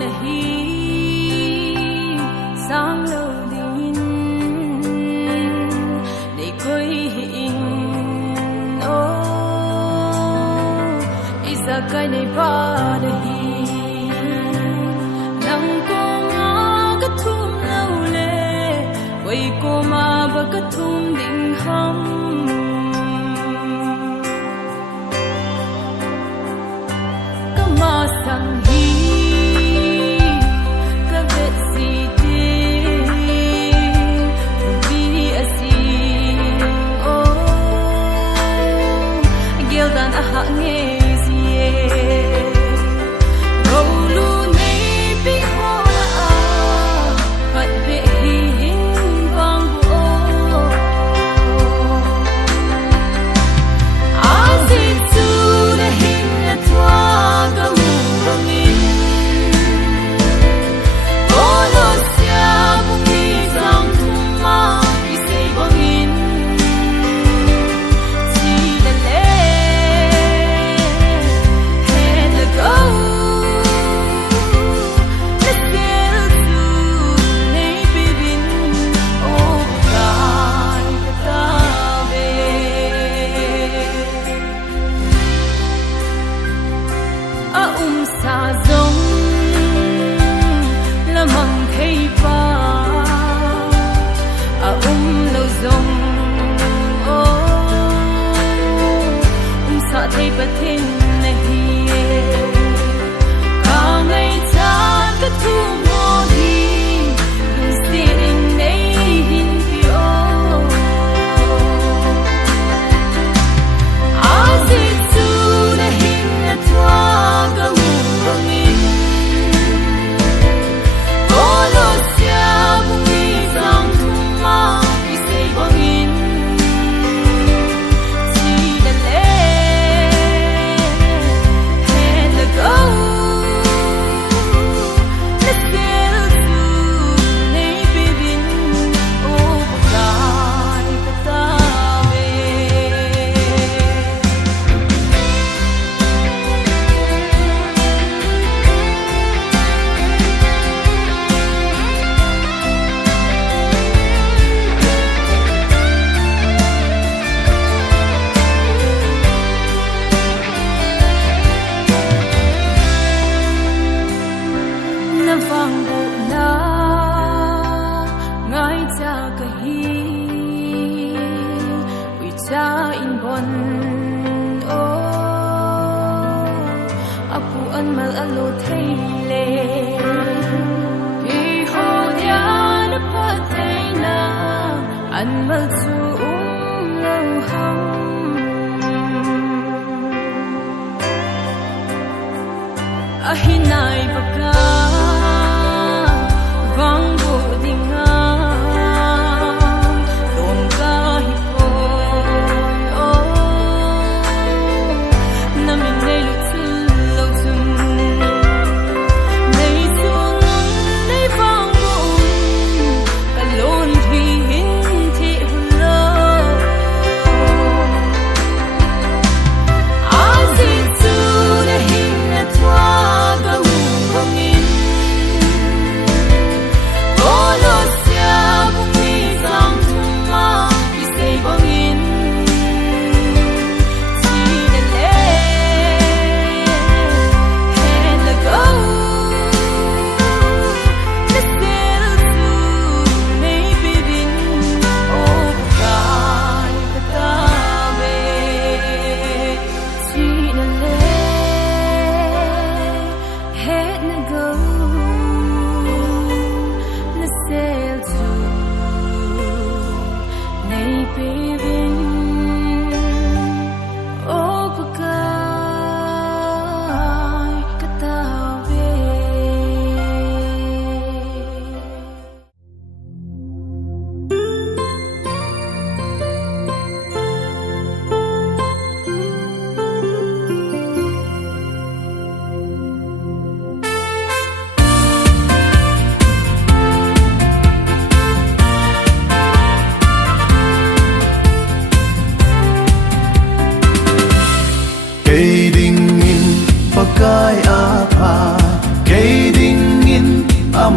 na hi sang lâu din để coi hình ô isa kai nei ba na hi nang ko nga ka thum lâu le quay cô ma ba ka thum ding ham sang hi ka vet si ti vi asi o gel dan a ha nge si e ro lu nei bi ho la a pat be hi hin vang o a si tu na hin na twa ka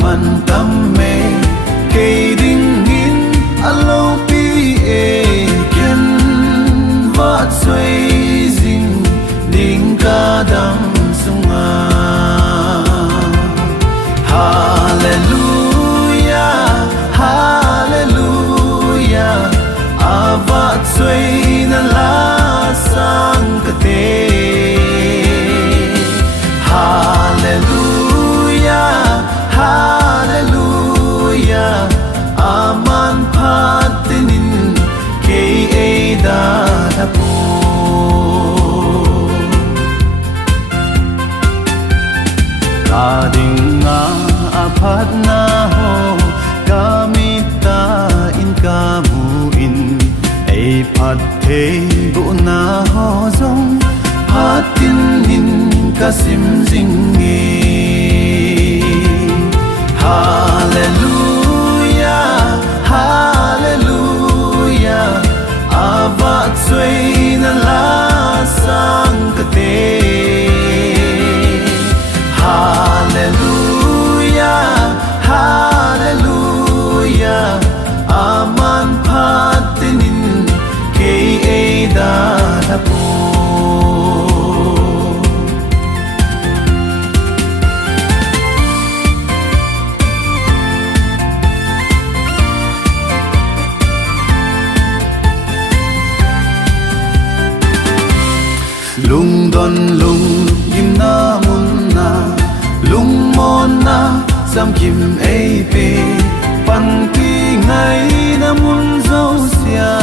man tâm mê cây đinh in alo pi e ken vắt xoay dinh đinh ca đam sunga Hallelujah Hallelujah avat xoay na la sang kate Hallelujah Hallelujah aman patinin kay ada tapo kading nga apat na ho kamita in kamuin ay patte bu na ho zong patinin kasim zingi Hallelujah Hallelujah avat xoay na la sang kate Hallelujah Hallelujah aman patinin kay ada tapo lung don lung kim na mun na lung mon na sam kim ei pe pan ki ngai na mun zo sia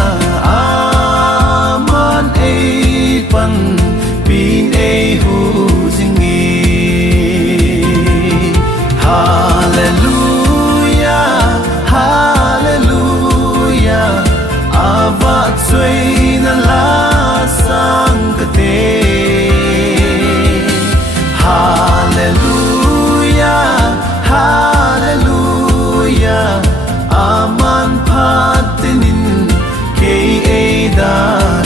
aman ei pan pin ei hu zingi Hallelujah Hallelujah avat xoay na la sang kate Hallelujah Hallelujah aman patinin kay ada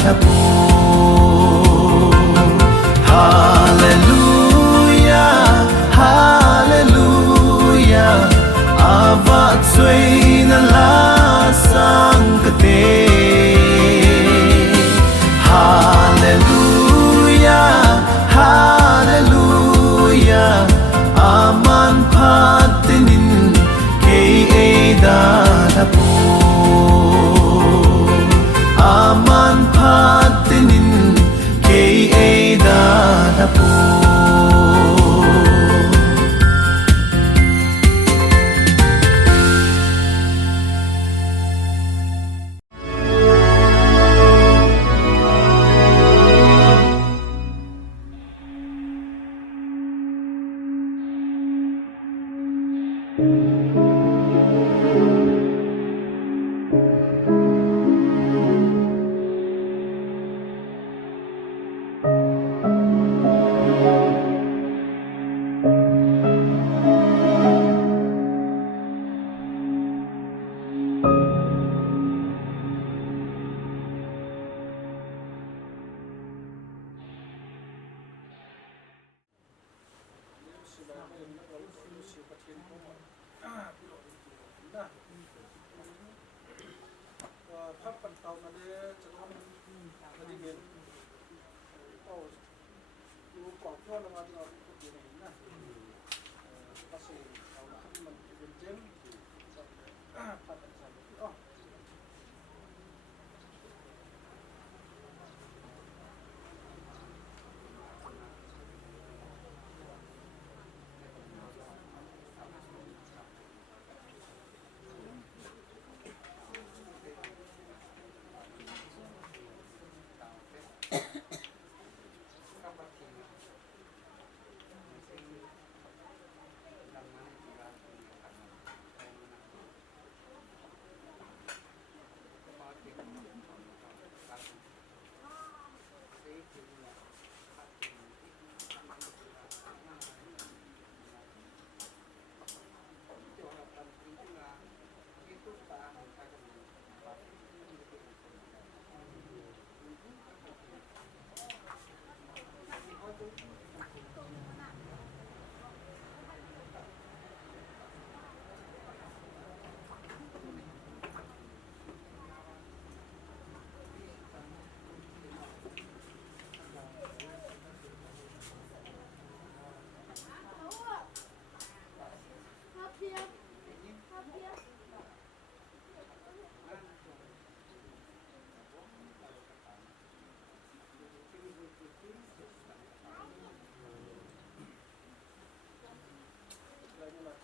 tapo Hallelujah Hallelujah avat xoay na la sang kate Hallelujah Hallelujah aman patinin kay ada tapo aman patinin kay ada tapo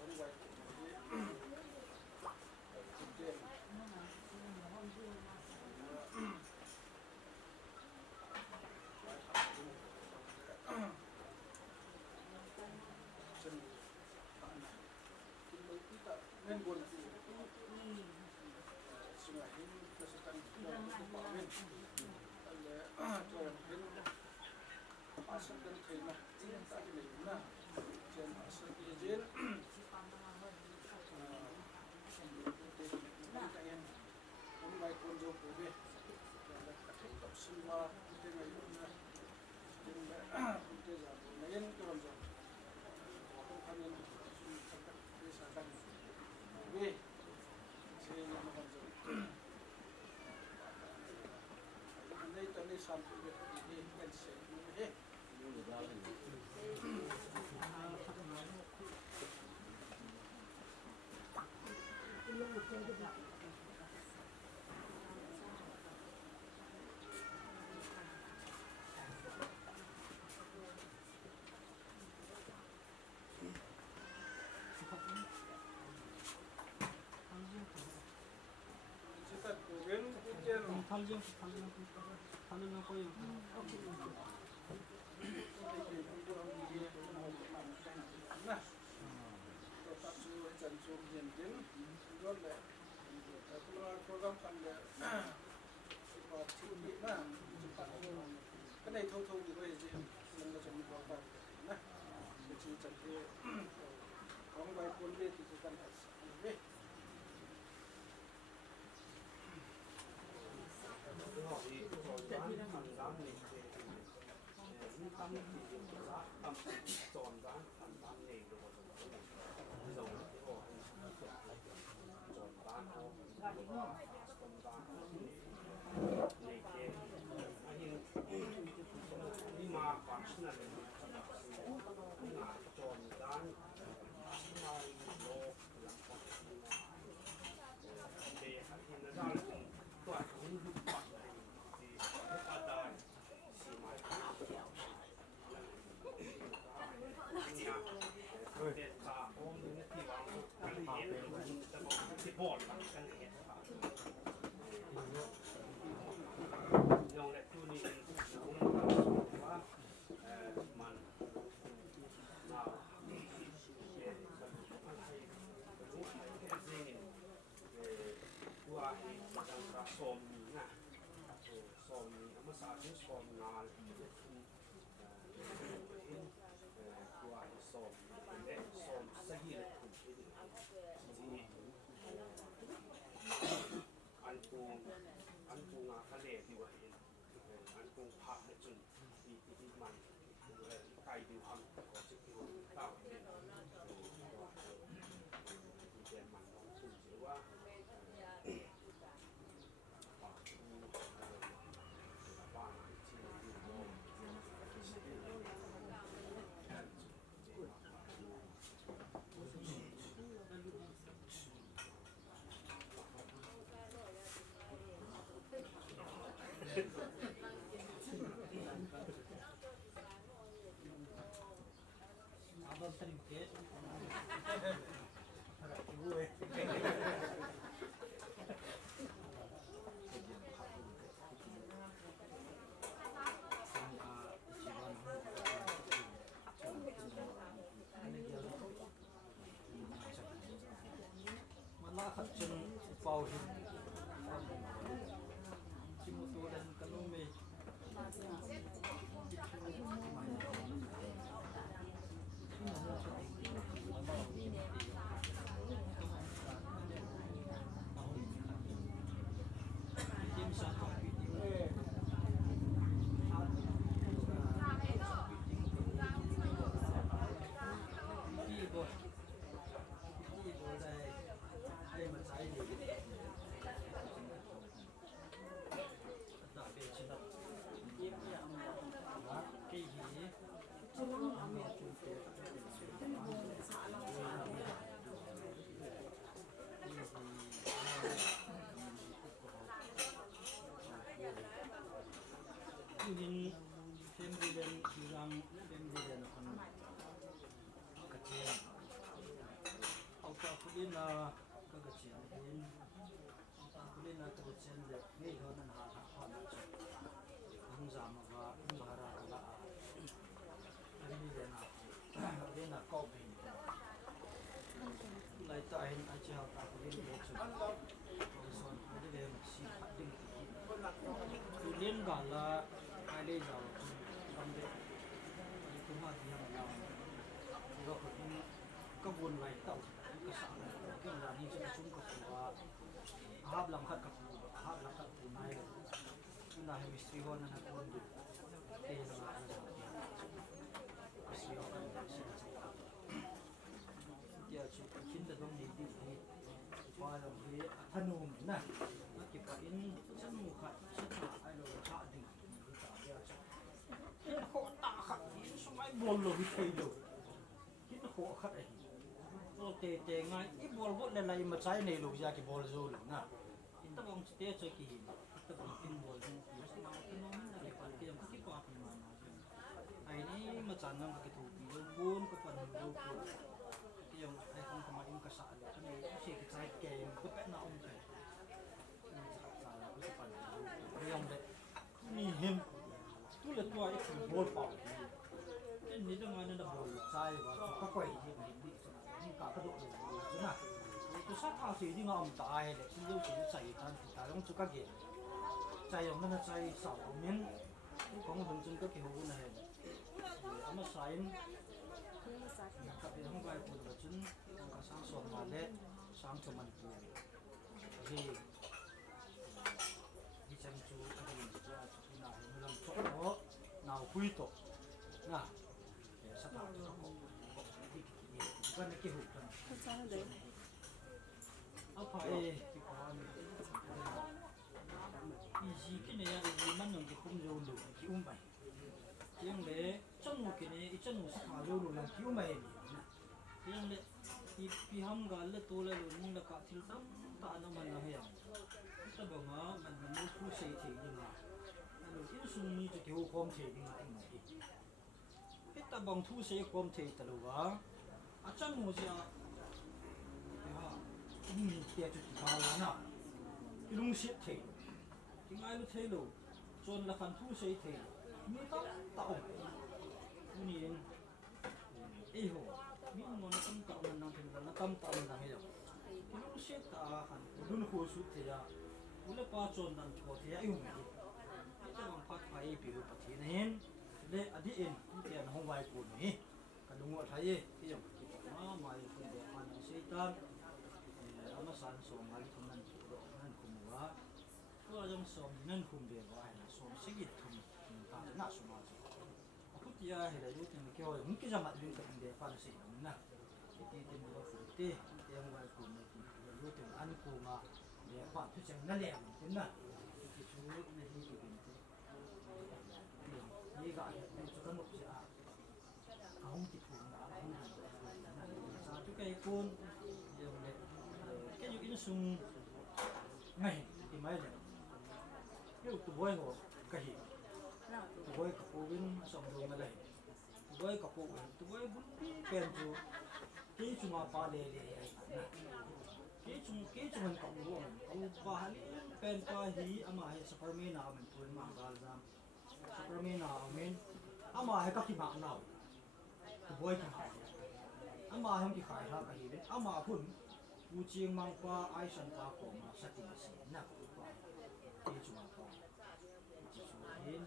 Hãy subscribe cho kênh Ghiền Mì Gõ để không bỏ lỡ na kagachian in kulin na kagachian le may ho na nakakapon ang zamaga bahara kala ini na kopi lai tahin aja ta kulin le chu son kulin le si ding kulin gala ai jaw kamde kuma dia na ro ko kabun lai tau ka sa ka la ni chung ka wa hab lam khat ka hab lam khat pu nai na chemistry ho na kon du te na ma na chemistry ho na si dia chu kin da dong ni di pa lo he thanum na ki pa in chanu khat sa ta ai lo cha ding ta ya cha ko ta khat su mai bol lo bi thei lo kin ko khat ai o te ngai I bol bot le lai ma chai nei lo ja ki bol zo lo na in ta bong te che ki ta bong tin bol ni ki ma ki no na ki pa ki ki pa ki ma na ai ni ma chan ngam ki thu pi lo bon ko pan lo ko ki yong ai kong ka ma in ka sa le ka nei se ki chai ke ko pe na om kai sa la ko pan lo yong de ni him tu le tua I ki bol pa ni da ngana da bol chai wa ka koi ni ni ka ka do na tu sa ka si di ngam ta ai le si yo si chai tan ta long chu ka ge chai yong na chai sa men ko ngom chung ka ki ho na he ama sain ka bi hong bai ko da chun ka sang so ma le sang chu man pu ji di chang chu ka di ja chu na he lam chu ko na hui to na sa ta chu ko kan ki hu kan sa đấy apa ki pa ni iji ki ne ya iji man nong ki kum jo lu ki bai yang le chanu ki ne I chanu sa ha jo lu la ki bai ni yang le pi ham ga le to le lu ning la ka thil sam ta na man na he ta ba ma man mu khu sei thi ni ma lu in sung ni ji ki hu khom thi ni ma ni ta bang thu sei khom thi ta lu wa a chanu sia ya ni tia chu ti ba la na lung shit thi tiếng ai lu thấy lo chọn là khăn thu sei thi mi tam tao ni ai ho mi ngon tam tao na thil na tam tao na he lung shit ta khan dun ho su thi ya ule pa chon dan ko thi ai hu mi ta bang phat phai pi lu pa thi nen le adi en ti an hong vai ko ni ka dung wa thai ti yong ma mai ko de an sei tan ama san so ngai thum nan kum waก็ยังสมนั่นคุมเดียวไอ้นะสมสิ่งที่ทำตามน่าสมาธิพุทธิยาเห็นอยู่ที่นี่ก็มุ่งจะมาดึงกับเดียวฟังสิ่งนั้นนะที่ที่มันว่าฟุตตี้ยังว่าคุมในที่อยู่ที่อันคุมมาเดียวฟังทุกสิ่งนั่นแหละคุณนะที่ชูในที่ที่เป็นที่นี่ก็เป็นจุดกำหนดเสียเขาที่ถูกนะสาธุไก่คุณยังเลยแค่อยู่อินซุงไงที่ไม่เลยyêu tụi bơi ngồi cái gì tụi bơi cặp bồ bên sòng đường mà đây tụi bơi cặp bồ tụi bơi bún bèn chú cái chúng mà pa lê cái chúng mình cộng luôn cộng pa lê bèn pa hí ama hay superman nào mình tuân mang ra ra superman nào mình ama hay các cái mạng nào tụi bơi cái hàng ama không cái khai ra cái gì đấy ama phun u chiang mang pa ai san pa ko ma sa ti si na ko pa ke chu ma pa chi chu hin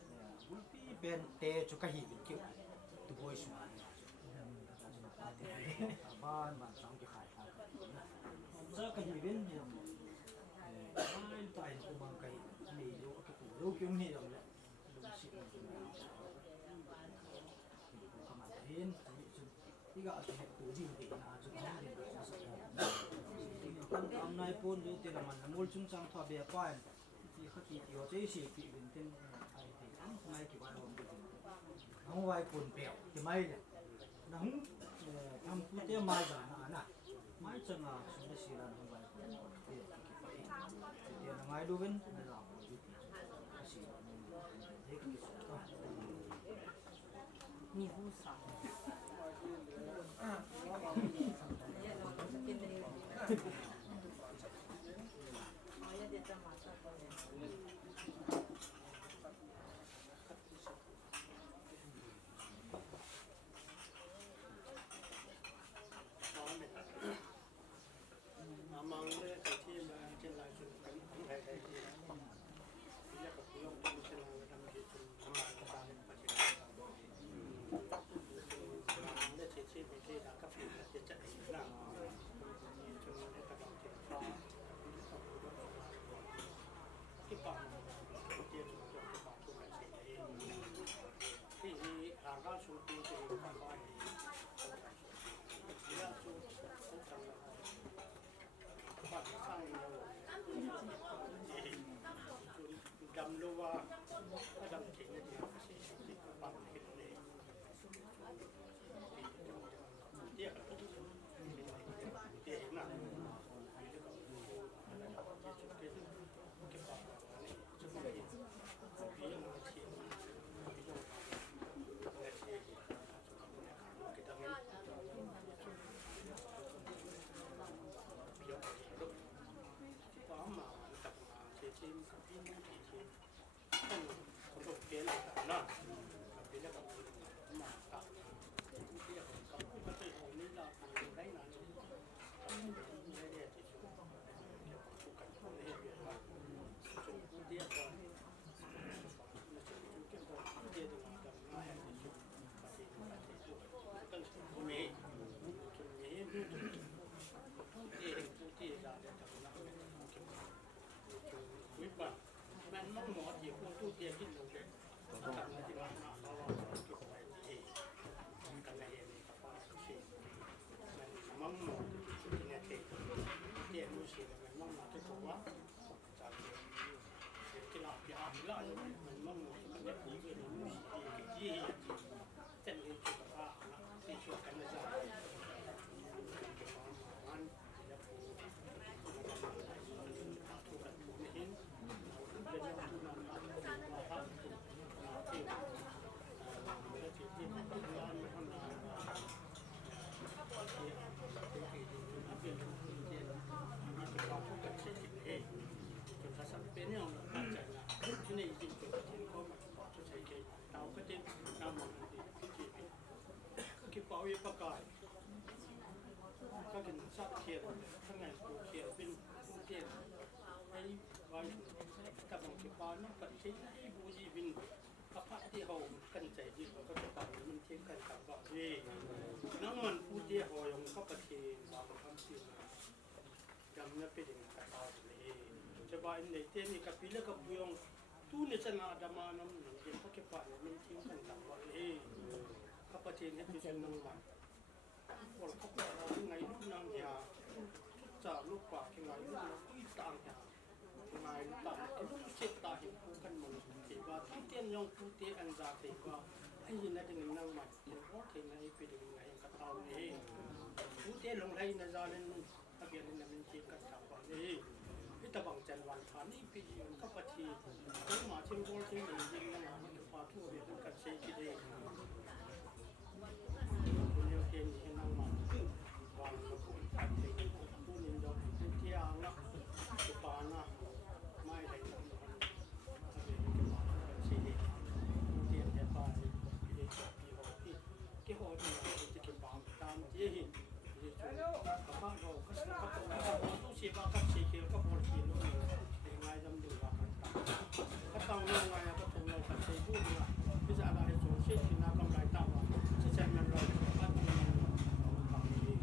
u pi ben te chu ka hi bi ki tu boy su ban ban sang ki khai ha sa ka hi ben ni ai tai ko mang kai ni yo ka tu lo kyung ni yong le lu si ka ma hin iga ati tu ji bi na chu ka ni na sa kan am nai pon yo te man mol chung chang tha be pa ti khati ti ho che si pi bin ten ai ti am mai ki ba hom ti ang wai pon pe ti mai le na hung tham pu te mai da na mai chang a su de si la hung wai pon ti ki pa ti na ngai do ben na la ti si de ki sa ni hu sa ประกาศก็เป็นทรัพย์เขียนข้างในผู้เขียนเป็นผู้เขียนให้ไว้กับหลังที่บ้านนั่งปัจจัยที่บูจีบินพระพักที่เขากันใจยึดก็จะปมันเทียงกันกับว่าที่น้ำมันผู้เดียวหอยงเขาประเทศบางคำสิ่งจำเนี่ยเป็นอย่างไรเลยจะว่าในเรื่องนี้กับพี่เล็กกับบุยงตู้เนี่ยจะนาดมาน้ำหนึ่งเดียวเขาเก็บไปมันเทียงกันกับว่าข้าพเจ้าเนี่ยคือเป็นนางวันคนเขาบอกเราที่ไงลูกนางยาจะลูกกว่าที่ไงลูกนางตุ้ยต่างยาที่ไงลูกต่างไอ้ลูกเช็ดตาเห็นผู้กันหมดที่ว่าที่เตียนยองผู้เตียนอันจากที่ว่าไอ้ยินได้ถึงนางวันเห็นว่าที่ไงเป็นยังไงกับเราเนี่ยผู้เตียนลงไทยในจานนั้นทะเบียนนั้นมันเช็ดกับเราว่าเนี่ยพิธบังจันวันฐานนี่ปีนข้าพเจ้าทั้งหมาเชิงโบราณเชิงหนึ่งยิงนะมันพาทั่วเรียนกันเช็ดกิเลสเดียวเก่งเห็นนางมันวางกระปุกตัดไปผู้นินดอกผู้เที่ยงนะสุปานะไม่ได้ทำมันทะเบียนกันมากันเช็ดเตียนแต่ป้าที่ปีหกที่หกที่จะเก็บบางตามที่เห็นที่จุดกระเพาะเราก็สนับสนุนตู้เสียบกับเสียเขียวกับโบราณที่นู่นยังไงจำดูว่ากันก็ต้องลงไงก็ต้องเราตัดเสียผู้เดียวพิจารณาให้สูงเช่นที่นักกำไรต่ำว่าที่จะมันเราบ้านเมืองฝั่งนี้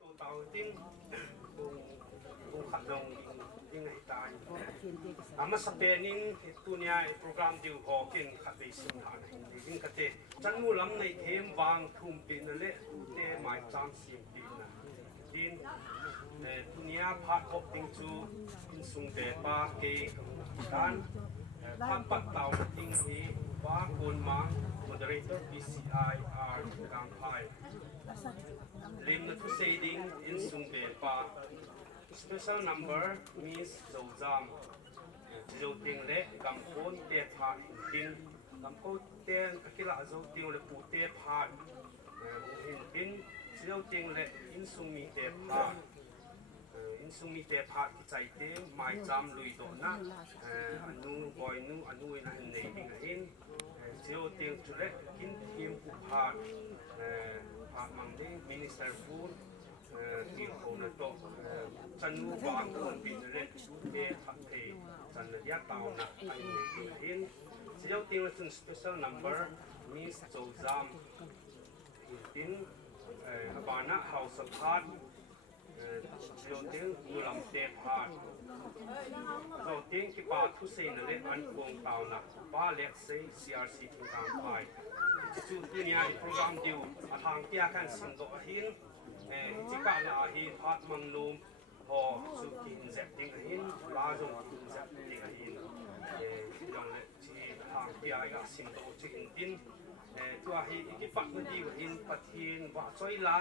ตัวเต่าติ้งบูขันดงยิ่งไหนตายอามาสเปนินตัวนี้โปรแกรมดิวพอกินขัดไปสิบหานยิ่งกระเทจันมูลำในเทมบางทุ่มปีนั่นแหละเตะหมายจามเสียงปีนั่นดินตัวนี้ nia phat hop ting chu in sung be pa ke dan phat pat tau ting hi wa kun mang moderator PCI R Gang Pai lim na thu say ding in sung be pa special number means zam zo ting le gam kon te pha tin gam ko ten akila zo ting le pu te pha hin tin zo ting le in sung mi te pha in sung mi te pha ki chai te Maicham lui do na anu boy nu anu in an nei ding in zo ting chu le kin thim pu pha pha mang ding minister foodที่เขาในโต๊ะจันนูบางคนบินเล่นเอทักเอจันยาตาวนะไอ้เห็นเสียวติงละซึ่ง special number มีโจจามหินบานะเฮาสพาดเสียวติงมูลำเตพาดเราติงที่ป่าทุเซนเล่นอันวงตาวนะป่าเล็กเซ CRC ทุกทางไปจู่ที่นี่โปรแกรมดิวทางเกี่ยกันสิงโตหินที่กาลาหินพัดมังนุมพอสุกินเจ็บติงหินลาจงกินเจ็บติงหินยังเลยที่ทางที่ไอ้ก็สิงโตที่หินตินตัวหินที่ปัดมันดีกว่าหินปัดหินว่าช่วยลา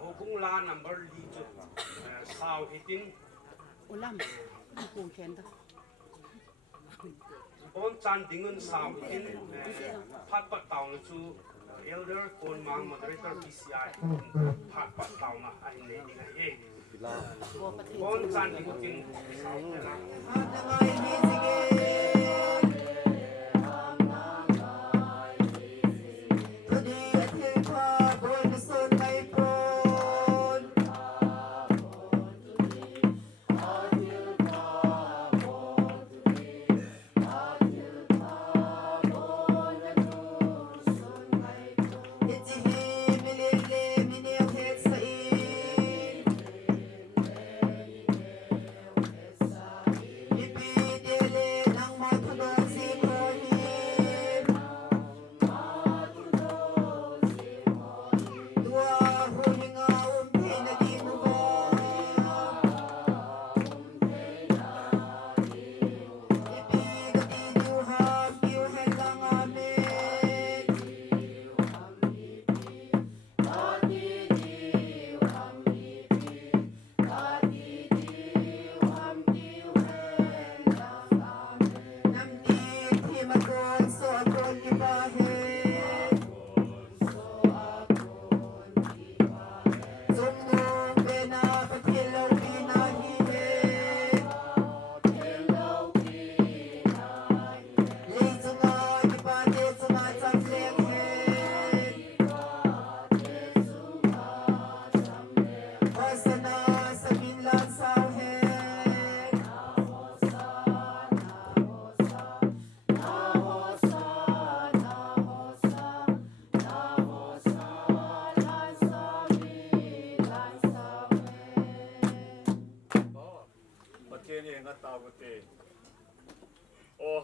หัวกุ้งลา number ลีจุดสาวหินตินโอลัมปูเคนต์คนจันดิงเงินสาวหินพัดปัดเต่าจู elder คนมัง moderator PCI พัดปัดเต่ามาไอ้เนี่ยดิงเองคนจันดิงเงินสาวหินนะ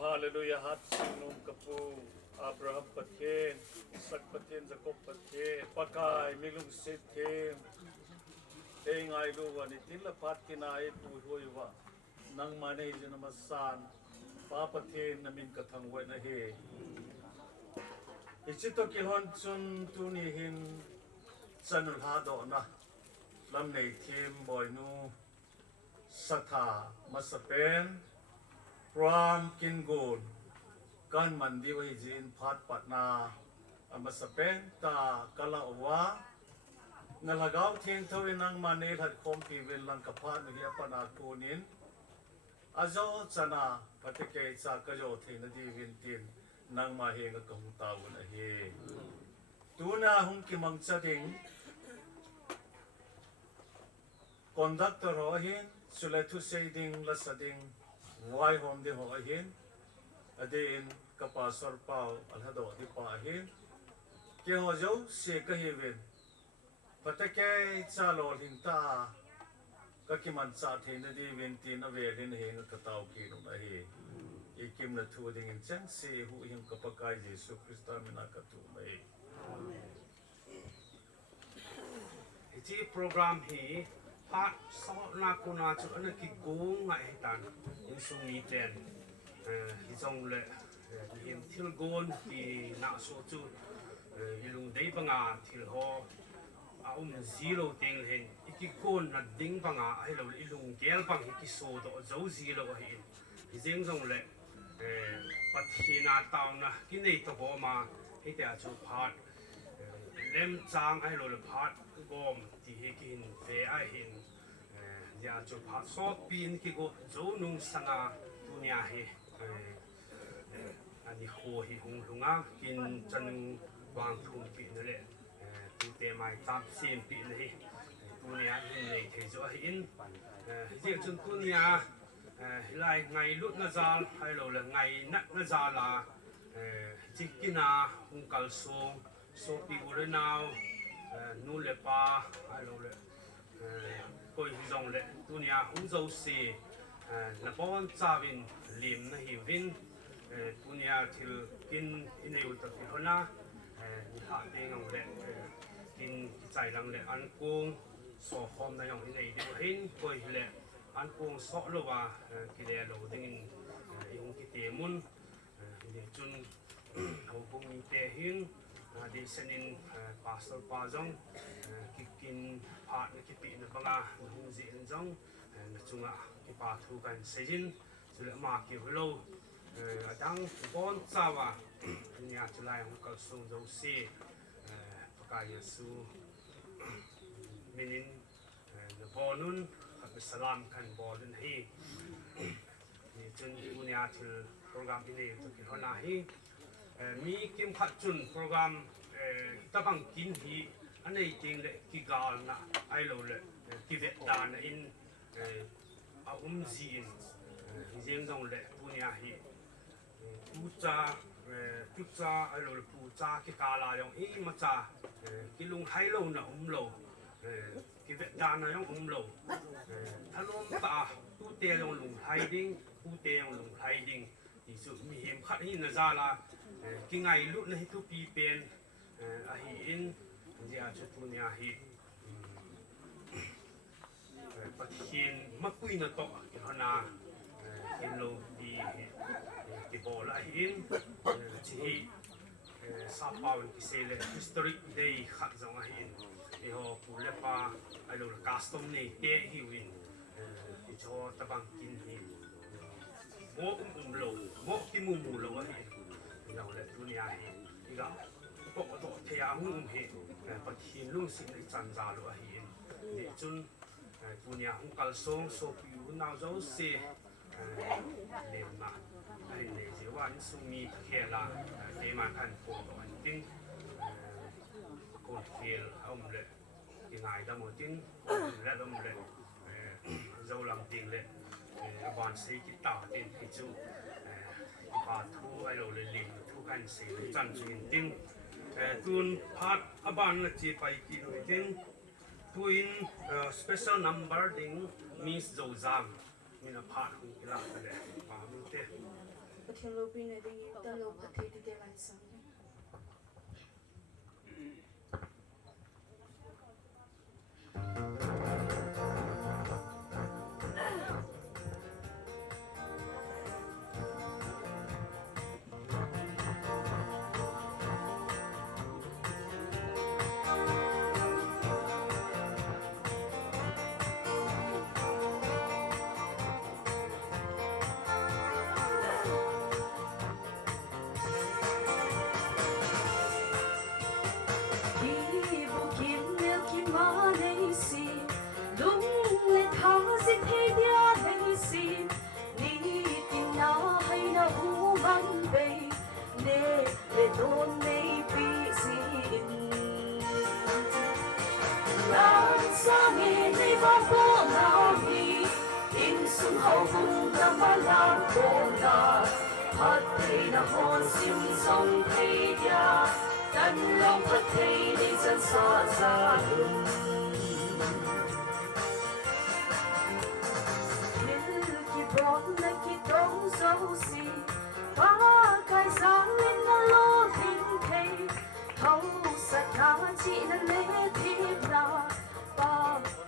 Hallelujah, hat sinum kapu, Abraham patien, sak patien Jacob patien, pakai milung sithem, engai lu wani tilla pat kinai pu hoiwa, nang mane jinamasan, pa patien namin kathang wana he. Ichito kilhon chun tunihin sanul hado na, Lamneithem boynu, satha masapen, Ram Kingun kan mandi wajin phat patna amasapen ta kalawa nalagaw thin thawin ang manil hat kompi wen lang kapha ni apana kunin azo chana patike cha kajo thina di vintin nang ma he ga kong tawun a he tuna hum ki mangcha ding conductor ho hin sulethu saying la sading why home de ho ahin adin kapasor pau alhado di pa ahin ke ho jo se ka heven patake chalo hinta ka kiman cha thena di ventin ave din he ka taw ki no ahi ikim na thu ding in chen se hu him ka pakai jesu krista mina ka tu maiที่โปรแกรมฮี าสอนาโกนาจุอันนั้นกิโกงไงตันยังสูงมีเด่นที่จงเลยเห็นทิลโกนที่น่าสู้จุยิลุงได้ปังอาทิลหออาซีโร่เต็งเห็นอีกโกนนัดดิ้งปังอาให้เรายิลุงเกลปังอีกโซดเจ้าซีโร่เห็นที่เจงจงเลยปัทหินาตาวนะกินในตัวมาให้แต่จูพาดเล่มจางให้เราพาดกอมที่ให้กินเฟไอเห็นอยากจูพาดซอดปีนกิโกโจนุงสนาตุเนียเฮอันนี้โหหิหงหงอ่ะกินจนวางทุนปีนั่นแหละตูเตไม่จับเสียนปีนั่นเฮตุเนียหินในเทจเห็นเรียกจนตุเนียไล่ไงลุดนาจาลให้เราเลยไงนักนาจาลาจิกินาหุงกัลซงโซปีอุเรนาวนูเลปาให้เราเลยก็ยิ่งจงเลยตุเนียหุงเจ้าสีนับวันจาวินลิมนะฮิวินตุเนียที่กินอินเอวตะกิฮนะนิหารเองงเลยกินใจลังเลยอันกุ้งสอคอมนายองอินเอเดียวเห็นก็ยิ่งเลยอันกุ้งสอโลว่ากิเลสโลดิ้งยังกิเตมุนเดี๋ยวจุนเขาคงมีเตหินเดี๋ยวเส้นปาสต์ปาจงกินผัดกิปีนบังอาหงจีนจงจุงอ่ะกิปาทูกันเสียนสุดมาเกี่ยวโลดังบอนซาวะเนี่ยจุลายของกัลซุงจงซีประกาศยสูมินินบอนุนกับสลามกันบอลนฮีนี่จนอุณยาถึงโปรแกรมนี้ตุกิฮนาฮีมีกิมขัดจุนโปรแกรมตะบังกินฮีอันนี้จริงเลยกิกาลนะไอโลเลยกิเวดานอินอาจีนเจียงจงเลยอุณยาฮีปูจ่าไอโลปูจ่ากิกาลายองอีมาจ่ากิลุงไฮโลนะโลกิเวดานนะยองโลถ้าลมตาตูเตียงลุงไฮดิ้งตูเตียงลุงไฮดิ้งที่สุดมีเหมขัดหินนะจ้าละกิไงลุกในทุกปีเป็นอาหินที่อาจุตุเนียหิปัจจินมักปุยนโตกิฮนากิโลดีกิโบลาหินที่ซาปาวกิเซเลฮิสตอริกเดย์ขัดจังอาหินเอโฮปูเลปาไอโลคัสตอมนี่เตะหิวินที่โชตะบังกินหิโมโลโมกิมุมูโลอาหินเราเลยตุเนียหินี่ก็ปกติเทียหุ่มหิปัจจินลุงสิงจันจาโลอาหินเดี๋ยวจุนตุเนียหุ่งกัลซงโซปิวน่าจะเสียเลี้ยงมาไอ้เนี่ยเจ้าวันสุมีเทียละเดมาคันโคตรอันติ้งโคตรเทียลเอาเลยที่ไหนดำหมดติ้งและดำเลยเจ้าลำติ้งเลยบ้านสีกิตาติ้งกิจูปาทูไอโรเลยลิมทุกกันสีจันทร์จินติ้งตุนพัดอบ้านละจีไปกินติ้งตุนspecial number ติ้ง means โจจามมีนพัดหุ่นกีฬาเลยปามุเตประเทศโลปีนดีตลกประเทศที่ได้หลายสังHãy subscribe cho kênh Ghiền Mì Gõ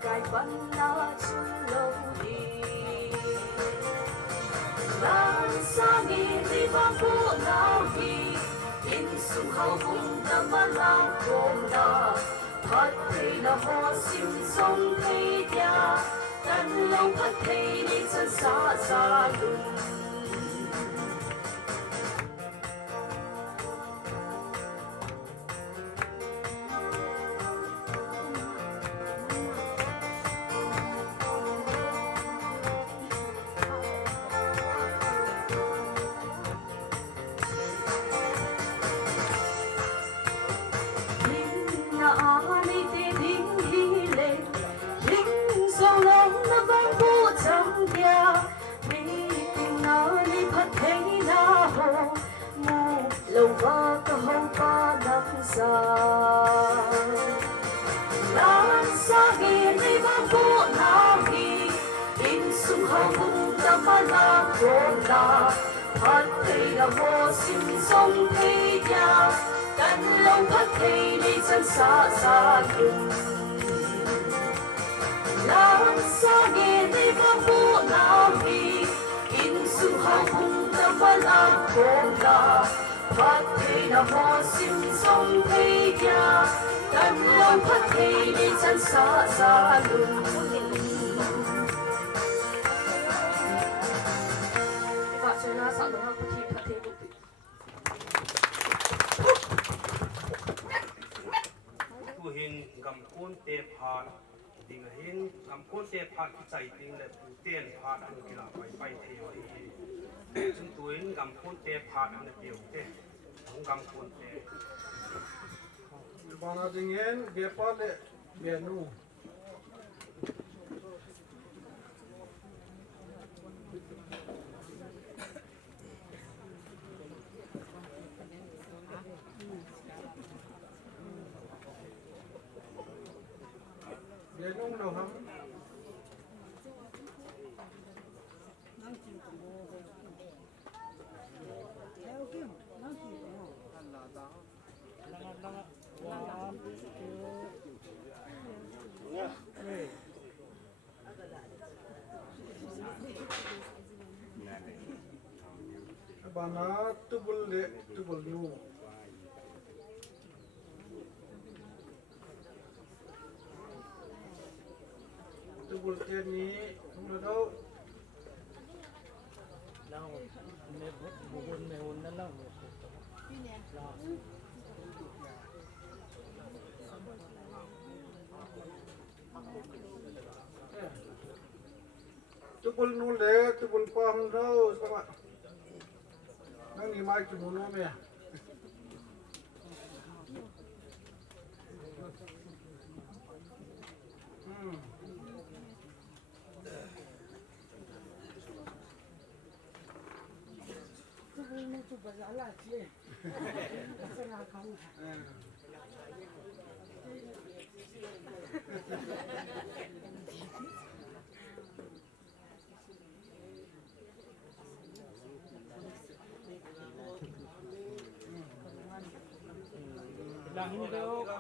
để không bỏ lỡ bu nào hi in sung hao hung na ma lang gom na phát thầy na ho sim song thầy dia tan lâu phát thầy ni chân sa sa lung lâu qua có hông có năm xa lan xa ghi đi vào phố nào ghi in sung hào hùng tâm mà la cô la phát thầy là vô sinh sông thầy nhà căn lâu phát thầy đi chân xa xa lùng lan xa ghi đi vào phố nào ghi in sung hào hùng tâm mà la cô la phát thầy là vô sinh sông thầy nhà căn lâu phát thầy đi chân xa xa lùngผู้เห็นกำก้นเตะผ่านดิ่งเห็นกำก้นเตะผ่านที่ใจดิ่งและผู้เต้นผ่านอันกีฬาไปเที่ยวซึ่งตัวเห็นกำก้นเตะผ่านอันเดียวเต้ของกำก้นเตะ Bana dingen bepale benu. Benu no ham. Bana tubul le tubul nu. Tubul te ni nu do. Lang ne bugun ne hun na lang. Tubul nu le tubul pam do sama. Nang ni mai ki mono me.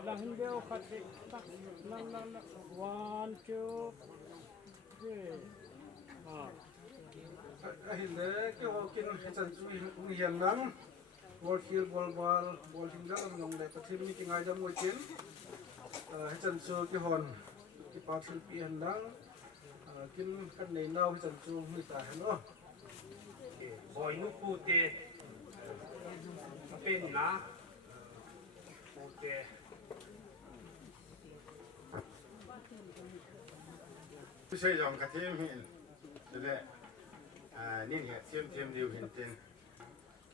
Lang beo khati tak lang 1 2 3 Ahile ke hokin chan chui ung hian nang bol khil bol hingga ngong le pathim mi tingai jam moi chen chan chu ki hon ki pa thil pi han nang kin kan nei nau chan chu mi ta hano bồi nu pu teเป็นนะpu teผู้ช่วยยองกระเทียมหินจะได้นี่เหตุเทียมเดียวหินเต็น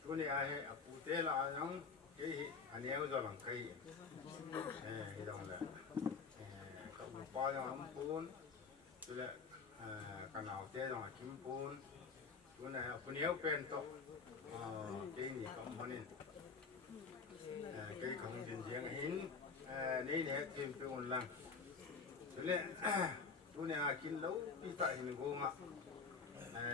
ทุกนี้ไอ้ปูเตละน้องที่อันนี้ก็จะหลังใครที่ตรงนั้นกับป้าจะทำปูนจะได้กันเอาเตะตรงคิมปูนทุกนี้คนนี้เป็นตัวที่นี่กับคนนี้ที่ของจริงหินนี่เหตุเทียมปูนหลังจะได้ทุกนี้กินแล้วพี่ตาหินกูงะ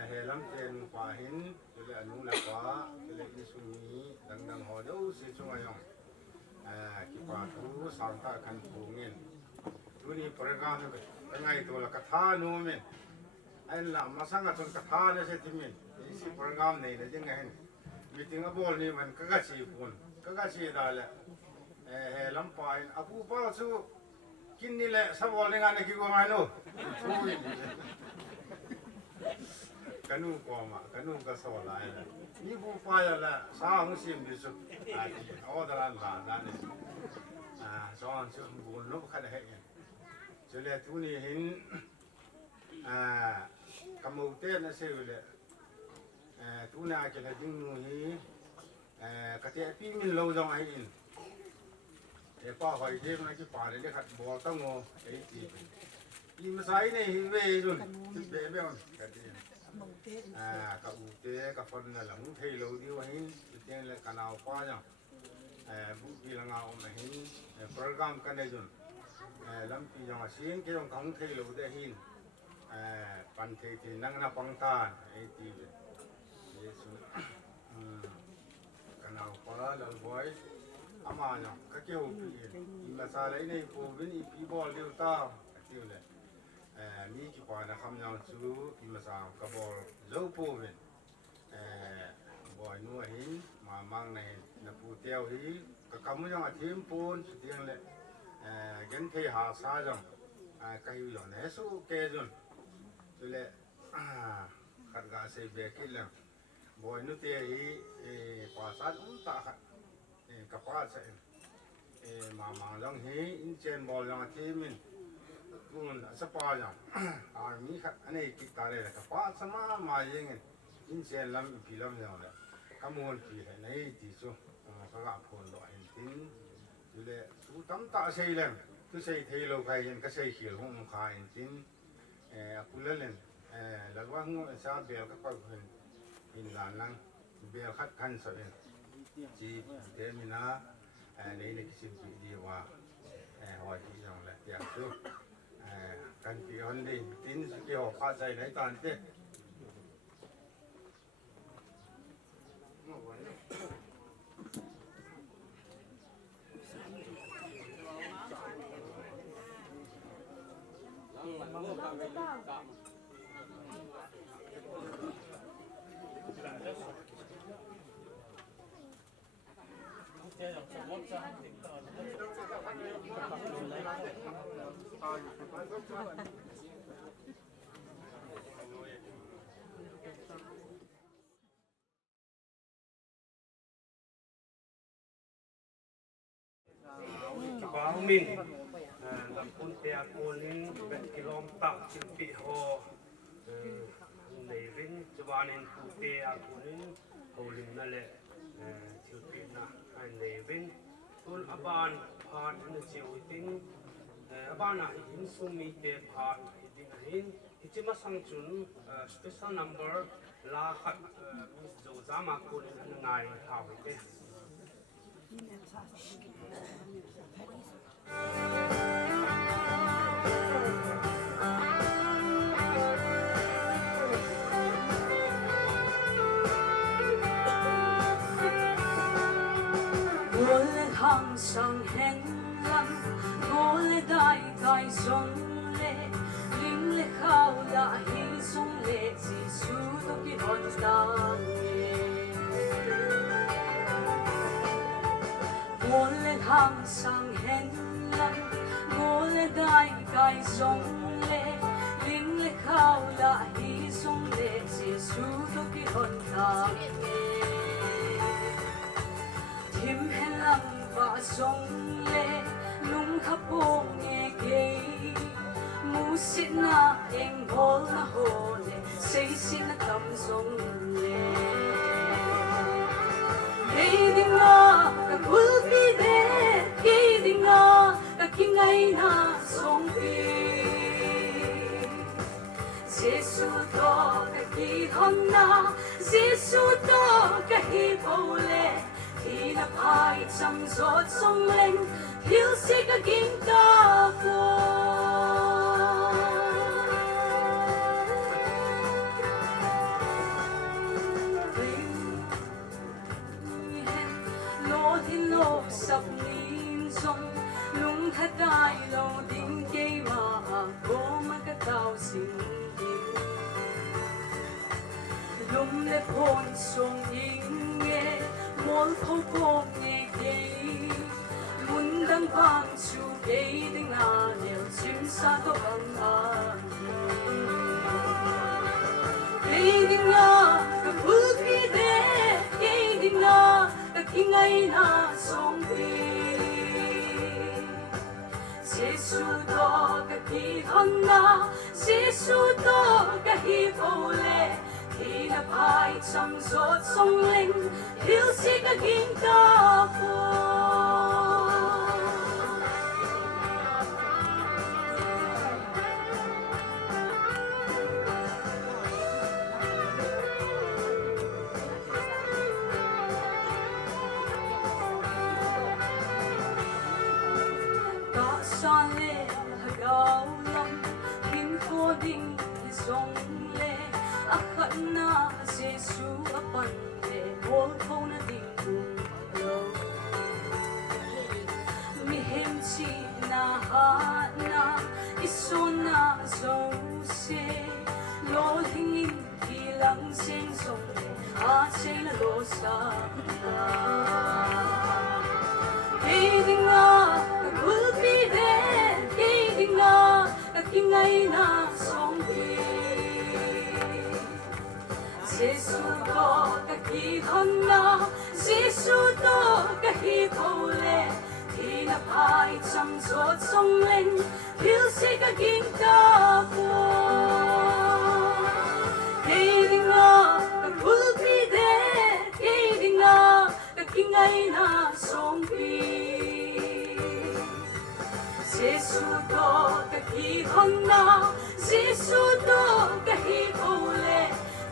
เฮลัมเทนกว่าหินจะได้อนุรักษ์ว่าจะได้อิสุนีดังๆหัวเดียวสิช่วยยังคิดว่าทุกสามตาคันปูเงินทุกนี้ประการนึงตั้งไงตัวละกฐาโนมินไอ้ละมาสังกัดจนกฐาเนี่ยเสร็จมินอิสิประการเนี่ยจะยังไง มีถึงอบอลนี่มันก็กระชีคนก็กระชีได้แหละลำปายอาผู้ป้าสู้กินนี่แหละสบอลในงานในคิวงานนู้กันนู้ก็มากันนู้ก็สบายเลยนี่ผู้ป้าแหละสาวมุสลิมดิสุเอาตลาดหลานนั่นเองสอนชื่อบุญลบขัดให้เองเฉลี่ยทุนี่เห็นกำมือเต้นนะเสียเลยทุน่าจะเลยดึงมือฮีกระเทียพี่มินเราจังไอ้อินป้าคอยเทปนะที่ป่าเลยขัดบอลตั้งงอไอ้ตีอีมาใส่ในเวจุนที่เบเบอนกันที่กับอุเตกับฟันนั่นแหละมุ้งเทโลดีว่าหินที่นั่นเลยกันเอาป้าจังบุกีลังเอาไม่หินโปรแกรมกันได้จุนลำปีจังสิ่งที่ต้องขังเทโลได้หินปันเทที่นั่งนับปังตาไอ้ตีเยซูกันเอาป้าเราบ่อยอามาเนาะก็เกี่ยวปีมาซาเลยในปูวินอีปีบอลเลี้ยวตาเกี่ยวเลยมีกี่ปานคำยังสู้ปีมาซากระบอกเจ้าปูวินบอยนัวหินมามังในนับปูเตียวหิก็คำยังทีมปูนสุดยังเลยกันที่หาซาจังก็อยู่อย่างนี้สู้เกจุนสุดเลยขัดกาเสเบกิลบอยนุเตียหิภาษาอุตาขัดกับป้าใช่มาจังเฮอินเจนบอลยังทีมินกูมันสปาจังมีขัดอันนี้กิตาเลยกับป้าสมามาเองอินเจนลำปีลำยังเลยขโมยปีให้ในที่สุดเขาก็พูดว่าเห็นทิ้งดูเลยสู้ตั้มตาใช่เลยทุกใช่เทโลใครเห็นก็ใช่เขียวห้องขายเห็นทิ้งกูเล่นแล้วว่าหัวซาเบลก็ไปเห็นหลานนั่งเบลคัดคันสวยจีเดมินานี่นี่คิดดีว่าหอยที่ยังแหละอยากดูกันที่คนดีทิ้งเกี่ยวข้าใจในตอนเต้บางมินลำพูนเตียโกนินเป็นกิโลมตักชิลปิโฮในรินจวานินปูเตียโกนินโฮลินนั่นแหละชิลปินะในรินตุลอบานพานในเชียวติงอบานะหินสุมีเตพานหินหินที่จะมาสังจุน special number ลาขัดมิสโจซามาโกนินง่ายข่าวเต항상 행람我嘞大概送嘞领嘞好啦希送嘞只数都给很大耶我嘞항상 행람我嘞大概送嘞领嘞好啦希送嘞只数都给很大耶甜很冷把送嘞，弄卡波耶给，木西那英波那好嘞，谁是那当送嘞？给定啊，个古比的，给定啊，个金爱那送比，耶稣多个基汉那，耶稣多个希伯嘞。ที่นับหายจำสดทรงเล่งผิวสีก็กินกาโฟโลที่โลกสับลินทรงลุงถ้าได้เราดิ้งเกยมาโกมันก็เต้าสิ่งดินลุมเล le phồn sông in nghe môn thâu phong nghe kê muốn đăng vang chu kê đừng à liệu chim sa tô bằng à kê đừng à cái bước đi đê kê đừng à cái kinh ấy na sông đi Giêsu đó cái kỳ thân na Giêsu đó cái hi phô lệ thì là phải chăm sóc sông linh thiếu sĩ cái kinh ca phô ta san lệ gạo lâm hin cô đinh sông lệ khẩn na Giêsu apan lệ mol thâu na ding cùng lâu mi hem chi na ha na ison na dấu se lo thinh kỳ lăng sen sông lệ a se na lo sa Kê đinh na cái bước đi đê Kê đinh na cái kinh ấy na sông đi Giêsu đó cái kỳ thân na Giêsu đó cái hi thâu lệ thì là phải chăm sóc sông linh thiếu sĩ cái kinh ca phô Kê đinh na cái bước đi đê Kê đinh na cái kinh ấy na sông đi Giêsu đó cái kỳ thân na Giêsu đó cái hi thâu lệ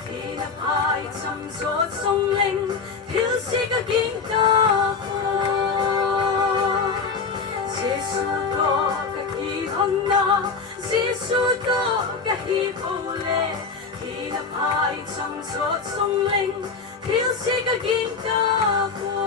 thì là phải chăm sóc sông linh thiếu sĩ cái kinh ca phô Giêsu đó cái kỳ thân na Giêsu đó cái hi thâu lệ thì là phải chăm sóc sông linh thiếu sĩ cái kinh ca phô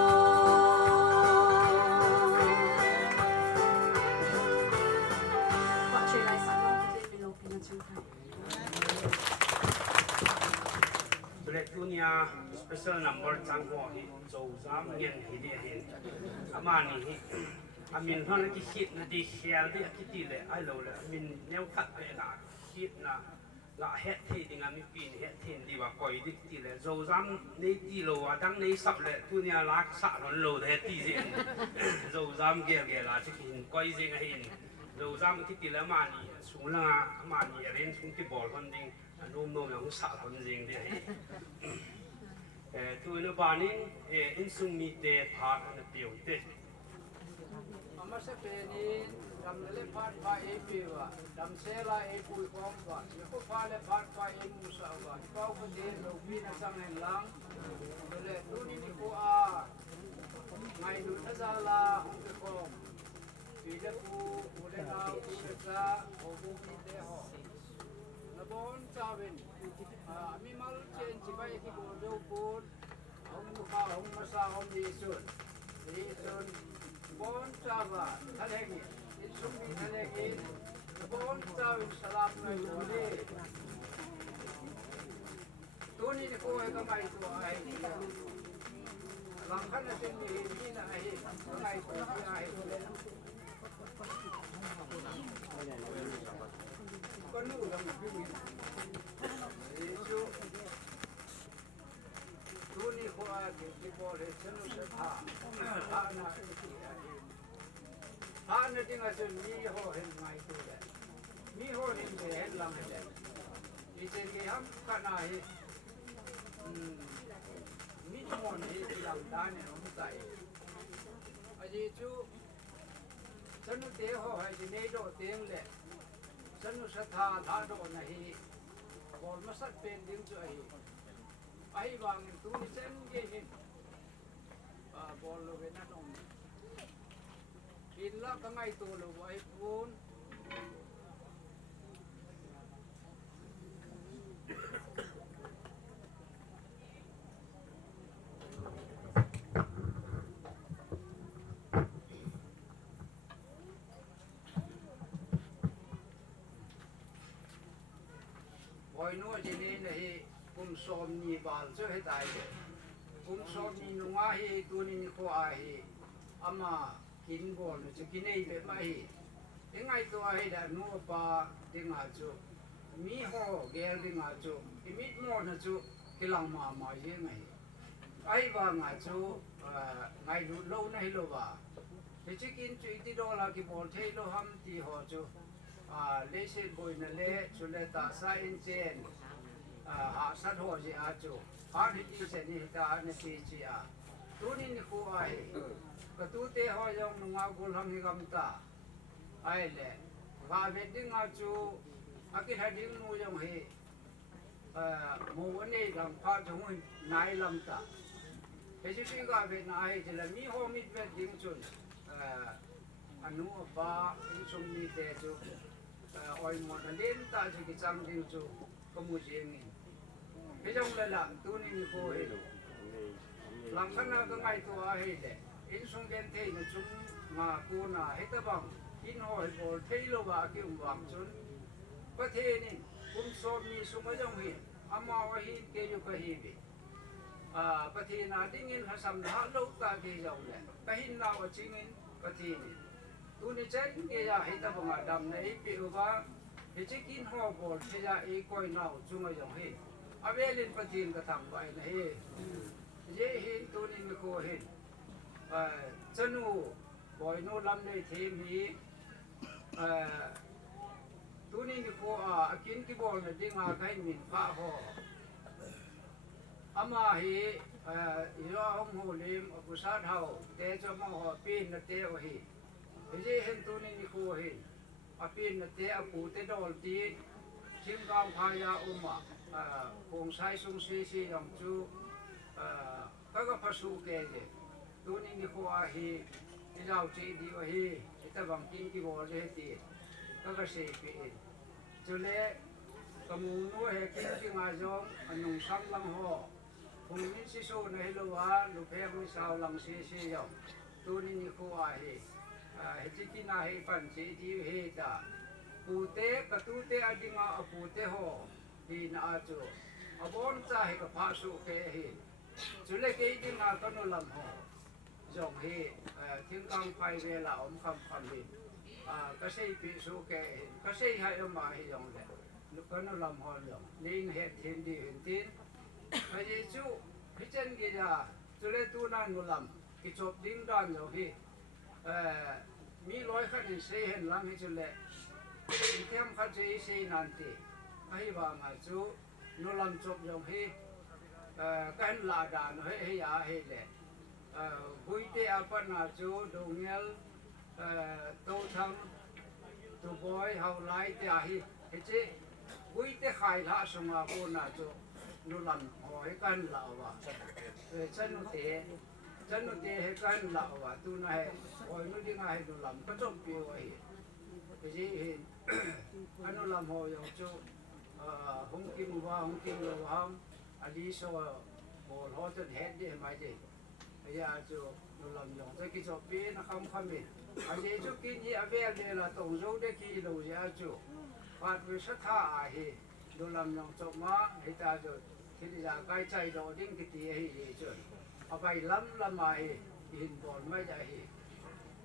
Tunia special number chang ho hi zo zam ngen hi di hin amani hi amin hon ki hit na di khel di ki ti le ai lo le amin neu khat pe na hit na la het thi ding ami pin het thin di wa koi di ti le zo zam nei ti lo wa dang nei sap le tunia lak sa lon lo de ti zin zo zam ge la chi hin koi zing a hin zo zam ki ti le mani sung la mani ren sung ti bol hon ding nôm nôm là cũng sợ hơn gì đấy tôi nó bảo nên in sung mi tê phát nó biểu tê mà sẽ về đi đầm lệ phát phải em biểu à đầm xe là em bùi quang và nếu có phát lệ phát phải em mua sao và bao cái gì đầu tiên là sang hành lang lệ tôi đi cô à ngày nụ ta ra là không được không vì là cô lệ nào cô lệ ra cô bố đi để họ Bon Chavin, Mimal Chen Chibai Kibo Put, Hong Muka, Hong Masa, Hong Disun, Bon Chava, Halegi, it's Sumi Halegi, Bon Chavin Salam Nai, Tony the Koe Kamai to I, Lankana Simi, Mina I, con nụ là một cái gì chú chú đi qua cái bộ để xem nó sẽ thả nó tiếng là chuyện mi ho hình ngày tuổi đấy mi ho hình để hết làm hết đấy đi trên cái hầm cái này mi mòn thì làm đá này nó không chạy ở đây chú chân nó té ho hay gì này độ tiếng lệ Chanu sa tha tha do nahi bol masat pen ding chu ai Vang tu ni chen ge hin bol lo ve na nong in la ka ngai tu lo ai phun Oi no je ne kum som ni bal cho he tai de kum som ni nunga hi tu ni ko a hi ama kin bol chu kinei be ma hi engai to a hi da nu pa dinga chu mi ho gel dinga chu imit mo na chu kilang ma ye ngai ai ba nga chu ngai lu lo na hi lo ba he chikin chu ti do la ki bol thei lo ham ti ho chu le se boy na le chu le ta sa in chen a sát ho ji a chu a ni ti se ni ta na ti chi a tu ni ni ko ai ka tu te ho yong nga gul ham hi gam ta ai le va ve ding a chu a ki ha ding nu yong he mo ne lam pa chung nai lam ta he chi ki ga ve na ai je la mi ho mi ve ding chun anu ba in chung mi te chu oi mo na len ta chi ki chang ding chu ko mu jeng ni he jong la la tu ni ko he lam khan na ka ngai to a he de in sung gen the na chung ma ko na he ta bang in ho he bol thei lo ba ki wang chun pa the ni kum som ni sung ma jong hi ama wa hi ke yu ka hi bi pa the na ding in ha sam na lo ta ke jong le ka hin na wa ching in pa the ni tu ni chen ke ya he ta bang dam nei pi ba he chikin ho bol the ya e koi na chung ma jong hi avelin pa thin ka tham bai na he ye hin tu ni ko he Chanu boy no Lamneithem hi tu ni ko akin ki bol na ding a kai min pa ho ama hi yo hom ho lim apu sa thau te cho ma ho pin na te o hi ye hin tu ni ko he apin na te apu te dol ti chim kam kha ya uma kong sai sung si yong chu ka phasu ke je tu ni ko a hi izau chi di o hi ita bang kin ki bol le ti ka se pi chu le kamu no he kin ki nga jong anung sam lang ho kung min si so na helo wa lu phe mu sao lang si yo tu ni ko a hi he chi ki na he pan chi di he ta pu te ka tu te adinga apu te ho hi na a chu abon cha he ka pha su ke hi chu le ke di na ka no lam ho jong he thiên cang phai ve la om kham hi ka sei pi su ke ka sei hai ma hi jong le lu ka no lam ho jong ning he thiên di hin tin ka ye chu hi chen ge ja chu le tu na no lam ki chop ding dan jo hi mi loi khat ni sei hen lam hi chu le tem khat sei sei nan ti ai ba ma chu no lam chop jong hi kan la da no he ya he le vui te apa na chu dongel to thang tu boy how lai te a hi he che vui te khai la sunga ko na chu no lam hoi kan la wa chanu te he kan la wa tu na he oi nu ding a he no lam ka chop pi wa hi he ji he anu lam ho yo chu hong kim lo ham ali so bol ho ten he de mai de ya chu no lam yong te ki chop pi na kham mi a je chu kin hi avel de la tong zo de ki lo ya chu pat we sa tha a hi no lam yong chop ma he ta chu thi ja kai chai do ding ki ti hi hi chu a bai lam mai hin bol mai ja hi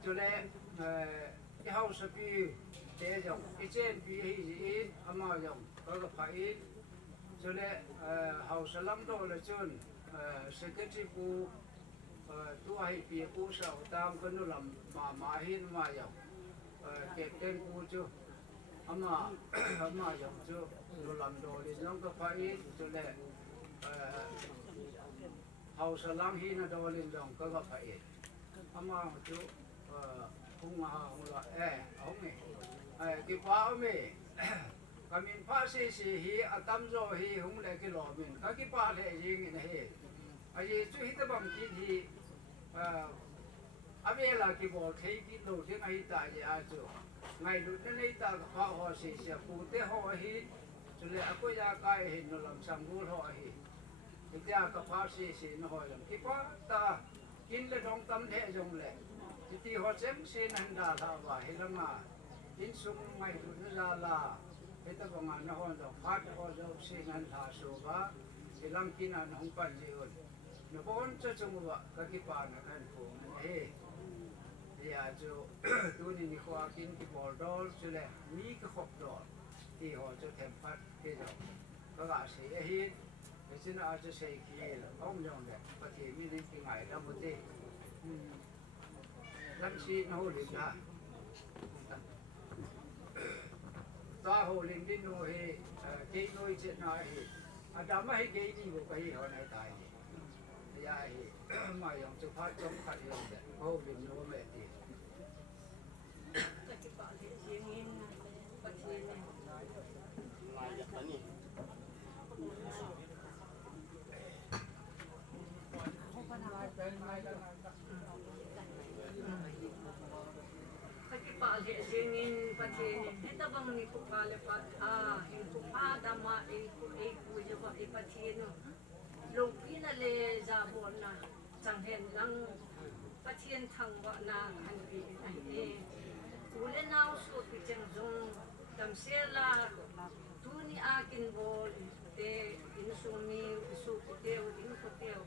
chu le cái hậu sự pi thế dòng cái trên pi hi gì ama dòng có cái phải cho nên hậu sự lắm đâu là chun sẽ cái chi pu tu hay pi pu sao tam cái nó làm mà hin mà dòng kẹt tên pu chứ ama dòng chứ nó làm đồ thì nó có phải cho nên hậu sự lắm hi nó đồ lên dòng có cái phải ama chứ hung là ông này cái phá mày cái mình phá xí hi atam rồi hi hung lại cái lò mình cái phá lại gì cái này ai gì chú hít bằng cái gì bây là cái bộ thấy cái đồ thế này tại gì chú ngày lúc này ta phá họ xí phụ thế họ hi cho nên aku ya cái hình nó làm sang gul họ hi cái cái phá xí nó hỏi làm cái phá ta kín là trong tâm thế dùng lại thì họ xem xin hành đà thà và hết lắm mà in sung ngày tụi nó ra là hết tất cả nó hoàn toàn phát họ đâu xin hành thà số ba silang kina nong pan jiun na bon cho chung wa ka ki pa na kan ko he ya jo tu ni khwa kin ki bol dol chu le mi ka khop dol ti ho cho them pat ke jo ka ga se hi ke sin a cho se ki ong yong de pa ti mi ni ki ngai da mo te lan si no li na ta ho linh đi nuôi he cái nuôi chết nói he Adam hay cái gì cũng phải họ này tại thì ai mà dùng chụp phát chống phát hiện để ho linh nuôi mẹ thì Pagi singin patini, ito bang ni ko kalipat yung kupada ma iku jaba ipatino. Lupina le zabon na sanghen lang patien thangwa na hanbi ai ulen now so piteng zong damsela tuni akin bol te insumi su teo din ko teo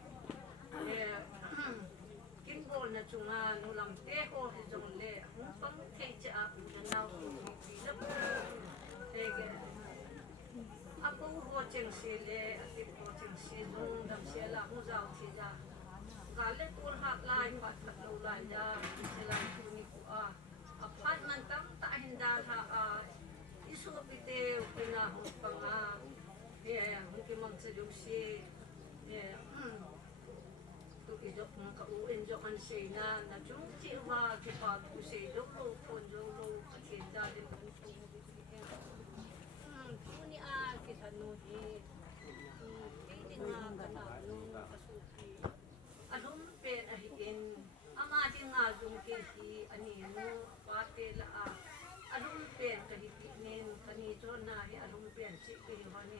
Kimbol na chunga nulam teho hizong le pang teche aku na now ege ako ho cheng sile atip ho cheng silung dam sela hu zau thi ja gale kul hat lai pat lo lai ja sela tuni ku apat man tam ta hinda ha isu pite pina hu panga ye mungkin mang sedung si ye tu idok ka uin jo kan sina na chung chi wa ki pa ku se do lo pon jo lo ka da din ku ni a ki thanu hi ki nga kana nu kasuki alum pe a hi in ama din nga jung ke hi ani nu pa te la alum pe ka hi nin kani jo na hi alum pe chi ki ha ni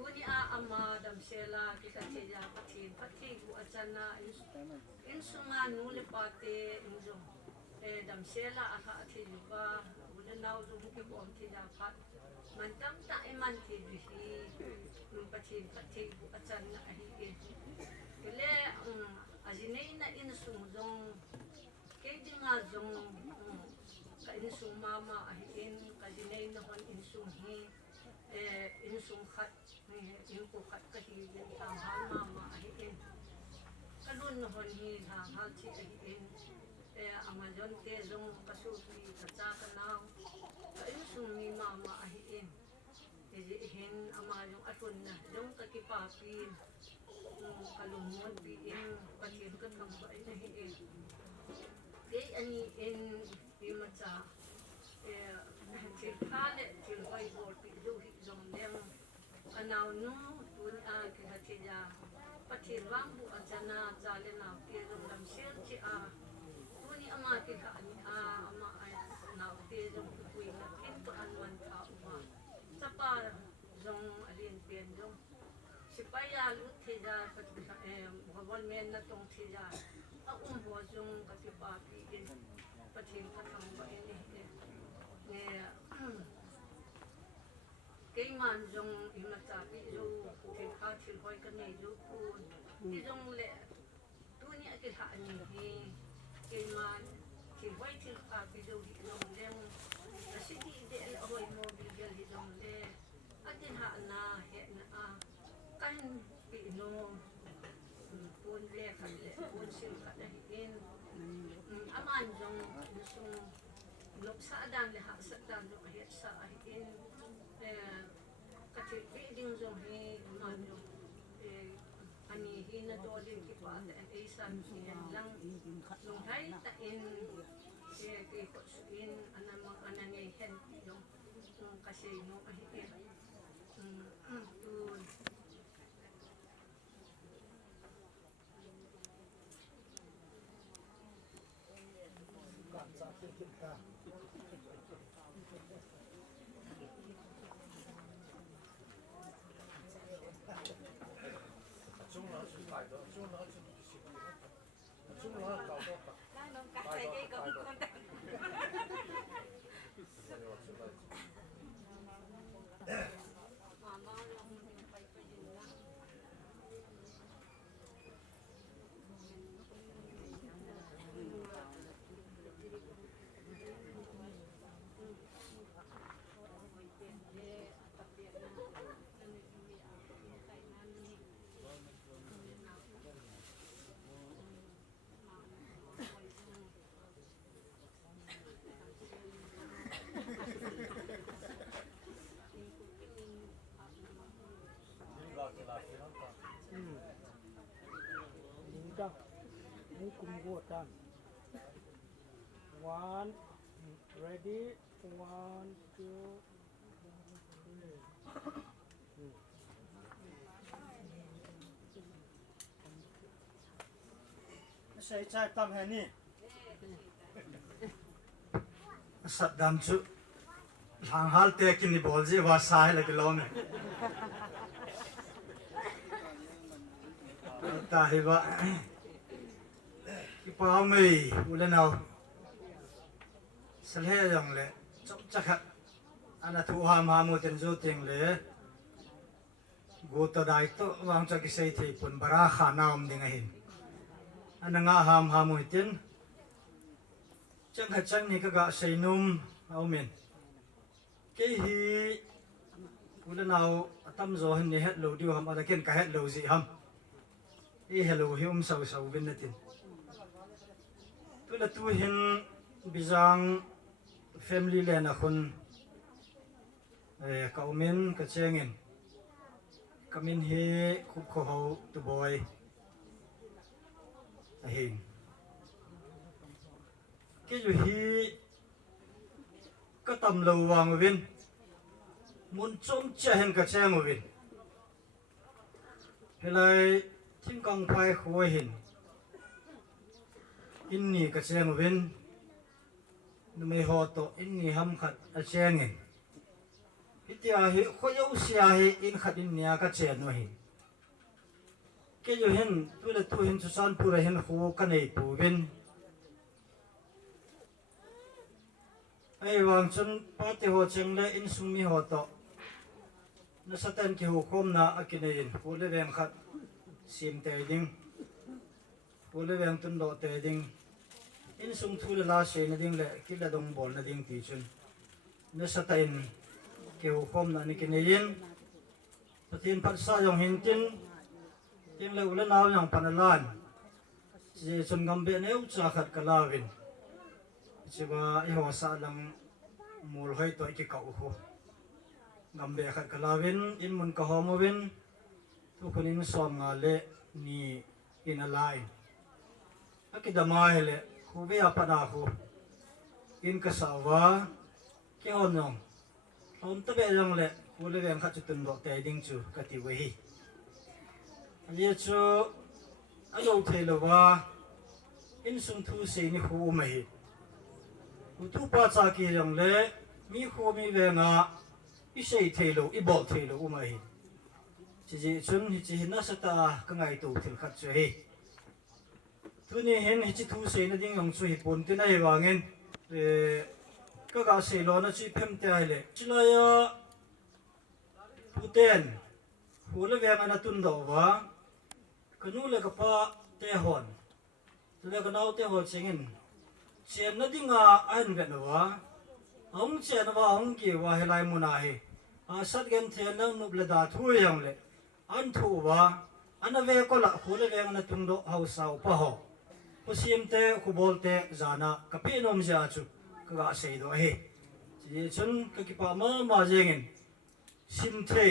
Guni ama dam sela kita ceja pati ku acana insuma nule pate injo dam sela aka ati juga udah nau zo ki ko ti da pat mantam ta eman ti hi pati ku acana ahi kele ajinei na insum zong ke dinga zong ka insum mama ahi ka jinei na hon insum hi insum khat yung ko kasi yung tamhal mama ahiin kalun nohon hi tamhal chi ahiin amajon te zong kasuki katsaka naw kayo sumi mama ahiin ihin ama yung atun na yung kakipapin kalumon biin patin katang bain ahiin kay aniin imatsa tilkale tilhoy borti duhi zong leng Anaw nu tun ki hatija patin wambu ajana jale na ti rom lam sel chi tuni ama ki ka ani ama ai na ti rom kui na kin to anwan ka uma sapa jong alin pen jong sipaya lu thija bhawan men na tong thija ho jong ka ti pa pi in patin ka thang ba ini ne cái màn dùng thì mà trả bị dù thì khá thì coi cái này dù cuốn thì dùng lệ tôi nhớ cái hạ này thì cái màn thì quay thì khá bị dù thì dùng đem là sẽ đi để là hồi mô bị gần thì dùng lệ ở trên hạ na hẹn cái bị nó cuốn lệ khẩn lệ cuốn siêu khẩn này in ở màn dùng lúc xã đàn là hạ xã đàn lúc hết xã in kasi pwedeng zong hi manyo ani hina dolin ki pa ay san lang nung hay ta in kay ko suin anamang anani hen yung kasi no ahi tun Hey, kumgo tan. 1, ready, 1, 2, 3. Say chai Thumpehna. Sat dam chu hang hal te kin ni bol je wa sai la kilom ta hi ba ki pa mai ulen au sal he yong le chok chakhat ana thu ha ma mu ten zo ting le go ta dai to wang cha ki sei thei pun bara khanam ding a hin ana nga ham mu tin chẳng hạt chẳng này các gã xây nôm ao miền cái hi ulen nào tâm gió hình này hết lâu điều ham ở đây cả hết lâu gì ham cái hello hium sầu sầu bên đây tin tôi là tôi hình bizang family lên à con cậu mình cái chêng in cái mình hi khúc khổ hậu tụi boy hình cái gì hi cái tầm lầu vàng ở bên muốn trông chơi hình cái xe ở bên cái này thiên công phải khôi hình in nhỉ cái xe ở bên nó mới họ to in nhỉ hâm khát cái xe này cái tia hi khôi yếu xe hi in khát in nhỉ cái xe nó hình cái gì hình tôi là tôi hình cho san pura hình khô cái này phụ bên ai vang chân party ho cheng le in sung mi ho to na satan ki hu khom na akinein hu le veng khat sim te ding hu le veng tun do te ding in sung thu le la se na ding le ki la dong bol na ding ti chun na satan ki hu khom na ni kinein patin phat sa yong hin tin ting le ula naw yang panalan je chun gam be neu cha khat kalawin chiba i ho sa lang mul hoi to ki kau ho ngam be khat kalawin in mun ka homowin tu kunin som nga le ni in a line akidama hele khu be apada ho in ka sawa ki honong hom ta be jong le khu le veng khat chutun do te ding chu ka ti we hi ye chu alo thelo wa in sung thu se ni khu mai tu pa cha ki yong le mi khu mi ve nga i sei thelo i bol thelo umai chi ji chun hi chi na sa ta ka ngai tu thil khat chu hi tu ni hen hi chi thu se na ding yong chu hi pon ti nai wangin ka ga se lo na chi phem te ai le chi la ya puten hu le ve na tun do wa ka nu le ka pa te hon tu le ka nau te hon chengin chen na dinga an ve no wa hong chen wa hong ki wa helai muna hi a sat gen the na nu ble da thu yang le an thu wa an ve ko la hu le ve na tung do hau sau pa ho ko sim te khu bol te zana ka pi nom ja chu ka ga sei do hi ji chun ka ki pa ma jengin sim the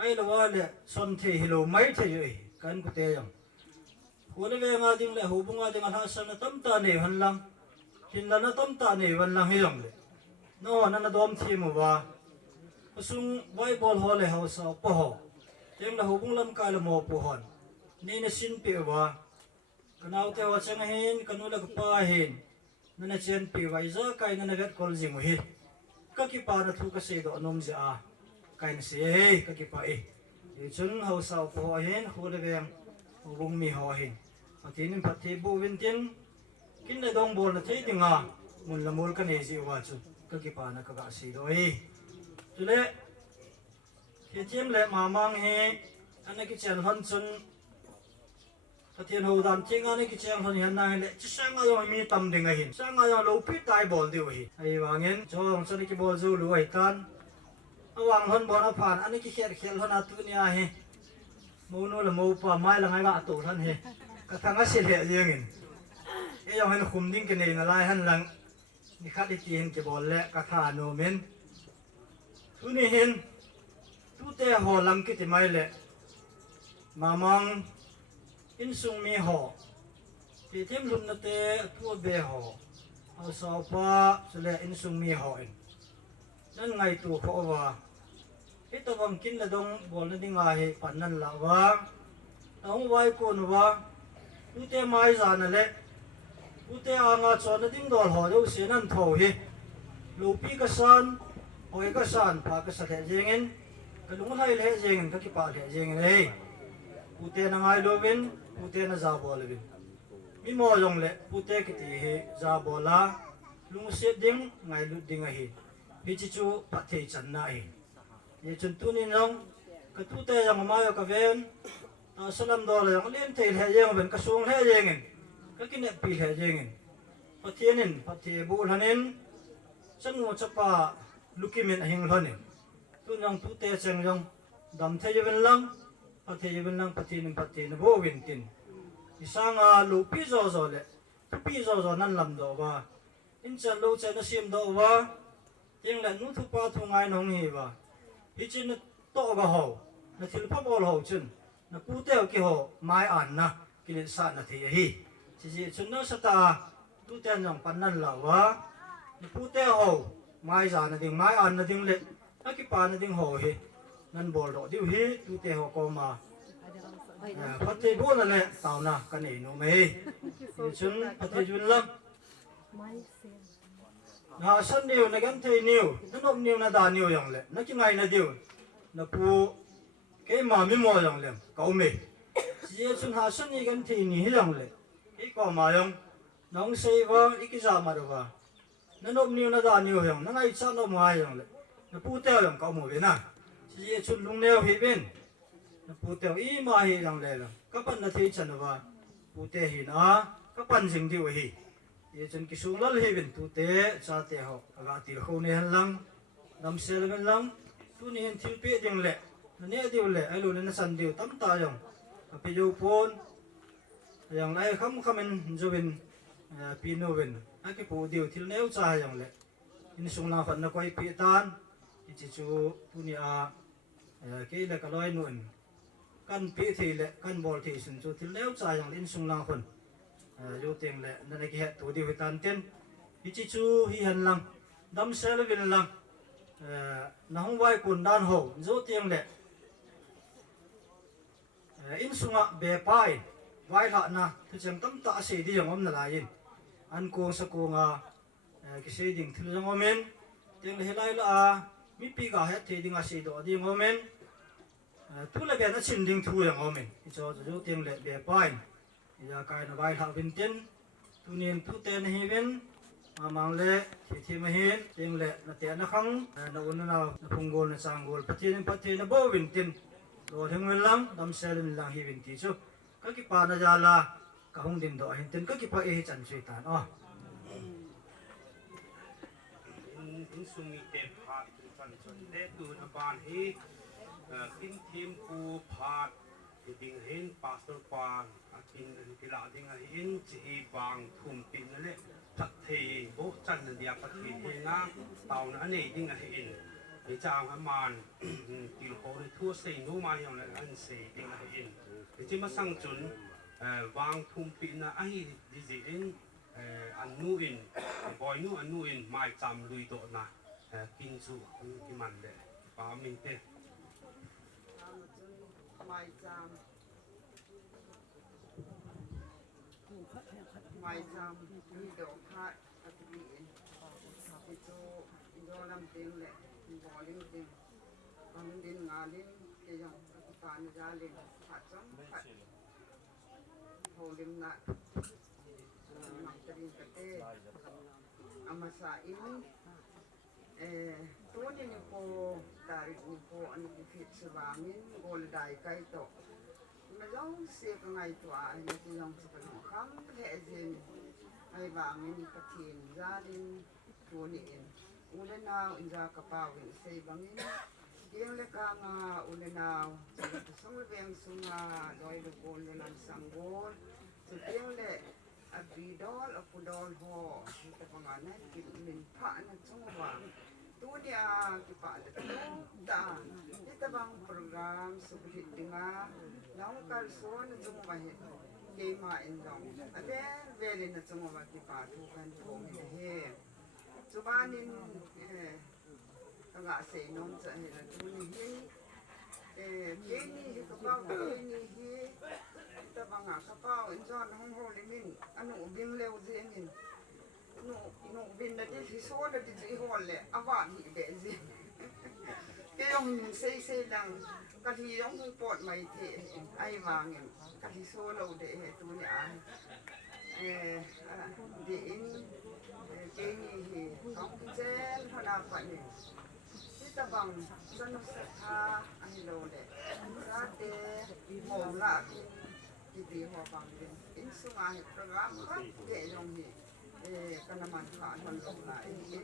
ai lo wa le son the hi lo mai the yi kan ku te yang hu le ve nga ding le hu bunga ding a ha san na tam ta ne han lang hin la na tam ta ne wan lang hi yong le no na na dom thi mu wa sung bible ho le ho sa pa ho tem la hu bung lam ka le mo pu hon ni na sin pi wa kanau te wa chang hin kanu la pa hin na na chen pi wa za kai na na vet kol jing hi ka ki pa na thu ka se do nom ja a kai na se ka ki pa e chun ho sa po hin hu le veng hu bung mi ho hin atin phat the bu win tin kin le dong bol na thei tinga mun la mol ka ne ji wa chu ka ki pa na ka ga si do hi tu le ke chem le ma mang he ana ki chen hon chun pathian ho dan thing ani ki chen hon han na le chi sang a yo mi tam ding a hin sang a yo lo pi tai bol di hi ai wangin chong chani ki bol zu lu ai tan awang hon bon a phan ani ki khel hon a tu nia he mo no la mo pa mai la ngai ga to than he ka thanga sil he yengin e yo hen khum ding ke nei na lai han lang ni khat ti hen ke bol le ka tha no men tu ni hen tu te ho lam ki ti mai le mamang in sung mi ho thì thêm luôn là te tua bè họ ao sao pa sẽ là in sung mi họ nên ngày tụ khó và ít tao vang kín là đông bol nên đi ngay bản năng là và ông vai con và Tute mai ra nè lệ Tute ang cho nó tiếng đòn họ đâu xí năn thầu hi lupi cái san hồi cái san pa cái sạch riêng cái lúng hay lệ riêng cái pa lệ riêng này Tute nang ai lovin Tute na za bol lovin mi mo long lệ Tute cái gì hi za bola lúng xếp ding ngay lụt ding hi hi chỉ chú bắt thấy chân nai ye chân tu ni long cái Tute yang mai cái ven salam dole yang len te le yang ben kasung le yang ka kine pi le yang patienin patie bu hanin chanu chapa lukimen hing hanin tu yang tu te chang yang dam the ben lang patie ben lang patienin patien bo win tin isanga lu pi zo zo le tu pi zo zo nan lam do ba in chan lo chen sim do wa ting la nu thu pa thu ngai nong hi ba hi chin to ga ho na thil pa bol ho chin na pu teo ki ho mai an na ki le sa na the hi chi chun no sa ta tu ten jong pan nan la wa na pu teo ho mai za na ding mai an na ding le a ki pa na ding ho hi nan bol ro diu hi tu te ho ko ma phát thế bố là lệ tao na cái này nó mê chun phát thế chun lắm na sân nhiều na gắn thế nhiều nó nộp nhiều na đàn nhiềuอย่างlệ nó chỉ ngày na điều na pu cái mà mi mòอย่างlệ cậu mê chỉ chun hà sân như gắn thế nhiềuอย่างlệ cái cỏ mà yang nóng say vào cái giá mà được vào nó nộp nhiều na đàn nhiềuอย่างnó ngày sao nó ngoàiอย่างlệ na pu teoอย่างcậu mồi bên à chỉ chun lung neo hi bên pu teo i ma hi yang le la ka pan na thei chan wa pu te hi na ka pan jing diu hi ye chen ki sung lal hi bin tu te cha te ho ga ti kho ne han lang nam se le ben lang tu ni hen thil pe ding le na ne diu le ai lu na san diu tam ta yong ka pe yo pon yang lai kham khamen jo bin pi no ben a ki pu diu thil neu cha yang le in sung na khan na koi pi tan chi chu tu ni a ke le ka loi nun kan pi thi le kan bol thi sun chu thil leu cha yang in sung lang khon yo teng le na ki het tu di tan ten hi chi chu hi han lang dam sel vin lang na hong wai kun dan ho zo teng le in sunga be pai vai la na thu chang tam ta se di yang om na la yin an ko sa ko nga ki se ding thil jang omen teng le helai la a mi pi ga het the ding a se do di ngomen tu la be na chin ding thu yang omen cho zo teng le be pai ya kai na vai thang bin ten tu nin tu ten hi ben mang le thi ma hin teng le na te na khang na un na phung gol na chang gol pathin na bo bin tin ro theng wen lang dam sel lang hi bin ti chu ka ki pa na ja la ka hong din do hin ten ka ki pa e chan chui tan in sung mi te phat chan chon le tu na ban hi tin tim ku phat ding hin pastor pan tin ti la ding hin chi bang thum tin le that the bo chan na dia pat thi na tao na nei ding hin ni chang ha man ti ko ni thu sei nu ma yong le an sei ding hin ti ma sang chun wang thum pi na ai di ji in an nu in boy nu an nu in Maicham lui do na kin su ki man de pa min te Maicham lui do phat at bi in ti chu do lam ting le bo ling ting ang din nga ling ke yang pa na ja ling phat cham phat ho lim na mang trin ka te amasa ini tu ni ko tarik ni ko an ki fit swangin gol dai kai to ma jong se ka ngai to a ni ti jong se ka no kham le jin ai wangin ka tin ja din tu ni in ulena in ja ka pa win se bangin Yang le ka nga ulena sa sung veng sunga loi lu gol le lan sanggol so yang le a bidol a pudol ho ta pangana ki min pha na chungwa tu dia ki pa le ta ita bang program subhit dinga nang kal so na chung ma he cái mà in dòng về lên là trong mà cái bà thuกันthùng he chú ba nên các ngã sẽ nôn chạy là chú nên cái này cái bao cái này he ta bằng ngã cái bao in cho nó không hồ lên mình anh nụ viên leo gì mình nụ viên là cái số là cái gì hồ lệ à vạn gì để gì cái ông xây đằng cái gì ông không bọt mày thì ai vàng cái gì số lâu để tôi nhà để cái gì không cái họ làm vậy cái ta bằng dân nó sẽ tha anh lâu để ra để mồm lại cái gì họ bằng đến in số ai program khác để dùng gì cái nào mà họ hoàn lộn lại in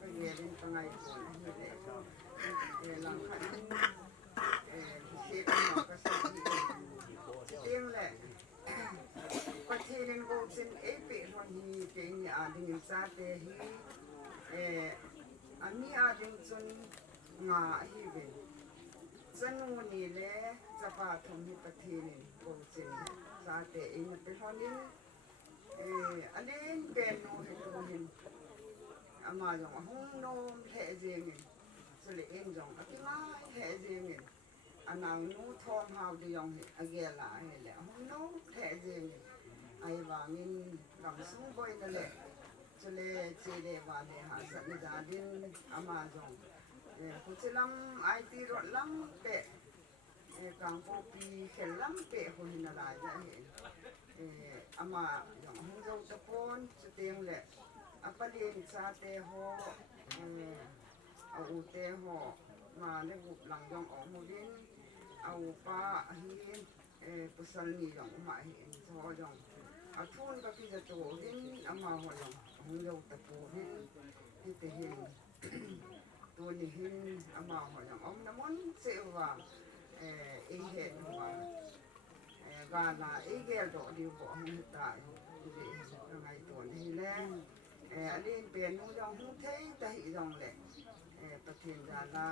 cái gì đến cái ngày của như thế để làm khăn khi mà cái sự tiếng lệประเทศนั้นก็เป็นเอเปรอนฮีเก่งอาดิงซาเตฮีอันนี้อาดิงจนงาฮีเบนจนูนี่แหละจะพาทำให้ประเทศนี้ก็เป็นซาเตเองเป็นคนนี้อันนี้เป็นโนเฮตุหินอามาจงห้องโนมแห่เจงินสุเลเองจงอธิมาแห่เจงินอันนั้นนู้ทอมหาวดียองเฮอเกล่าเฮแหละห้องโนมแห่เจงินไอ้ว่ามินกำสูงบ่อยนั่นแหละจะเลยเจเลว่าเนี่ยหาสันนิษฐานดินอามาจงผู้เจริญไอตีรถลำเปะกลางปูปีเข็นลำเปะคนหินอะไรจะเห็นอามาอย่างห้องเจ้าตะโพนจะเตียงแหละอาปะเลียนซาเตโฮเอาอูเตโฮมาในบุบหลังยองออกมูดินเอาปลาหินปุษณียองมาเห็นทอยองอาทุนก็พิจารณาหินอามาหัวยองห้องเจ้าตะโพนหินที่เตหินตัวนี้หินอามาหัวยองอมน้ำมันเสียว่าเอเห็นว่าการละเอเกลดอกดีกว่าหินตายดียังไงตัวนี้แหละอันนี้เป็นนุ่งยองหุ่นเทยแต่หิยองแหละประเทศยาลา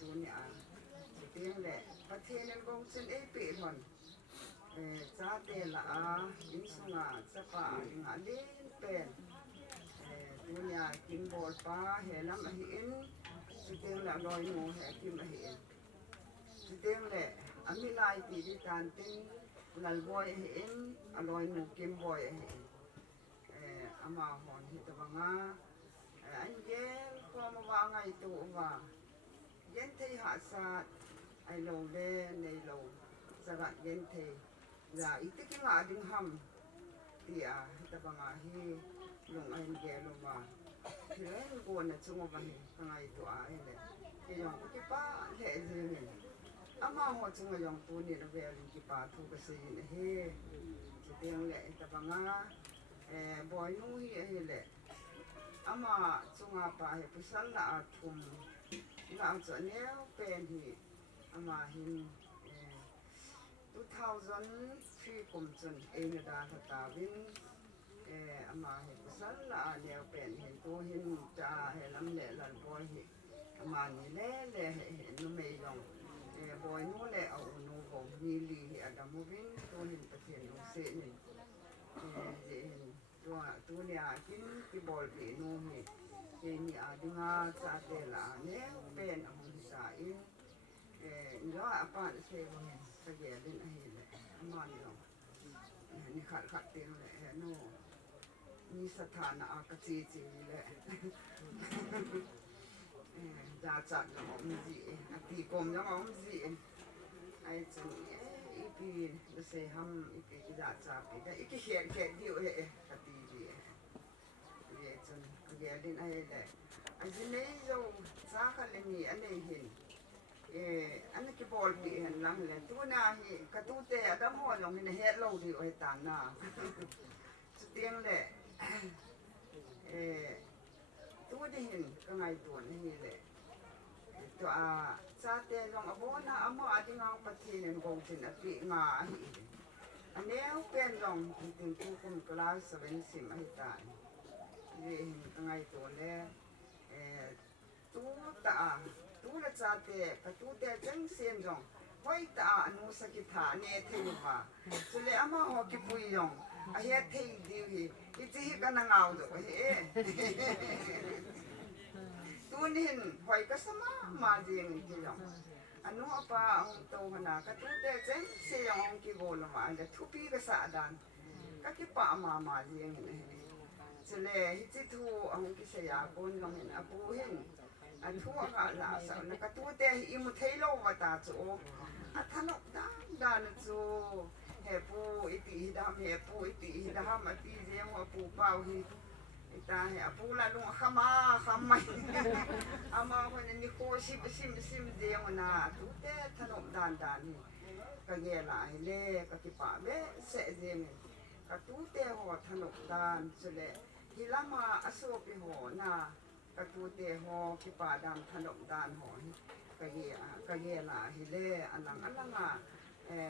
ตัวนี้เตียงแหละประเทศนั้นก็เป็นเอเปรอนจ้าเตละอินสุงาจะป่าหงาเล่นเป็นตัวนี้กินบอลปลาเห็นน้ำหินสุดเตียงละลอยงูแหกินมาเห็นสุดเตียงแหละอันนี้ลายปีดีการเป็นลายบอยเห็นอร่อยงูกินบอยเห็นอามาหอนหิตบังอาอันเย็นพอมาว่าไงตัวว่าเย็นที่หาศาสตร์ไอโลเล่ในโลสระเย็นที่อย่าอีกที่กินอาดิงหำที่หิตบังอาฮีลงไอ้เกลงมาที่เล่นกวนน่ะช่วงวันนี้ไงตัวไอ้เลยที่ยองที่ป้าเละจริงอามาหัวช่วงยองตัวนี้เราเวลิที่ป้าทุกข์สิ่งเฮ้ที่เตียงเละหิตบังอาบอยนู้ฮีเฮ้เละอามาช่วงป้าเฮปุสันละทุ่มละจะเนี้ยเป็นที่อามาหิน2003กุมจนเองดาตาวินอามาเห็นสันละเดียวเป็นเห็นตัวเห็นจ่าเห็นลำเละลันบอยเห็นอามานี่เล่เล่เห็นนุ่มไม่ยองบอยนู้เล่เอาหนูบอกมีลีเห็นอดัมวินตัวเห็นประเทศลูเซนี่เห็นตัวเนี่ยกินที่บอลปีนู้เห็นเห็นนี่ดึงอาจ่าเตละเนี่ยเป็นอามุสาอินย้อนป้าเสียวันสเกลเล่นให้เลยอามานี่ลองนี่ขัดเตียงเลยโน่มีสถานะอากาศจีเลย จ่าจัดยังอมจีตีกลมยังอมจีไอ้จังอีปีจะเสียห้ำอีปีที่จ่าจับอีกอีกเขียนเดียวกตีจีเรียจนเรียนดินไอ้เลยไอ้จีนี่เราจ้ากันเลยนี่อันนี้เห็นอันนี้กี่บอลปีเห็นหลังเลยตัวน่าเห็นกระตุ้นเตะดำหัวลงในเฮ็ดเราดีไอ้ตาหน้าเตียงเลยตัวที่เห็นก็ไงตัวนี้เลยตัวซาเตลองอโบนะอามาที่งานปฏิเนกงสินอภิงาอันนี้เป็นลองถึงผู้คุมกลาสเวนสิมาให้ตายนี่เห็นก็ไงตัวเลยตัวตาตัวละซาเตกับตัวเตจังเสียนจง ไว้ตาอนุสกิธาเนเทว่าสุเลอามาหอกิปุยยองอาเฮเทดิวิอิจิกันนางเอาดเฮตุนหินหอยก็สมามาเจียงกิยองอนุอปาองโตหนากระตุ้เตเจนเสียงกิโกลมาเดทุปีก็สะดันก็กิปะมาเจียงสุเลฮิจิทูองกิเสียกนลงเห็นอปูหินอันทั่วกะลาสาวนักตัวเตอิมุเทโลวตาโจอัทนกดานโจเฮปูอิติดามเฮปูอิติดามอติเจมอปูเปาฮิอิตาเฮอปูละลุงขมาขมายอามาคนนี้โคชิบซิมเจมนาตุเตทนกดานกะเกลาเฮเลกะกิปะเบเสเจมกะตุเตหอทนกดานสุเลฮิลามาอโศปิโหนากระตูเตหอกิปาดามถนมดานหอยกะเยลาฮิเลอันลัง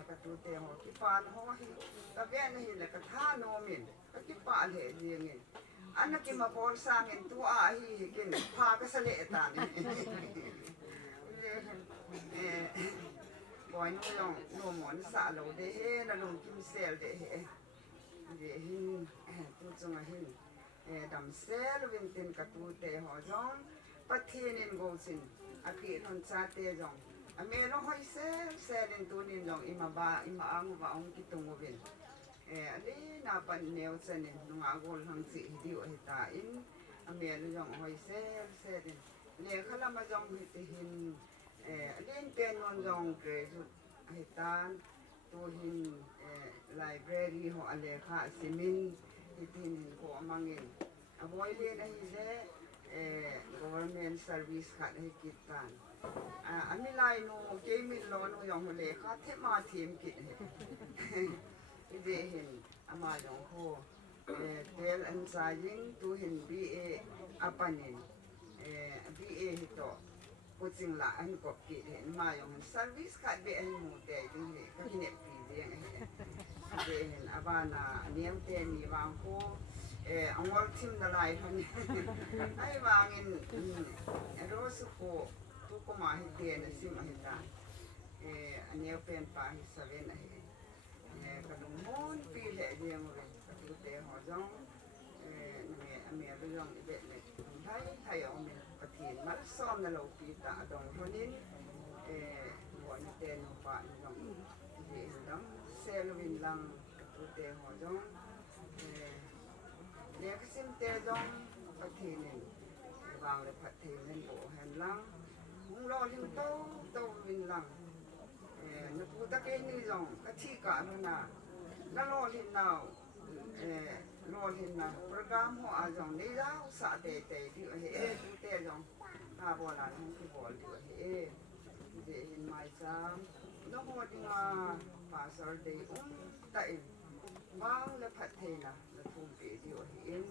กระตูเตหอกิปาหอฮิกะเวนฮิเลกะท่าโนมินกะกิปาเลเจียงินอันนักกิมาบอลสร้างเงินตัวอาฮิกินพากะสะเลตานี่บอยนุ่ยองโนหมอนสะโลเดเฮนะลงกิมเซลเดเฮเดหินตุจงหินดำเซลวินตินกระตูเตหอจงปะเทนินโกสินอากินนซาเตจงอเมลหอยเซลินตูนินจงอิมาอังวะองกิตุงวินอันนี้นาปันเนวเซนินนงอากลหังสิดิวหิตาอินอเมลจงหอยเซลินเลี้ยขลามาจงหิติหินอันนี้เป็นนนจงเกจุดหิตานตัวหินไลบรารีหออเลขาซิมินitin ko amangin avoid na hile government service khat hikitan amilai no gaming lo no yong le kha the ma thim kit ide hin ama yong ho tel an sajing tu hin ba apanin ba hito coaching la an ko kit hin ma yong service khat be an mu te ding le ka kine pi dingเห็นอาบานาเนียมเตนีวางโคอังวอลทิมละลายทันไอ้วางเงินโรสโคทุกมาให้เตียนซิมาให้ตาอันนี้เป็นปาฮิสเวนกระดุมม้วนปีเหล่เดียงเลยกระดูเตะหัวจ้องเมียเรื่องเบ็ดเลยไทยเอาเมียกระถิ่นมัดซ้อมในโลปีตาดองคนนี้หัวนี่เตนปาดองเห็นดองเซลวินลังตุเตหัวจงเลี้ยงซิมเตจงปะทีนึงวางเลยปะทีนึงโบแห่งลังมุงรอลิมโตวินลังนปูตะเกนี่จงกะที่กะมันน่ะแล้วรอลิมนาวรอลิมน่ะโปรแกรมหัวอาจงนี่แล้วสะเตดิตุเตจงตาบอลานที่บอลดิเดอินไมซัมน้องหัวดิงาpasal day taim bang le phathena le thum pe dio hin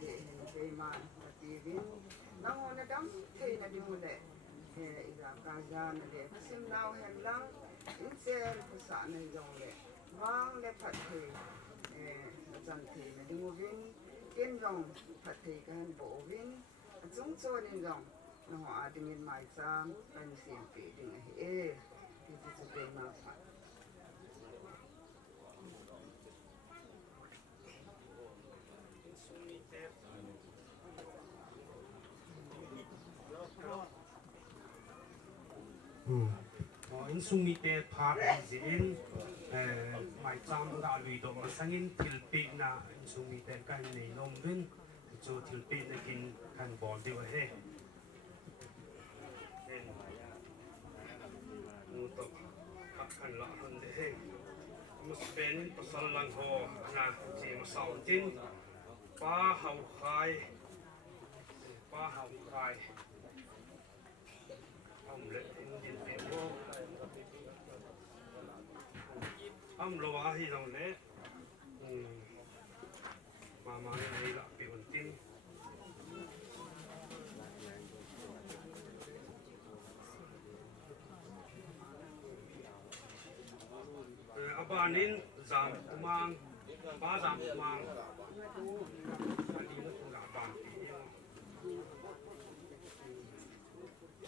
de hin pe man pativin nang ona dam thena di mule ila ka jan le sim naw hen lang in sel pusa na jong le bang le phathe jan thena di mu vin ken jong phathe kan bo vin chung cho nin jong no a dingin mai sam kan sim pe ding ti ti pe ma pha in sumi te phar zin Maicham ga lui do masangin thilpi na in sumi te kan nei nom rin chu thilpi na kin kan bol diwa he nu to kan la han de he mus pen pasal lang ho na chi masau tin pa hau khai le in pe ho lo wa hi dong le ma nei la pe un tin abanin zam kumang ba zam kumang ani na kula ban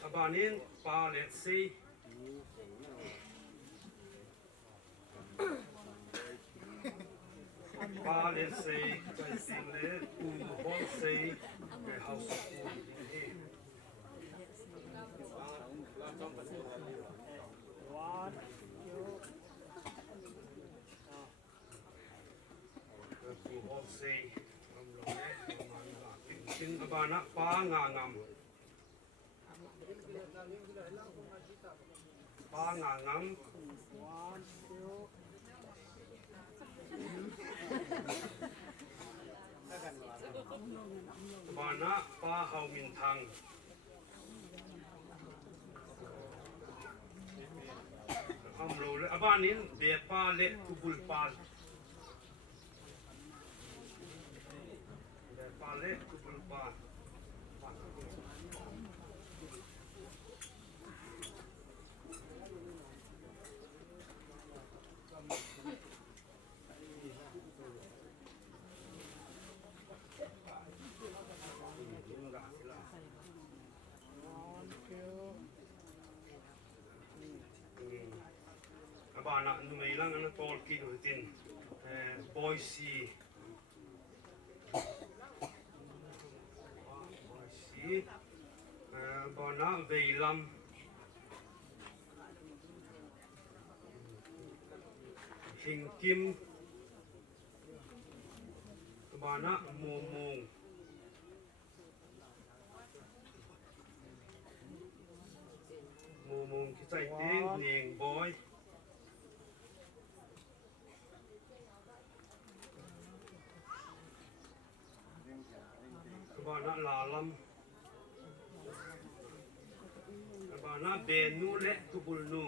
abanin pa let's say ba le sei kai sin le ku ho sei ke house ku he ku ho sei am lo le tin ba na pa nga ngam pa nga ngam Bana pa hau min thang amro le abanin be pa le kubul pal be pa le kubul pal Abana numei lang ana tolkin utin Boise bana veilam hingkim bana momong momong ki chai teng ning boy bana lalam bana benu le tubul nu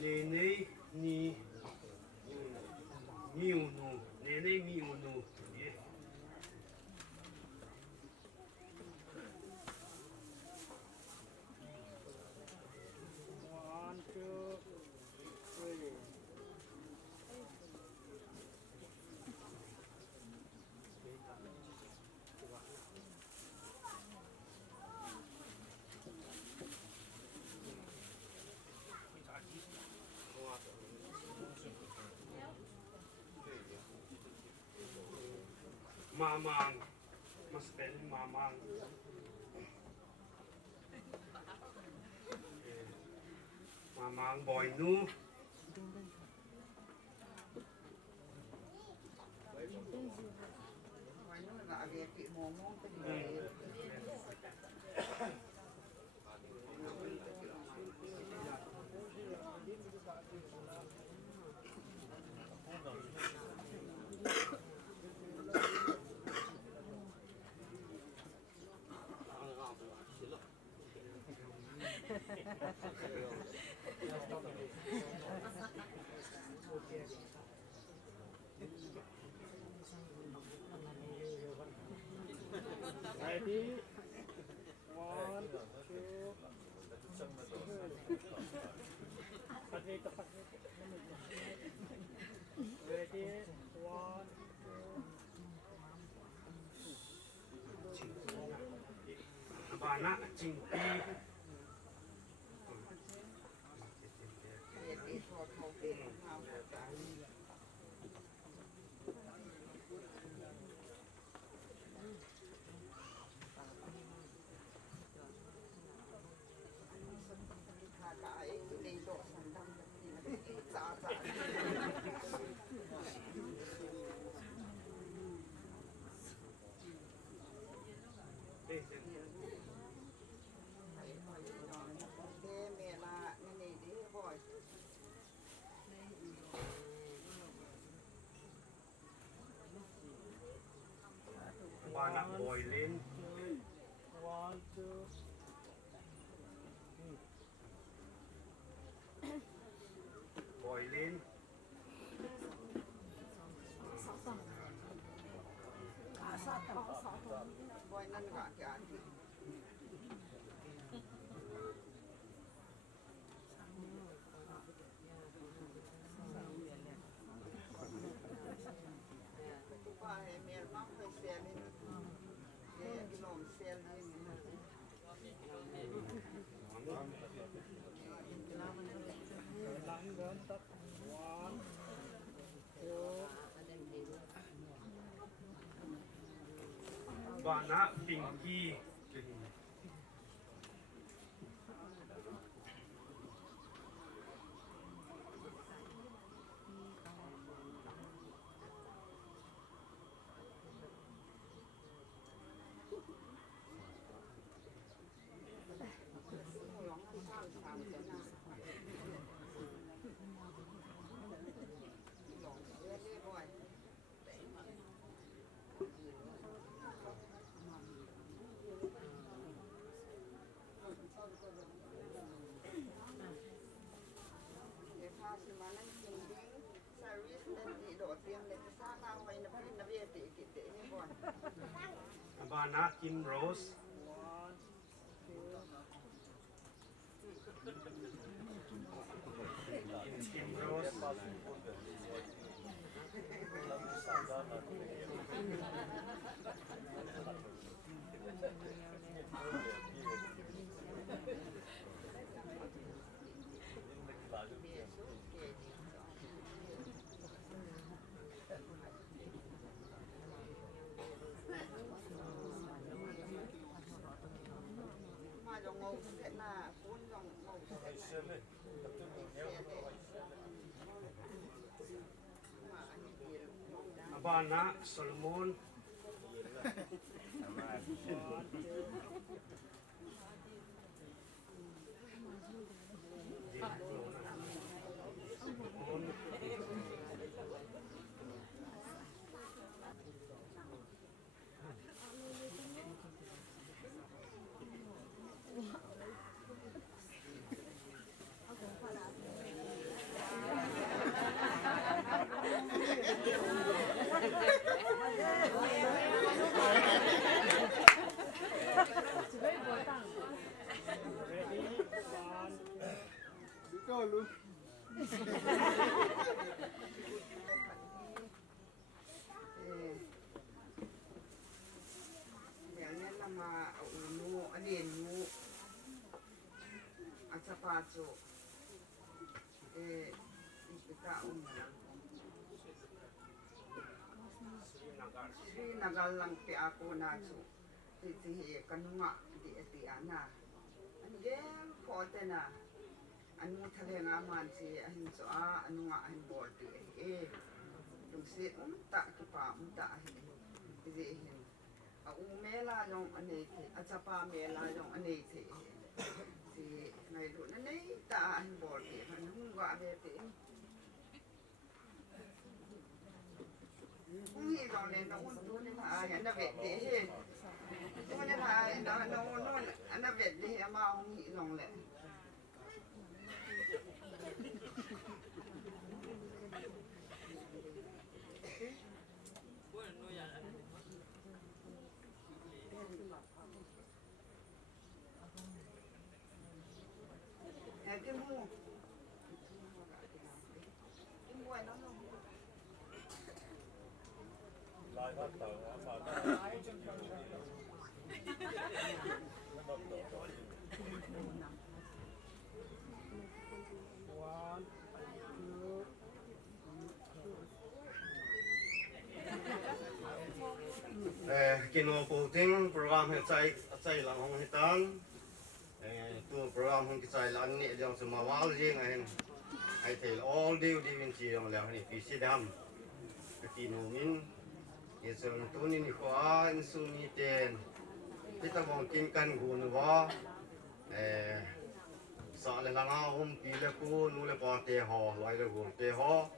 nene ni miunu nene miunu ye mamang mas ben mamang mamang boy nu Ready? 1, 2. Ready? 1, 2. bana cingpi bana boilin 1, 2. abana pinky abana Kim Rose Kim Rose abana Solomon Pacho ipita Srinagar lang ti ako na so ti kanunga di ana angel fote na anu thale nga man si ahin so anu nga ahin borti yung si ta ki pa ta ahin di umela yung anete at sa pa mela yung anete thì ngày đó nó lấy ta anh bỏ thì hắn không gọi về thì cũng nghĩ rằng này nó cũng tôi nên là anh đã về thì tôi nên là nó anh đã về thì em mau không nghĩ rằng lại cái mua nó lại bắt đầu kino puting program chạy lang hong hitan tu program hong chạy lan ni jang semawal jing ai thel all day win chi jang lang ni pc dam kino min yesong tu ni khwa in su ni ten kita bong kin kan gun wa sa le lang hom pi le ku nu le pa te ho lai le gu te ho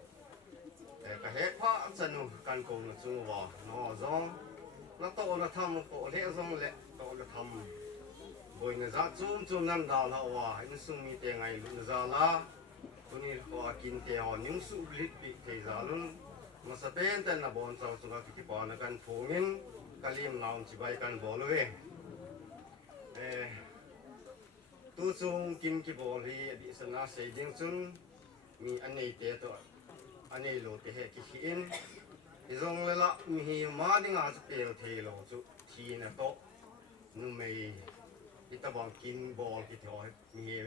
ka he pha chanu kan ko na chu wa no zong nó to nó thầm cổ lẽ rong lẽ to nó thầm rồi người ra chung năm đào là hòa anh sung mi tiền ngày luôn ra lá tôi đi qua kinh tế họ những sự lít bị thế ra luôn mà sẽ bên tên là bọn cháu chúng ta cái bọn nó cần phổ biến cái liềm nào chỉ bay cần bỏ lưỡi tôi chung kinh cái bỏ lì bị sân na xây dựng chung mi anh này thế thôi anh này lột thế cái khiên thì rong là mi mà đi ngã sẽ bèo thế lo chú thì là tốt nhưng mà kita bang kin ball kita oi mi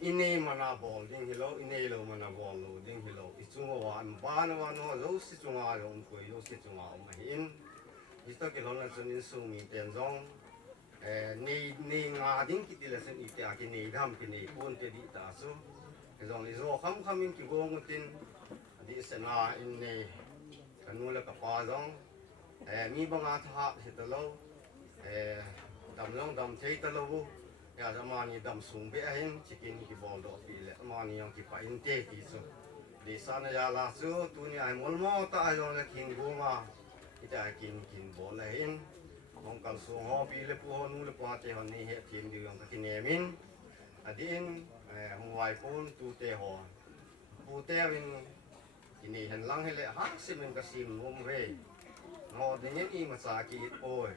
ini mana ball ding hilo ini lo mana ball lo ding hilo ichunga wan ban wan no zo si chunga lo koi lo si chunga ma hin Hito ke lona chun in su mi ten zong ni nga ding ki dile sen ite a ki ni dham ki ni pun te di ta su ke zong ni zo kham in ki gong tin di sena in ne kanu la ka pa zong mi banga tha hito lo dam long dam thei ta lo ya zamani dam sung be hin chikin ki bol do pi le mani yang ki pa in te ki su di sana ya la su tu ni ai mol mo ta ai zong le king gunga ita kin bol le hin mong kal su ho pi le pu ho nu le pa te ho ni he tim di yang ka kin emin adin muai pun tu te ho pu te win kini hen lang hele ha simen ka sim mum ve ngo de ni i ma sa ki oi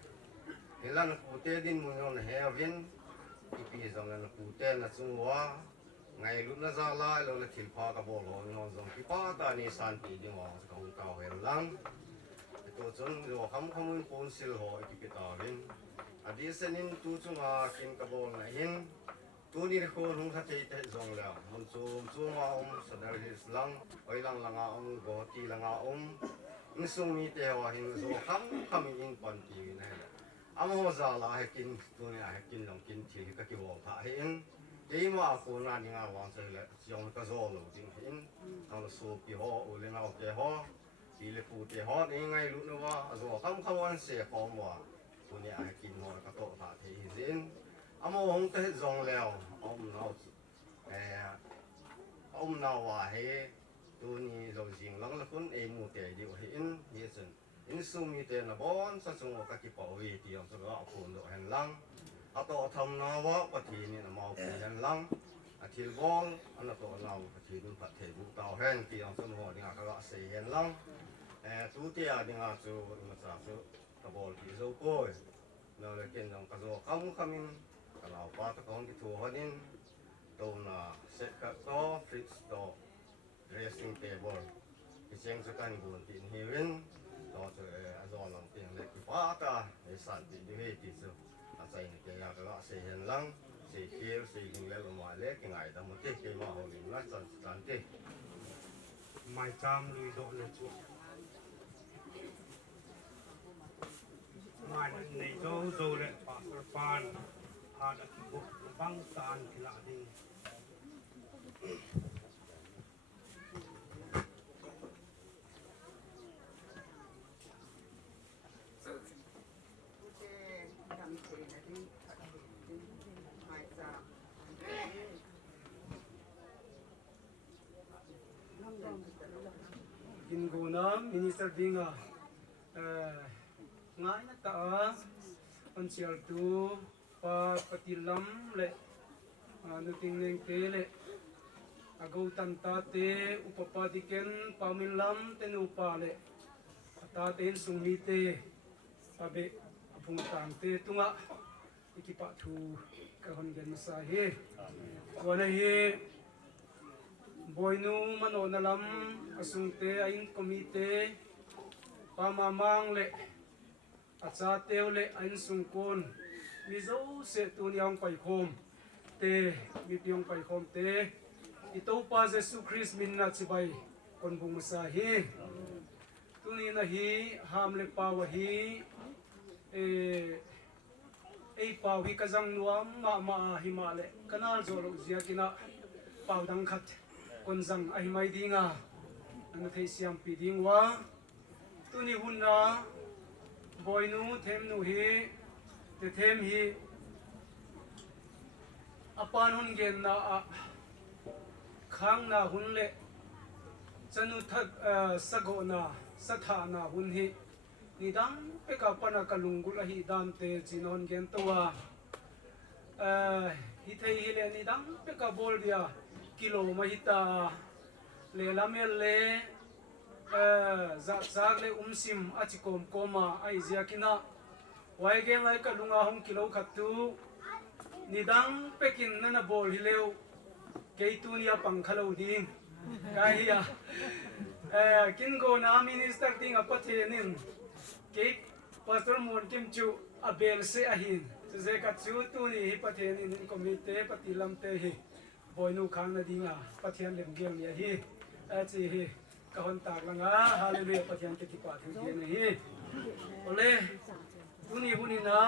helan pu te din mu yon he vin ki pi zong na pu te na chung wa ngai lu na za la lo le thil pha ka bol ho ngo zong ki pa ta ni san pi ding wa ka hu ka he lang to chun lo kham in pon sil ho ki pi ta vin adi senin tu chunga kin ka bol na hin tu ni ko hung kha te zong la mun chu ma sadar his lang oi lang langa go ti langa in sung mi te wa hin zo kham in pan ti na amo za la kin tu ni kin long kin ti ka ki wo tha hin ke ma ko na ni nga wa se le yong ka zo lo ding hin ta so pi ho o le na o te ho ti le pu te ho ni ngai lu no wa zo kham wan se khom wa tu ni kin mo ka to tha the zin amo hong te zong leo ông nào hòa he tu ni zo jing lang la kun e mu te di he in chen in su mi te na bon sa sung ka ki pa wi ti ang so ga phun do hen lang a to tham na wa pa thi ni na mau pu hen lang a thil bol an to na pa thi dun pa the bu tao hen ti ang so ho ding a ka se hen lang tu te a ding a chu ma sa chu ka bol ti zo ko no le ken dong ka zo kham in kalau pa ta kong ki tu hodin to na set ka to fix to dressing table ki cheng sa kan gun tin hiwin to so azo lang tin le ki pa ta e san ti di he ti so a sai ni ke ya ka se hen lang se kiel se ling le ma le ki ngai da mo te ke ma ho ni na san te Maicham lui do le chu mai nei zo le pa pan ada buk bang tan kila ding in Guon minister dinga ngai na ta on sial tu pa patilam le nu ting leng te le agau tan ta te upapa diken pamilam te nu pa le ta ten sung mi te pabe apung tang te tunga ikipa thu ka hon gen sa he wana he boinu mano nalam asung te ain komite pamamang le acha teu le ain sung kon mi zo se tu nyang pai khom te mi piong pai khom te ito pa Jesu Christ min na chibai kon bung sa hi tu ni na hi ham le pa wa hi e pa wi ka jang nuam ma hi ma le kanal zo lo zia kina pau dang khat kon jang ai mai dinga an thei siam pi ding wa tu ni hun na boinu them nu hi te them hi apan hun gen na khang na hun le chanu that sago na satha na hun hi nidang pe ka pana kalungul hi dan te chinon gen to wa hi thei hi le nidang pe ka bol dia kilo ma hi ta le lamel le za le umsim achikom koma ai zia kina wai ge ngai ka lunga hong kilo khatu nidang pekin na bol hileu keitunia pangkhalo ding kai ya kin go na minister ting apathenin ke pastor mon kim chu abel se ahin se ka chu tu ni pathenin komite patilam te hi boinu khang na dinga pathian lem gem ya hi chi hi ka hon tak langa hallelujah pathian te ki pa thu ni hi ole tuni hunina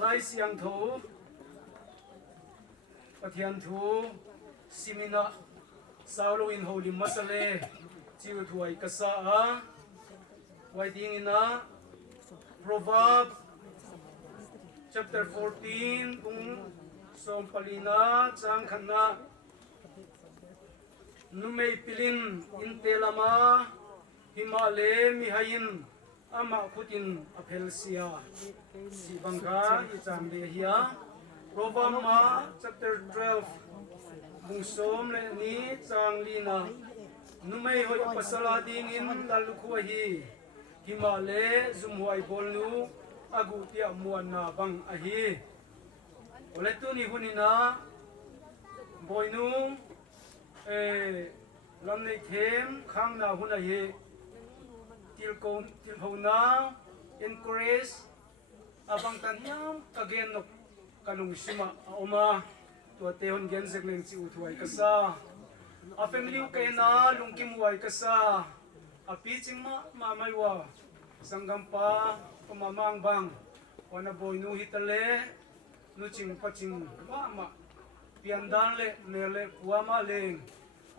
lai siang tho pathian thu simina saulo in holy masale chiu thuai kasa a waiting ina proverb chapter 14 kung som palina chang khanna numei pilin intelama himale mihain ama khutin aphelsia si bangka icham de hia proverb ma chapter 12 bung som le ni chang lina numei hoi pasala ding in lalukhu hi himale zumhuai bolnu agu tia muanna bang ahi oletu ni hunina boinu Lamneithem khangna huna hi tilhona encourage abang tanyam again no kanung sima oma to tehon gen zegleng chi uthuai kasa a family ka na lungkim wai kasa a piching ma maiwa sangam pa pamamang bang wana boinu hitale nu ching paching ma piandan le nele kuama leng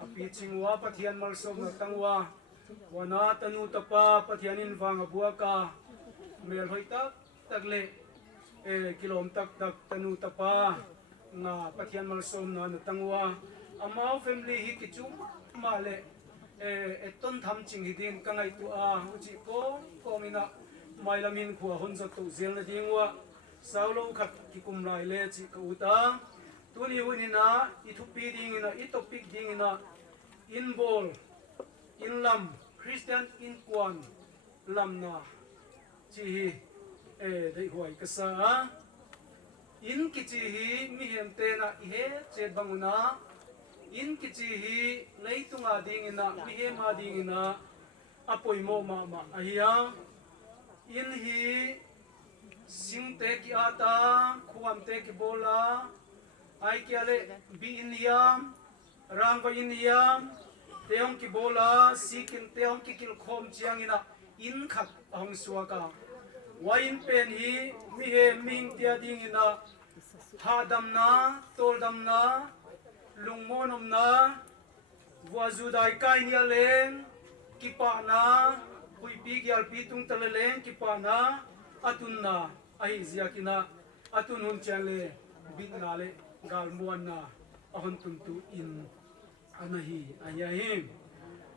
api chingwa pathian malsom na tangwa wana tanu tapa pathianin Vang abuaka mel hoita tagle kilom tak tanu tapa na pathian malsom na tangwa amao family hi kichu male eton tham ching hidin kangai tu a uchi ko mina mailamin khuwa honza to zel na dingwa saulo khat kikum lai le chi ka uta tuni hunina ithupi dingina itopic dingina in bol in lam Christian in Guon lamna chi hi dei huai kasa in kichi hi mi hemte na he che banguna in kichi hi leitunga dingina mi he ma dingina apoimo ma ahia in hi singte ki ata khuamte ki bola ai kiale bi indiam rangva indiam teong ki bola sikin teong ki kil khom chiang ina in khat hong suaka wain pen hi mi he ming tia ding ina ha damna tol damna lungmonom na wazudai kai nia leng ki pa na hui pi gyal pi tung taleleng ki pa na atunna ai ziakina atun hun chale bitna le gal muanna ahon tuntu in anahi ayahim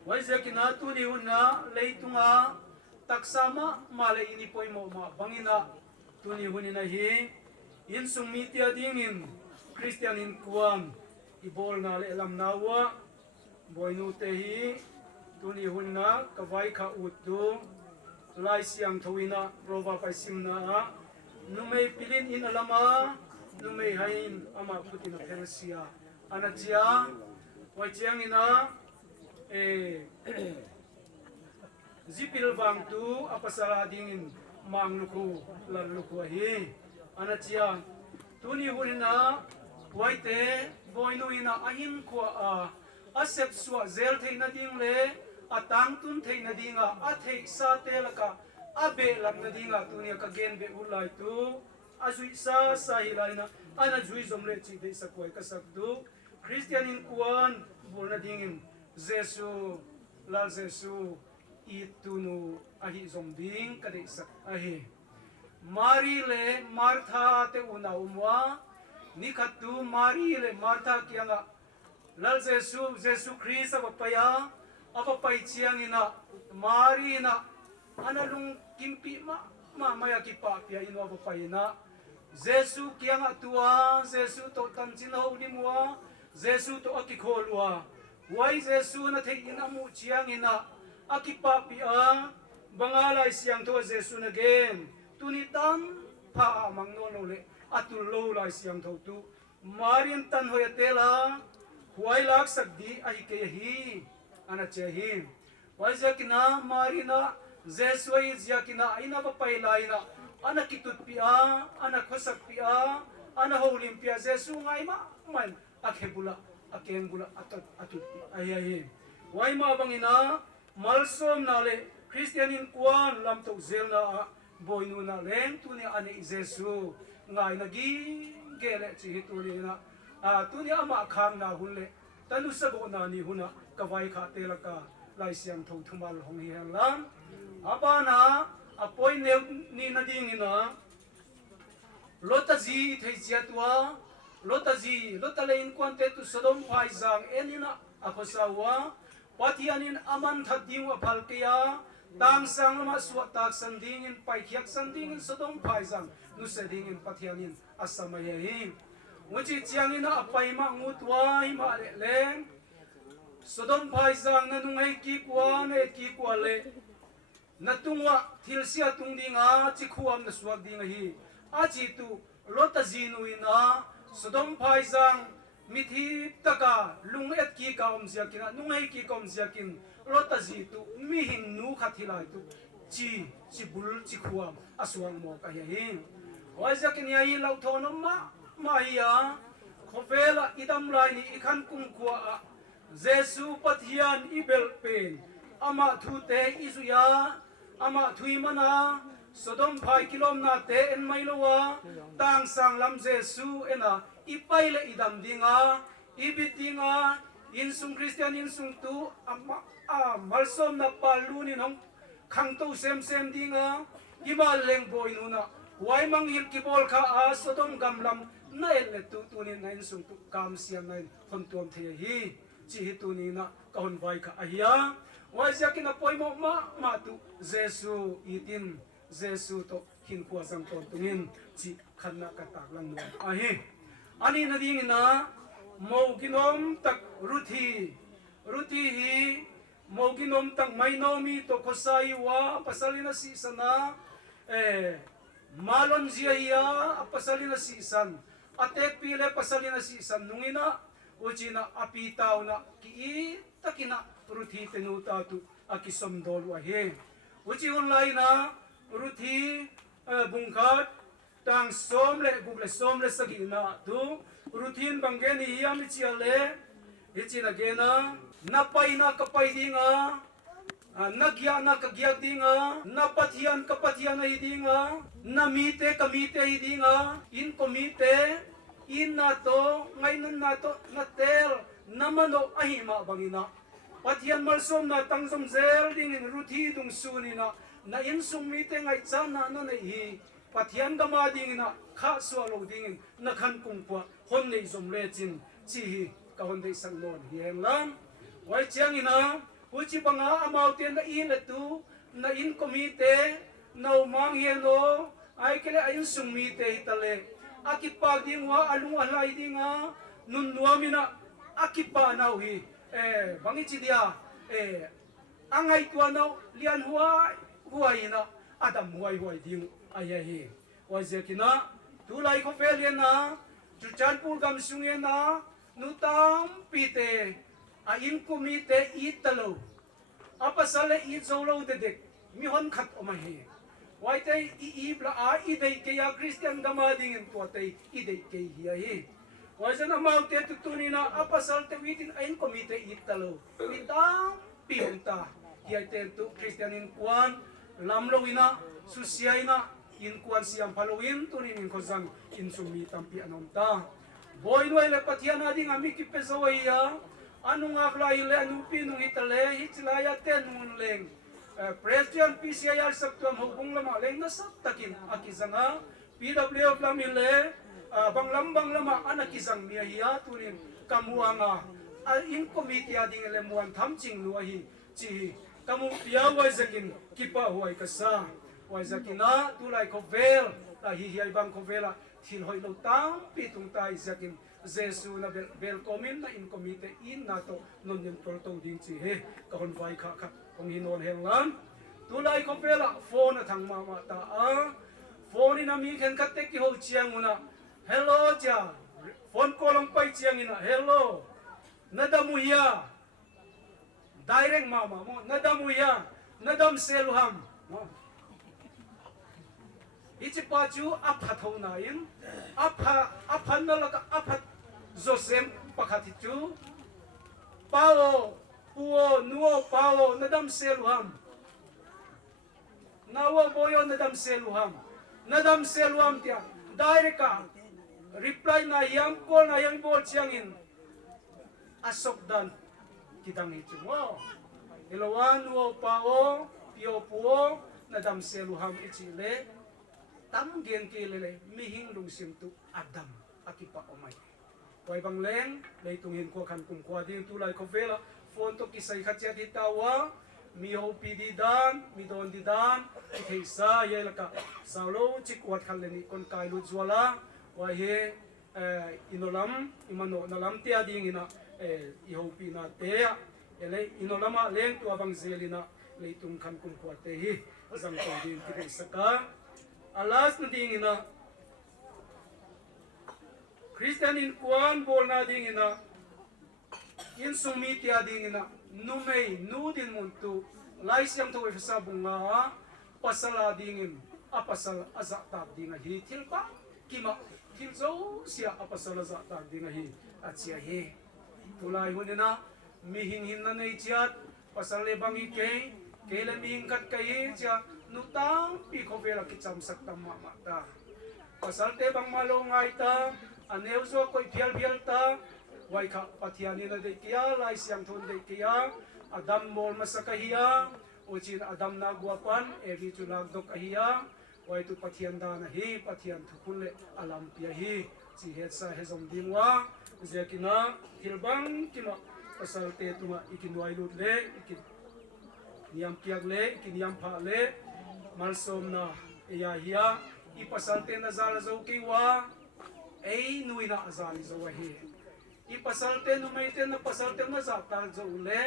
waizakina tuni unna leitunga taksama male ini poimo ma bangina tuni hunina hi in summitia dingin Christian in Guon ibol na le lam nawa boinu te hi tuni hunna kawai kha uttu lai siang thoina rova paisimna numei pilin in alama numei hain ama putina persia anajia wajiang ina zipil Vang tu apasala dingin mangluku laluku hi anajia tuni hunina waite boinu ina ahin kwa asep swa zel theina ding le atang tun theina dinga a thei sa telaka abe lamna dinga tunia ka gen be ulai tu azui sa hilaina ana zui zomle chi de sakwai ka sakdu Christian in Guon bolna dingin Jesu lal Jesu itunu ahi zombing ka de sak ahi Mari le Martha te una umwa nikatu Mari le Martha kianga lal Jesu Christ apaya apapai chiang ina Mari na analung kimpi ma maya kipa pia ino apapai na Jesu kianga tua Jesu to tamchin ho limwa Jesu to akikholwa wai Jesu na thei ina mu chiang ina akipa pia bangalai siang to Jesu na gen tunitan pha mangno no le atul lo lai siang tho tu Marian tan hoyatela huai lak sakdi ahi ke hi ana chehi wajakina marina Jesui ziakina aina papai laina ana kitut pia ana khosak pia ana holim pia Jesu ngai ma man akhebula akembula atut ai ai wai ma bangina malsom na le Christian in Guon lam to zel na boy nu na leng tu ni ani Jesu ngai na gi gele chi tu ni na tu ni ama khang na hun le tanu sa go na ni huna ka vai kha te la ka lai siam tho thumal hong hi lam apa na apoi ne ni na ding ina lotaji thei chia tua lotaji lotalein kwante tu Sodom phai jang enina akosawa pathianin aman thading wa phalkia tang sang lama suatak sanding in paikhiak sanding in Sodom phai jang nu seding in pathianin asamaya hi muji chiangina apai ma ngutwa hi ma le leng Sodom phai jang na nungai ki kwa ne ki kwa le natungwa thilsia tungdinga chikhuam na suak dinga hi achi tu lotaji nuina Sodom phai jang mithi taka lung et ki kaum ziakin nungai ki kaum ziakin lotaji tu mi hin nu khathilai tu chi bul chi khuam aswang mo ka hi wa ziakin ya hi lau thono ma ya khofela idam lai ni ikhan kum khwa Jesu pathian ibel pen ama Tute izuya ama thui mana Sodom phai kilom na te en mailowa tang sang lam Jesu ena ipai le idam dinga ibit dinga insung Christian insung tu ama malsom na paluni nong khangto sem dinga imal leng boy nuna wai mang hil kibol kha Sodom gamlam na el tu ni na insung tu kam siam na hon tuam the hi chi tu ni na kahon vai kha ahia wai jakin apoi mo ma tu Jesu itin Jesu to hin kwa sang ton tungin chi khanna ka tak lang no ahi ani na ding na mo ginom tak ruthi hi mo ginom tak mainomi to kosai wa pasalina si sana malon zia ya pasalina si san atek pile pasalina si san nungina ujina apitaw na ki takina ruthi tenuta tu akisom dol wa he uji online na ruthi bungkat tang somle google somle sagina tu ruthin bangeni yam chiale ichina gena napai na kapai dinga nagya na kagya dinga napathian kapathian ai dinga namite kamite ai dinga in komite in nato ngainan nato natel namano ahima bangina pathian malsom na tangsom zel dingin ruthi dung sunina na insung mite ngai chana na nei hi pathian gama dingina kha swalo dingin na khan kungpa hon nei zom le chin chi hi ka hon dei sang non hi heng lam wai chiangina uchi banga amauten na in le tu na in komite no mang hieno ai kele ayun sung mite hitale akipa dingwa alung alai dinga nun nuamina akipa nau hi bangi chi dia angai tuanau lian huai na adam huai ding ayahi wajekina tulai ko feliana chuchanpur gamsungena nutam pite ain komite italo apasale i zolo dedek mi hon khat omahi waitei i bla idei ke ya Christian gamading tuatei idei ke hi wajana maute tutunina apasal te witin ain komite italo mitam pinta hiaten tu Christian in Guon lamlowina susiaina in Guon siam Halloween tunin in kozang in sumi tampi anonta boy no ele patiana ding ami ki pesawaya anu ngaklai le anu pinung itale hitlaya tenun leng Christian PCIR saktuam hubung lama leng na saktakin akizanga PWF lamile banglam lama anakizang miya tunin kamuanga in committee ading lemuan thamching nuahi chi kamu piawai zakin kipa huai kasa wai zakina tulai kovel hi bang kovela thin hoi lo tang pitung tai zakin Jesu na welcome na in committee in nato non nin tolto ding chi he ka hon vai kha kong hinon henglan tulai kovela phone thang mama ta phone ina mi khen katte ki ho chiang una hello cha phone call pai chiang ina hello nadamuya direct mama mo nadamuya nadam seluham ichi pachu aphathau nain aphanalaka aphat josem pakhatichu pao puo nuo pao nadam seluham nawa boyo nadam seluham tia direct ka reply na yam call na yang bol chiangin asok dan kitang ichungo ilawan wo pao pio puo nadam seluham ichile tam gen kilele mihing lungsim tu adam akipa omai wai bang leng lei tungin ko kan kum kwa ding tulai ko vela phone to kisai khatia ditawa mi ho pi di dan mi don di dan thei sa ye laka saulo chikwat khaleni kon kai lu zwala wa he inolam imano nalam tia ding ina i ho pi na te ele inolama leng tu abang zelina leitung kan kum kwa te hi zang ko din ki saka alas na ding ina Christian in Guon bol na ding ina in sumitia ding ina numei nudin muntu laisiam to efsa bunga pasala dingin apasal azata dinga hi thilpa kima thilzo sia apasal azata dinga hi achia hi tulai hunena mihing hinna nei chiat pasal le bangi ke le mihing kat kai cha nutang pi khobela ki cham sak tam ma ta pasal te bang malo ngai ta aneu zo koi phial ta wai kha pathiani na de kia lai siam thon de kia adam mol masaka hiya ochin adam na guapan evi chunak dok hiya wai tu pathian da na hi pathian thukule alam pia hi chi het sa hezom dingwa zekina hilbang kima pasal te tuma ikinwai lut le ikin niam kiak le ikin niam pha le malsom na ya hiya i pasal te na zal zo kiwa ei nuina azali zo hi i pasal te nu mai te na pasal te na za ta zo le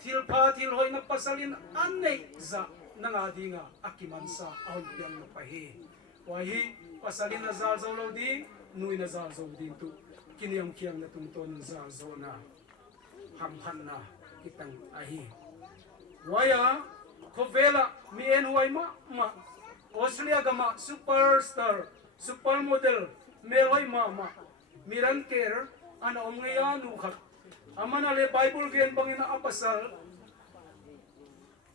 thil pha thil hoi na pasalin an nei za na nga dinga akiman sa aun piang na pa hi wa hi pasalin na za zo lo di nuina za zo din tu kiniam kiang na tung ton za zo na ham han na kitang ahi waya khovela mi en huai ma Australia gama superstar supermodel meloi ma miran ker ana omngeya nu khat amana le bible gen bangina apasal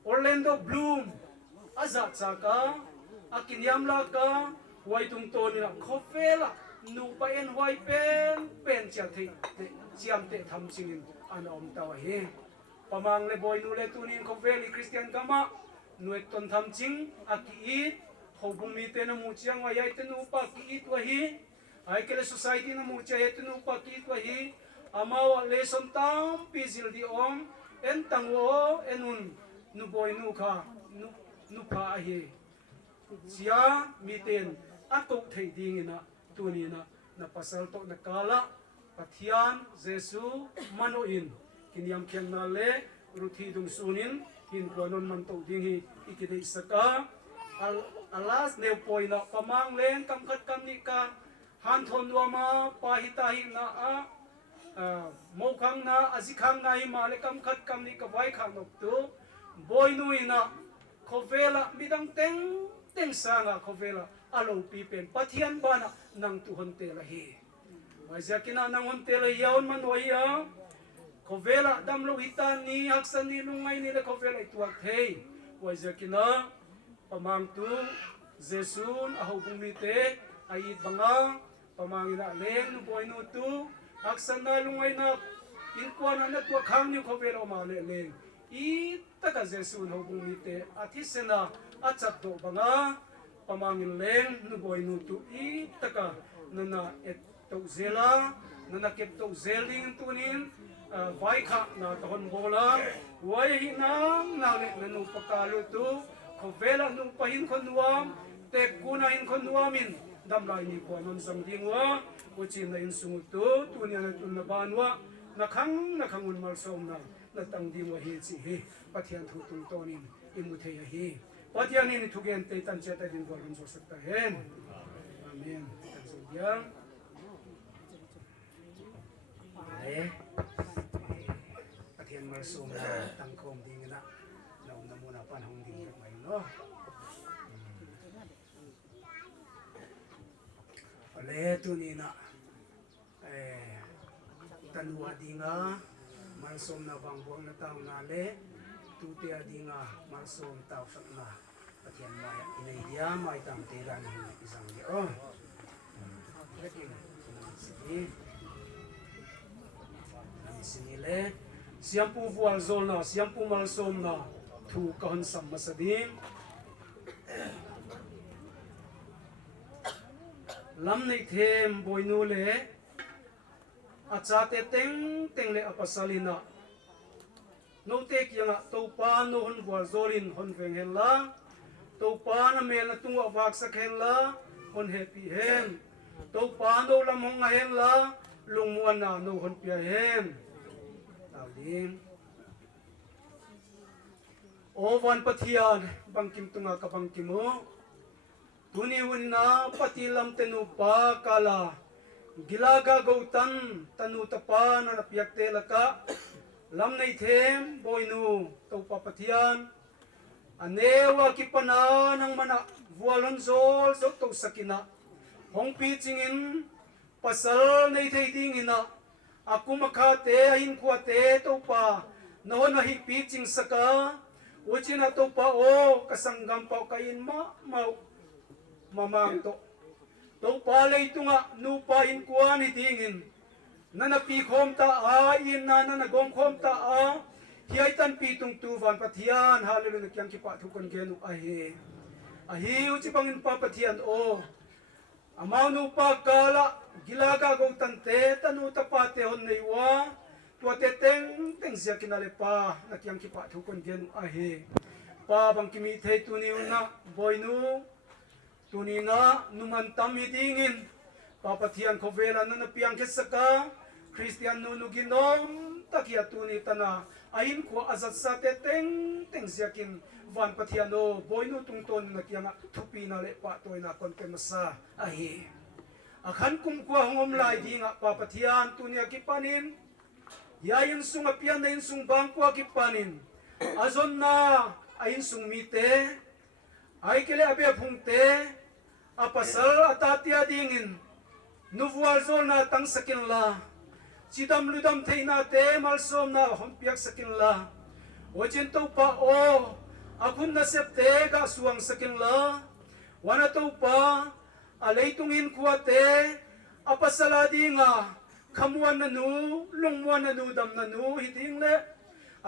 Orlando Bloom azat saka akinyam la ka wai tung ton na khovela nu pa en huai pen cha the chiam te tham chingin ana om tawa he pamang le boy nu le tunin khoveli Christian gama nuek ton tham ching aki hobung mi te na mu chiang wa yai te nu pa ki wa hi ai kele society na mu cha he te nu pa ki wa hi amawa le som tam pizil di om en tangwo enun nu boy nu kha nu pha hi sia mi ten atok thei ding ina tunina na pasal to na kala pathian jesu manoin kiniam khen na le ruthi dung sunin hin konon man to ding hi ikidei saka alas ne poina pamang len kam khat kam ni ka han thon wama pahita hi na mo khang na azikhang na hi male kam khat kam ni ka vai khang nok tu boinuina khovela midang teng sanga khovela alo pi pen pathian bana nang tu hon te la hi wajakina nang hon te la yaun man waya khovela dam lo hitan ni haksan ni lungai ni le khovela ituak thei wajakina pamang tu jesun aho bumite ai banga pamangina len nu boinu tu haksan na lungai na inkwana na tu khang ni khovela ma le len i taka jesun ho bumite athisena achap do banga pamangin len nu boinu tu i taka nana et to zela nana kep to zeling tunin vai kha na ton bola wai hinam na le nanu pakalu tu khovela nu pahin khonwam te kuna in khonwamin dam lai ni ko non sam dingwa uchi na in sungu tu tunia na tun na banwa na khang un mal som na tang dingwa hi chi hi pathian thu tung tonin imu the hi pathian ni thugen te tan cheta din ko rin so sakta hen amen tan so yang pathian mal som na tang kom ding na na muna pan hong ding mai no ale tu ni na tanwa dinga malsom na bang buang na taw na le Tute dinga malsom taw sak na pathian mai inai dia mai tam te ran hi isang dia oh lekin sini le siampu vual zolna siampu mal somna thu kahon sam masadim Lamneithem boinu le achate teng teng le apasalina no tek yanga topa no hon vual zolin hon veng hen la topa na mel na tunga wak sak hen la hon happy hen topa no lam hong hen la lungmuan na no hon pia hen tawding ovan pathian bangkim tunga ka bangkimo tuni hunna patilam tenu pa kala gilaga gautan tanu tapa na napiak telaka Lamneithem boinu topa pathian anewa kipana nang mana vualon zol so to sakina hongpi chingin pasal nei thei ding ina akumakha te ahin khwa te topa no na hi pi ching saka uchina topa o kasangam pa kain ma mau mamang to topa leitunga nupa in kwani dingin nana pi khom ta a in nana gom khom ta a hiai tan pi tung tu van pathian hallelujah kyang ki pa thu kon genu a hi uchi bangin pa pathian o amau nu pa kala gilaga go tan te tanu ta pa te hon nei wa to te teng teng sia kinale pa na kyang ki pa thu kon genu a he pa bang ki mi thei tu ni una boinu tunina numan tam hi dingin pa pathian khovela nana piang ke saka Christian nu ginom takia tuni tana ain ko azat sa te teng teng siakin van pathiano boinu tungton na kianga thupi na le pa toina konte masa ahi akhan kum ko hongom lai dinga pa pathian tunia kipanin yain sunga pian na in sung bang ko kipanin azon na ain sung mite ai kele abe phungte apasal atatia dingin nuwal zol na tang sakin la chidam ludam theina te malsom na hompiak sakin la ojin to pa o akun na septe ga suang sakin la wana to pa aleitungin kuate apasala dinga khamuan na nu lungmuan na nu dam na nu hiding le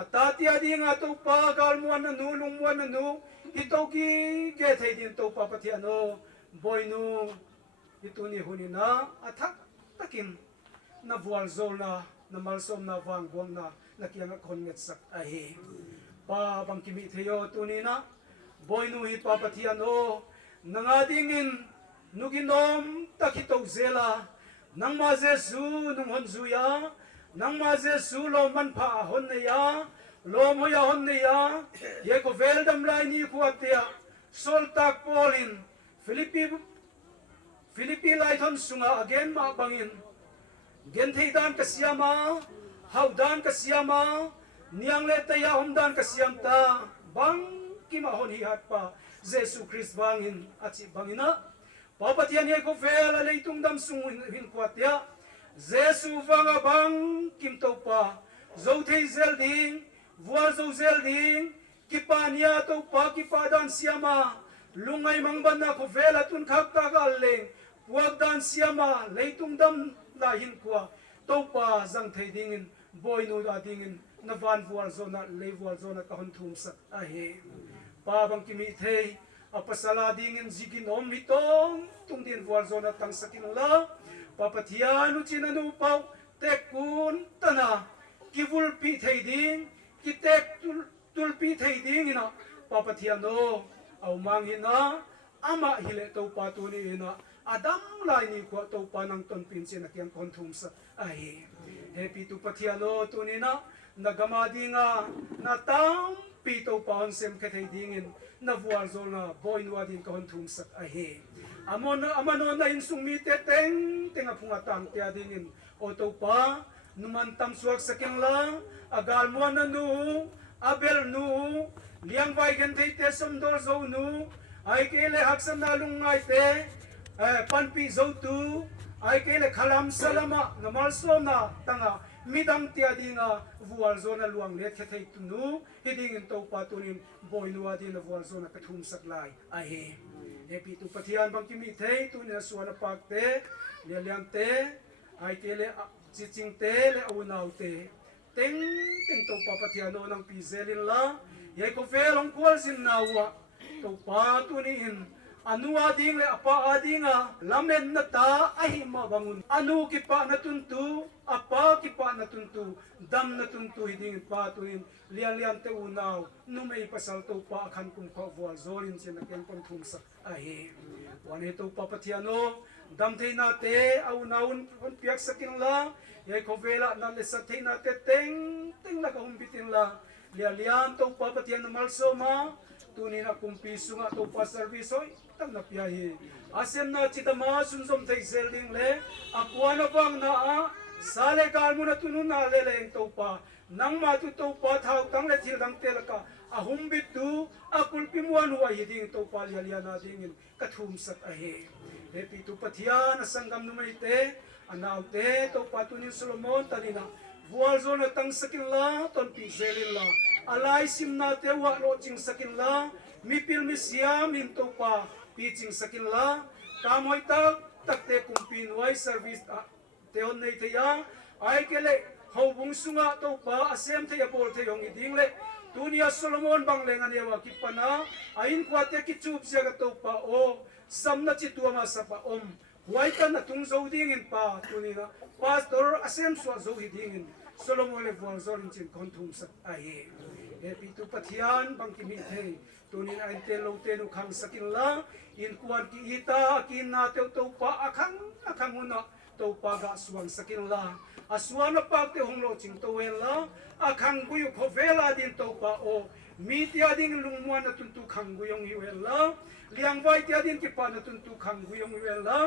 atatia dinga to pa galmuan na nu lungmuan na nu itoki ge theidin to pa pathiano boinu ituni hunina athak takin na vual zolna na malsom na Vang Guon na kianga konget sak ahi pa bang kimi theo tunina boinu hi pa pathiano nangadingin nuginom takito zela nang ma jesu nung hon zuya nang ma jesu lo man pha hon ne ya lo mo ya hon ne ya ye ko veldam lai ni khuatia sol tak polin Philippi lai thon sunga again ma bangin gen thei dan kasiama haudan kasiama niang le ta ya homdan kasiam ta bang ki ma hon hi hat pa jesu christ bangin achi bangina pa pathian ye ko vela le tung dam sung hin kwatia jesu wanga bang kim to pa zo thei zel ding vual zo zel ding ki pa nia to pa ki pa dan siama lungai mangban na ko vela tun khak ta gal leng puak dan siama leitung dam la hin kwa topa zang thei dingin boinu da dingin na van vual zona le vual zona ka hon thum sa a he pa bang kimi thei apasala dingin zigin om mitong tung din vual zona tang sakin la pa pathianu chinanu pau tekun tana kivul pi thei ding ki tek tul pi thei ding ina pa pathiano au mangina ama hile topa tuni ina adam lai ni ko to panang ton pinsin na kyang konthum sa ai happy tu pathiano tunina nagama dinga na tam pi to paon sem ke thei dingin na vual zol na boy nuwa din ko konthum sa ai amano na insung mi te teng tenga phunga tang tia dingin o to pa numan tam suak saking la agal mo na nu abel nu liang vai gen thei te som dor zo nu ai ke le haksan na lungai te panpi zo tu ai ke le khalam salama namal so na tanga midang tia dinga vual zona luang let khe thei tu nu hiding in to pa tunin boinua din vual zona kathum saklai a he epi tu pathian bang ki mi thei tu ne suana pak te le liam te ai te le chiching te le aunau te teng teng to pa pathian no nang pi zelin la ye ko fe long kwal sin nawa to pa tu ni in anu ading le apa adinga lamen na ta ai ma bangun anu ki pa na tuntu apa ki pa na tuntu dam na tuntu hiding pa tuin lian lian te unau nu mei pasal to pa khan kum kho wa zorin chen ken kon thum sa ai wane to pa pathiano dam theina te au naun kon piak sakin la ye ko vela na le sa theina te teng teng la ka hum bitin la lian lian to pa pathian mal so ma tunina kumpi sunga to pa service hoy tam na pia hi asem na chitama sunsom thei selding le apwana bang na a sale kal mun tunun na le leng to pa nang ma tu to pa thau tang le thil dang tel ka ahum bitu akul pimuan huwa hi ding to pa lia na ding in kathum sat a he pi tu pathian sangam nu mai te anau te to pa tunin solomon tanina vual zona tang sakin la ton pi zelin la alai simna te wa lo ching sakin la mi pil mi siam in to pa pi ching sakin la tamoi tak te kumpi nuai service te on nei te ya ai kele hobung sunga to pa asem te apol te yong iding le tunia solomon bang leng anewa kipana ain kwa te ki chup sia ga to pa o samna chi tuama sapa om huaitan na tung zo ding in pa tunina pastor asem so zo hiding in solomon le vuan zon chin kon thum sa ai epi tu pathian bang ki mi thei tunin ain te lo te nu khang sakin la in kuan ki ita kin na te to pa akhang una to pa ga suang sakin la aswana pa te hong lo ching to wen la akhang gu yu kho vela din to pa o mi tia ding lungmuan na tun tu khang gu yong hi wen la liang vai tia din ki pa na tun tu khang gu yong hi wen la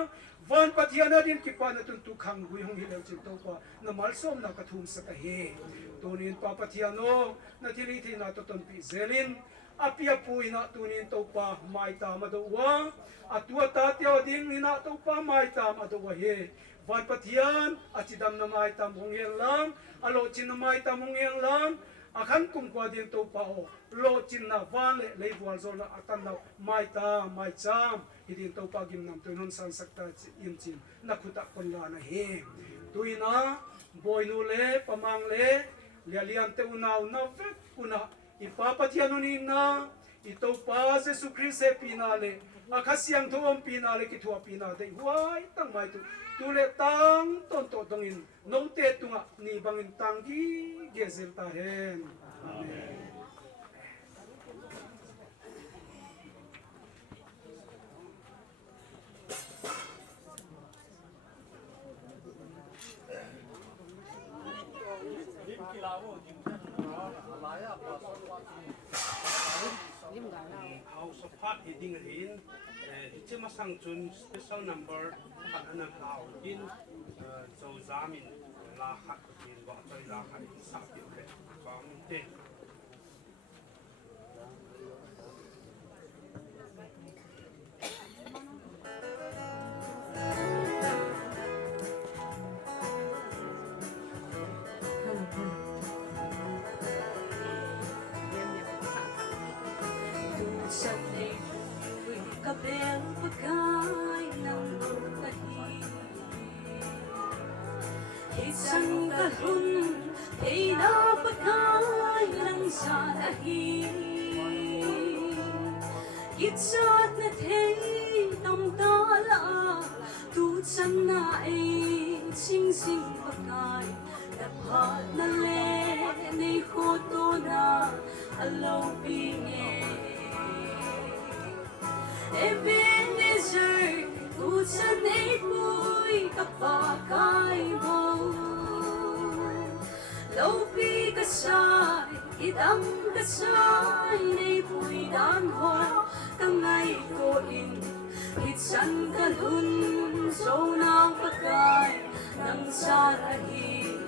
van pathian na din ki pa na tun tu khang gu yong hi le ching to pa na mal som na ka thum sa ka he tunin pa pathiano na thili thi na to ton pi zelin apia puina tunin to pa mai ta ma do wa atua ta tia ding ina to pa mai ta ma do wa he van pathian achidam na mai ta mong yen lam alo chin na mai ta mong yen lam akhan kum kwa din to pa o lo chin na van le le wal zona atan na mai ta mai cham hidin to pa gim nam tunon san sakta in chin na khuta kon la na he tuina boinu le pamang le lialian te unau na vet una ipapathianuni na ito pa Jesus Christ e pinale akhasyang thuom pinale ki thua pina de huai tang mai tu tule tang ton to dongin nong te tunga ni bangin tangi gezel ta hen amen House of Hot Heading Rin, Hichima Sangchun special number Hanana Lao in Zhou Zamin La Hat in Wachoy La Hat in Sapi Fang Day. Kabel pagkay ng butahi Isang kahun ay napagkay ng sanahi Gitsat na thay tamtala Tutsan na ay sing-sing pagkay Naphat na le ni koto na alaw pingin Ebenezer, tutsan ay pu'y kapakay mo Laupi kasay, itang kasay Ay pu'y danho, tangay koin Hitsan kalun, so nang pagkay Nang sarahi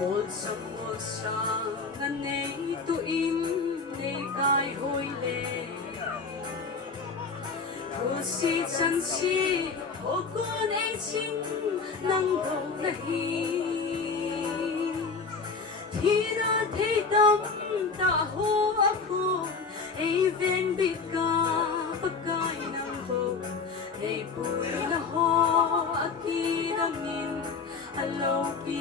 Modsang anay tuim Nay kay hoyle Kusi chansi, hokun ay ching nang go na hi thi ra thấy tâm ta ho ako ai ven bit ka pagkai nang bo ai pui na ho akiramin hello pi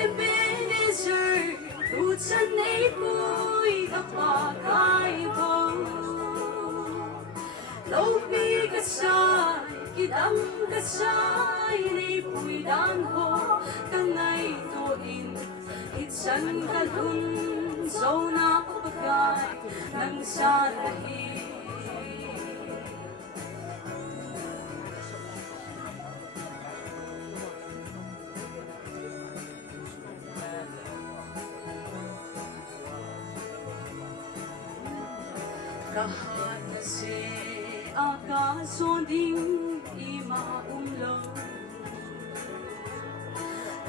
Ebenezer tu chân ấy vui gặp bà cái bầu lâu bi cái sai cái đắng cái sai này vui đan hồ cái ngày tôi in ít chân cái lun dâu na có gai nang sa lahi Kahat na si akaso ding ima umlo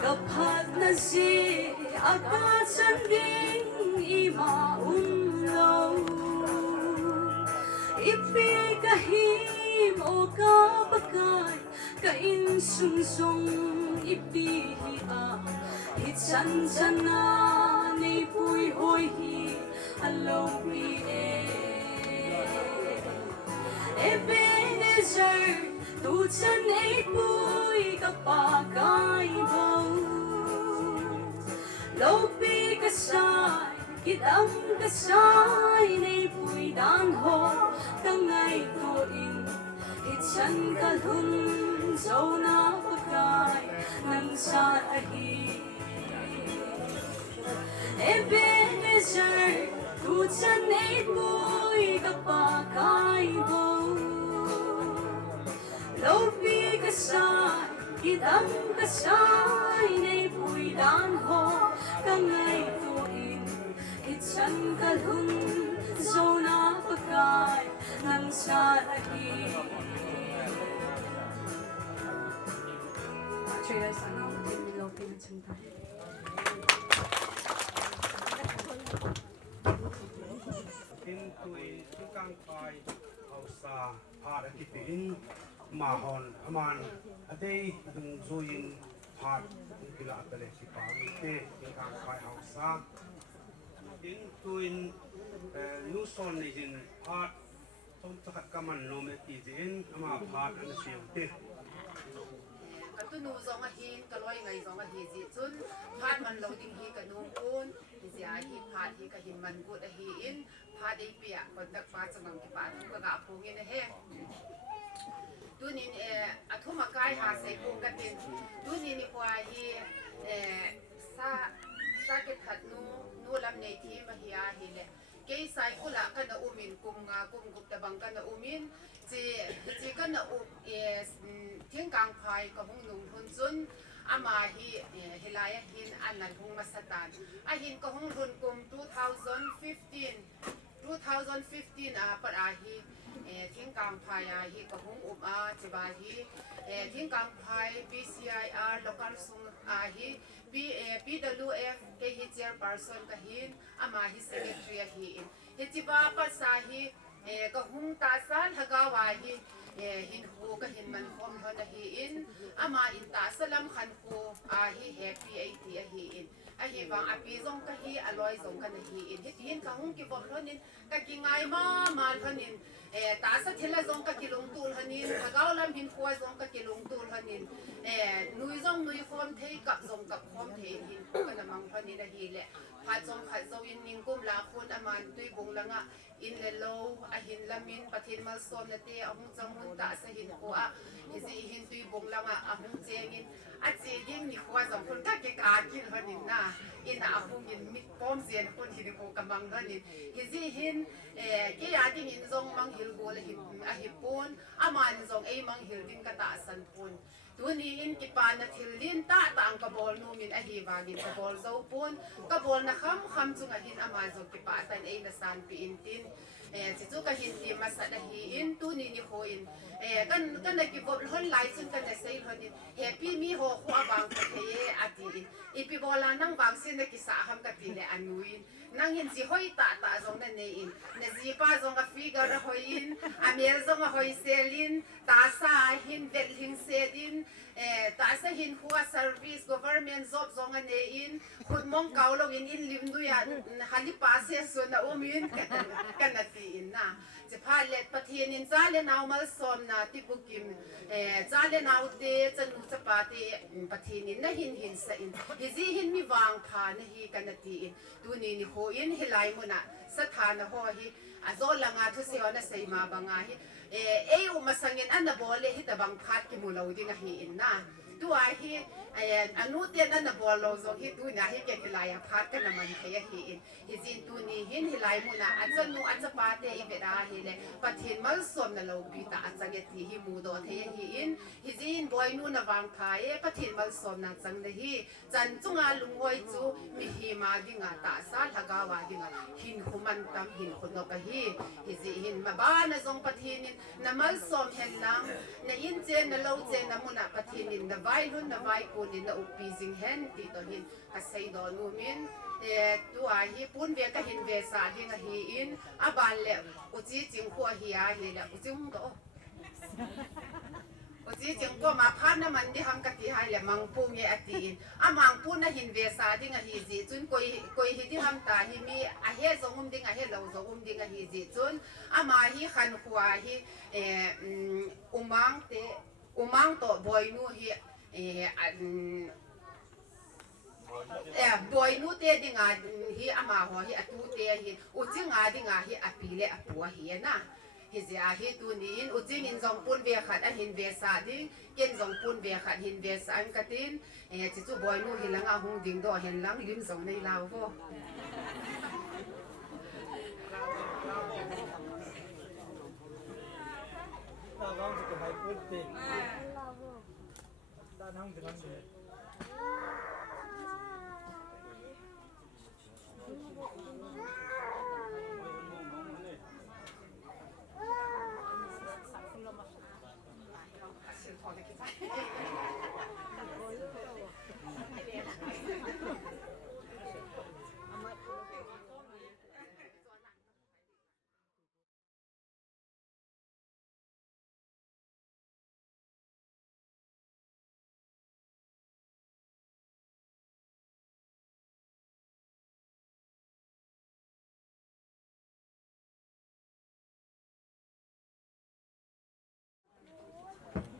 Kapat na si akasan ding ima umlo Ipikahim o kapagay kain sungsong ipihia Hitsan sana ni puy hoy hi hello Ebenezer tu chân ấy vui gặp bà cái bầu lâu bi cái sai cái đắng cái sai này vui đan hồ các ngày tôi in ít chân cả lun dâu na cái nang sa hi Ebenezer tu chân ấy vui gặp bà cái bầu lâu bi cái sai cái đắng cái sai này vui đan hồ các ngày tôi in ít chân cả lun dâu na cái nang sa hi Trời ơi, sao nó mình lâu tin chân tay in tui tukang pai hausa phar akipin ma hon aman adei dung zoin phar kila atale si pa te tukang pai hausa in tuin nu son ni jin phar tom takat kaman no me ti jin ama phar an siu te tu nu zong a hin ka loi ngai zong a hi ji chun phat man lo ding hi ka nu un ji a hi phat hi ka hin man gut a hi in phat ei pia kon dak pa changam ki pa thu ka ga pu nge ne he tu nin a thu ma kai ha sei pu ka tin tu nin ni kwa hi sa ke khat nu lam nei thi ma hi a hi le ke sai kula ka na umin kum nga kum gup ta bang ka na umin chỉ có nợ tiếng càng phai có hung nung hun chun ama hi hilaya hin anan hung masatan a hin ko hung hun kum 2015 a par a hi tiếng càng phai a hi ko hung a chiba hi tiếng càng phai BCIR local sung a hi PWF ke hi chairperson ka hin ama hi secretary a hi in he chiba pa sa hi ka hung ta san hagawa hi hin hu ka hin man khom ho na hi in ama in ta salam khan hu a hi happy ai ti a hi in a hi wang a pi zong ka hi aloi zong ka na hi in hin ka hung ki bol honin ka ki ngai ma honin ta sa thela zong ka ki long tul honin hagaw lam hin khoi zong ka ki long tul honin nui zong nui khom thei ka zong ka khom thei hin ka na mang honin a hi le phat zong in ning kum la khun aman tui bung langa in le lo a hin lamin pathin mal som na te ahung changun ta sa hin ko a ezi hin tui bung langa ahung chengin a che ding ni khwa zong kun ka ke ka kin hanin na in a ahung in mit pom zen kun hin ko kamang hanin ezi hin ke ya ding in zong mang hil go le hi a hi pon aman zong ei mang hil ding ka ta san pon tuni in ki pa na thilin ta ang ka bol nu min a hi wangin ka bol zo pon ka bol na kham chunga hin ama zo ki pa tan ei na san pi in tin chi chu ka hin ti ma sa da hi in tuni ni ho in kan na ki bol hon lai chun kan na sei hon in happy mi ho ho awang ka the a ti in ipi bola nang vaksin na kisa ham katile anuin nang hin si hoi ta zong na nein na zi pa zong a figure hoin amel zong a hoi selin ta sa hin vel hin sedin ta sa hin huwa service government job zong a nein khud mong kaw lo in lim du ya hali pa se so na umin kanati in na je pha let pathin in za le naw mal som na ti bukim za le naw te chan nu cha pa te pathin in na hin sa in hi zi hin mi wang pha na hi kanati in tu ni ni ho in hilai mo na sa tha na ho hi azo la nga thu se ona sei ma ba nga hi u masangin an na bole hi ta bang phat ki mu lo ding a hi in na tu a hi anu te na na bol lo zo hi tu na hi ke hilai a phat ka na man the hi in hi jin tu ni hin hilai mo na a chan nu a cha pa te i be da hi le pathin mal som na lo pi ta a chang e ti hi mu do the hi in hi jin boy nu na wang pha e pathin mal som na chang le hi chan chunga lungoi chu mi hi ma dinga ta sa thaga wa dinga hin human tam hin khun ka hi hi ji hin ma ba na zong pathin na mal som hen lang na in chen na lo chen na mu na pathin na vai hun na vai ko ni na upi jing hen ti to hin ka sei do nu min tu a hi pun ve ka hin ve sa ding a hi in a ban le u chi jing ko hi a hi le u jing do u chi jing ko ma phan na man di ham ka ti hai le mang pu nge a ti in a mang pu na hin ve sa ding a hi ji chun koi hi di ham ta hi mi a he zong ding a he lo zong ding a hi ji chun a ma hi khan khwa hi umang to boy nu hi boy nu te dinga hi ama ho hi atu te hi uchinga dinga hi apile apua hi na hi zia hi tu nin uchin in zong pun ve khat a hin ve sa ding ken zong pun ve khat hin ve sa an katin chi chu boy nu hi langa hung ding do hen lang lim zong nei lao ho Vangจะไปพูดเองด้านห้องเป็นห้องเดียว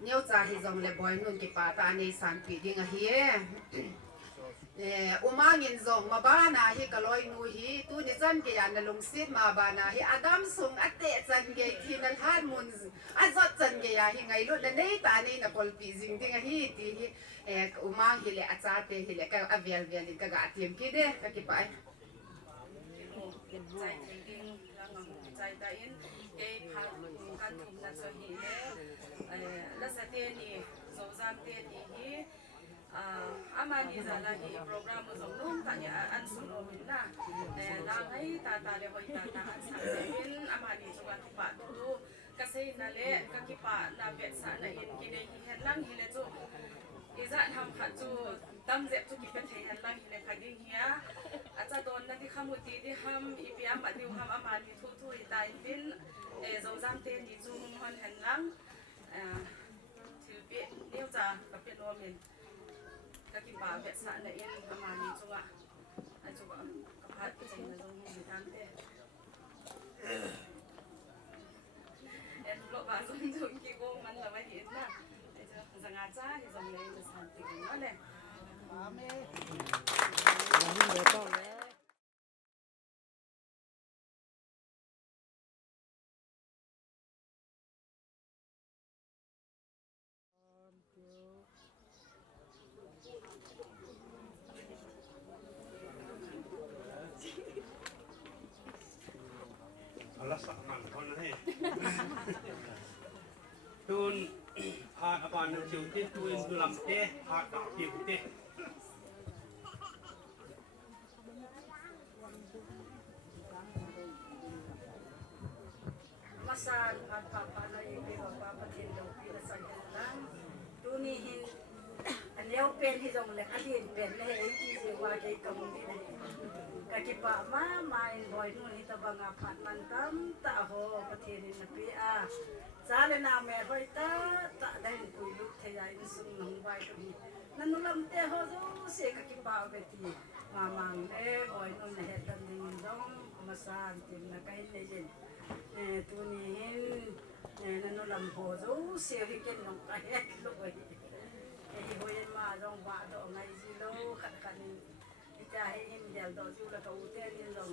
nhiều cha hi zong le boy nun ki pa ta nei san pi ding a hi umang in zong ma ba na hi kaloi nu hi tu ni chan ke yan na lung sit ma ba na hi adam sung ate chan ge thi na than mun a zot chan ge ya hi ngai lu na nei ta nei na kol pi jing ding a hi ti hi umang hi le a cha te hi le ka a vel vel ka ga tiam ki de ka ki pai chai thinking lang chai ta in ke pha kan thum na so hi le la sa te ni zo zam te ti hi amani zala hi program zo nung ta ni an sun ro na la ngai ta ta le hoi ta ta an sa in amani zo kan pa tu ka sei na le ka ki pa na be sa na in ki ne hi het lang hi le zo iza ham kha chu tam ze chu ki pe thei han lang hi le phading hiya acha don na di khamu ti di ham ipiam adiu ham amani thu thu i tai bin zo zam te ni chu hon han lang thil pe neu cha ka pe no min ka ki ba be sa na in amani chu a chu ka phat ki chen na zo ni dan te lo ba zo ni ki go man la ba hi na zanga cha hi zong leจะsan ti no le amen Allah sakman kon he tun ha aban chiu ti tuin du lam te ha da ki te masan at papalay yung papa patin daw pinasagitan tunihin anyaw ยวเป็นที่ตรงเลยอดีตเป็นเลยที่สิว่าเกี่ยวกับนี่เลยกะกิปะมาไม่บ่อยนู่นนี่ตะบังอาผัดมันตั้มตะโหประเทศนี้นะพี่อาซาเลนาแม่ไปตะได้ปุยลุกทยายสุนหงไว้ตรงนี้นั่นนุ่มเตะหัวจูเสกกิปะไปทีมามังเอ้บ่อยนู่นเฮ็ดตันนี่น้องมาสร้างทีมนะไกเลยจิตัวนี้นั่นนุ่มหัวจูเสกกินน้องไก่ลุกไปที่หัวยันมาลงว่าดอกไงสิโลขัดกันจะให้หิมเดียวดอกจูละก็อุเทนนี่ลง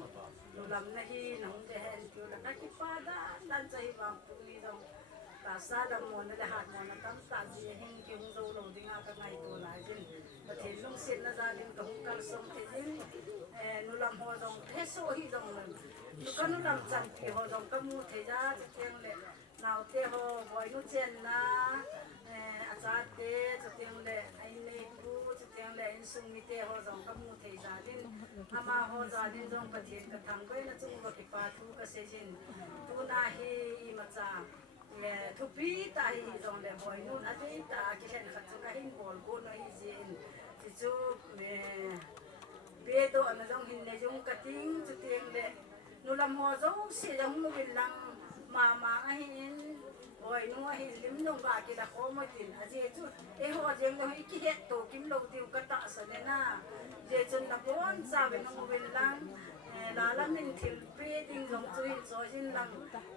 ดูลำนะฮีน้องจะเห็นจูละก็คิดว่าด้านใจบางตัวนี้ลงตาซาดำมวนนะหาดมวนนะตั้งตาจีหิมคิวดูลงดิ้งอากันไงตัวไหนจินประเทศลุงเส้นนะจาดินกับหุกกาลสมที่จินนุลำหัวดงเทโซฮีดงเลยลูกก็นุลำจันที่หัวดงก็มูเทจ้าเทียงเลยนาวเทหัวบอยนุเจนนะอาจารย์เตจะเตียงเลยไอ้นี่กูจะเตียงเลยอินสุมิเตหัวจงกับมูเทจาดินอามาหัวจาดินจงประเทศกระทำก็ยังจุงวักิปาทูกเสจินตูนาฮีมาจาทุบีตาฮีจงเลยบอยนู่นอดีตาคิเห็นขัดจุกหินบอลกูนฮีจินจิจูเบโดอันจงหินเลยจงกระทิ้งจะเตียงเลยนุลำหัวจงเสียจงมูบินลังมาหินโอ้ยนัวหินลิมนงบากิดาโคมตินอาเจจุหัวเจงเลยอีกเห็ดโตกิมโลติวกตะสเนน่าเจจุนนับวันซาเวนงเวลลังลาลามินทิลเปดิงลงจุยโซจินลัง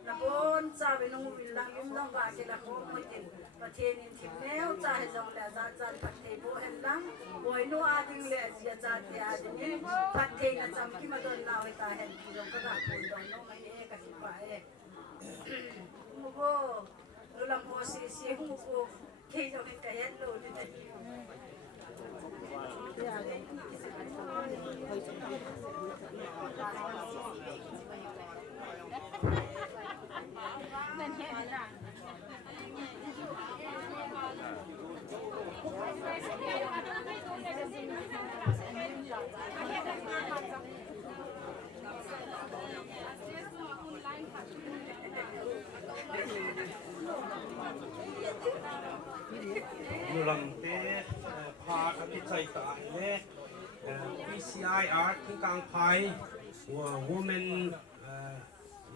นับวันซาเวนงเวลลังยิมนงบากิดาโคมตินประเทศนินทิมเนวจ่าให้จงเลจ่าจันปัตเทโบเห็นลังโอ้ยนัวอาดิงเลเจียจ่าเตียอาดิงนี่ปัตเทนะจำกิมาโดนลาวตาเห็นกิจงกระดาษปูนดองน้องไม่เอกสิบไปมุโบดูลำโพสีมุโบที่จะเป็นกระยันโลดเลยนั่นแค่นั้น นูลังเตพากันที่ใจตายเนี่ย PCIR ที่กลางไพ่women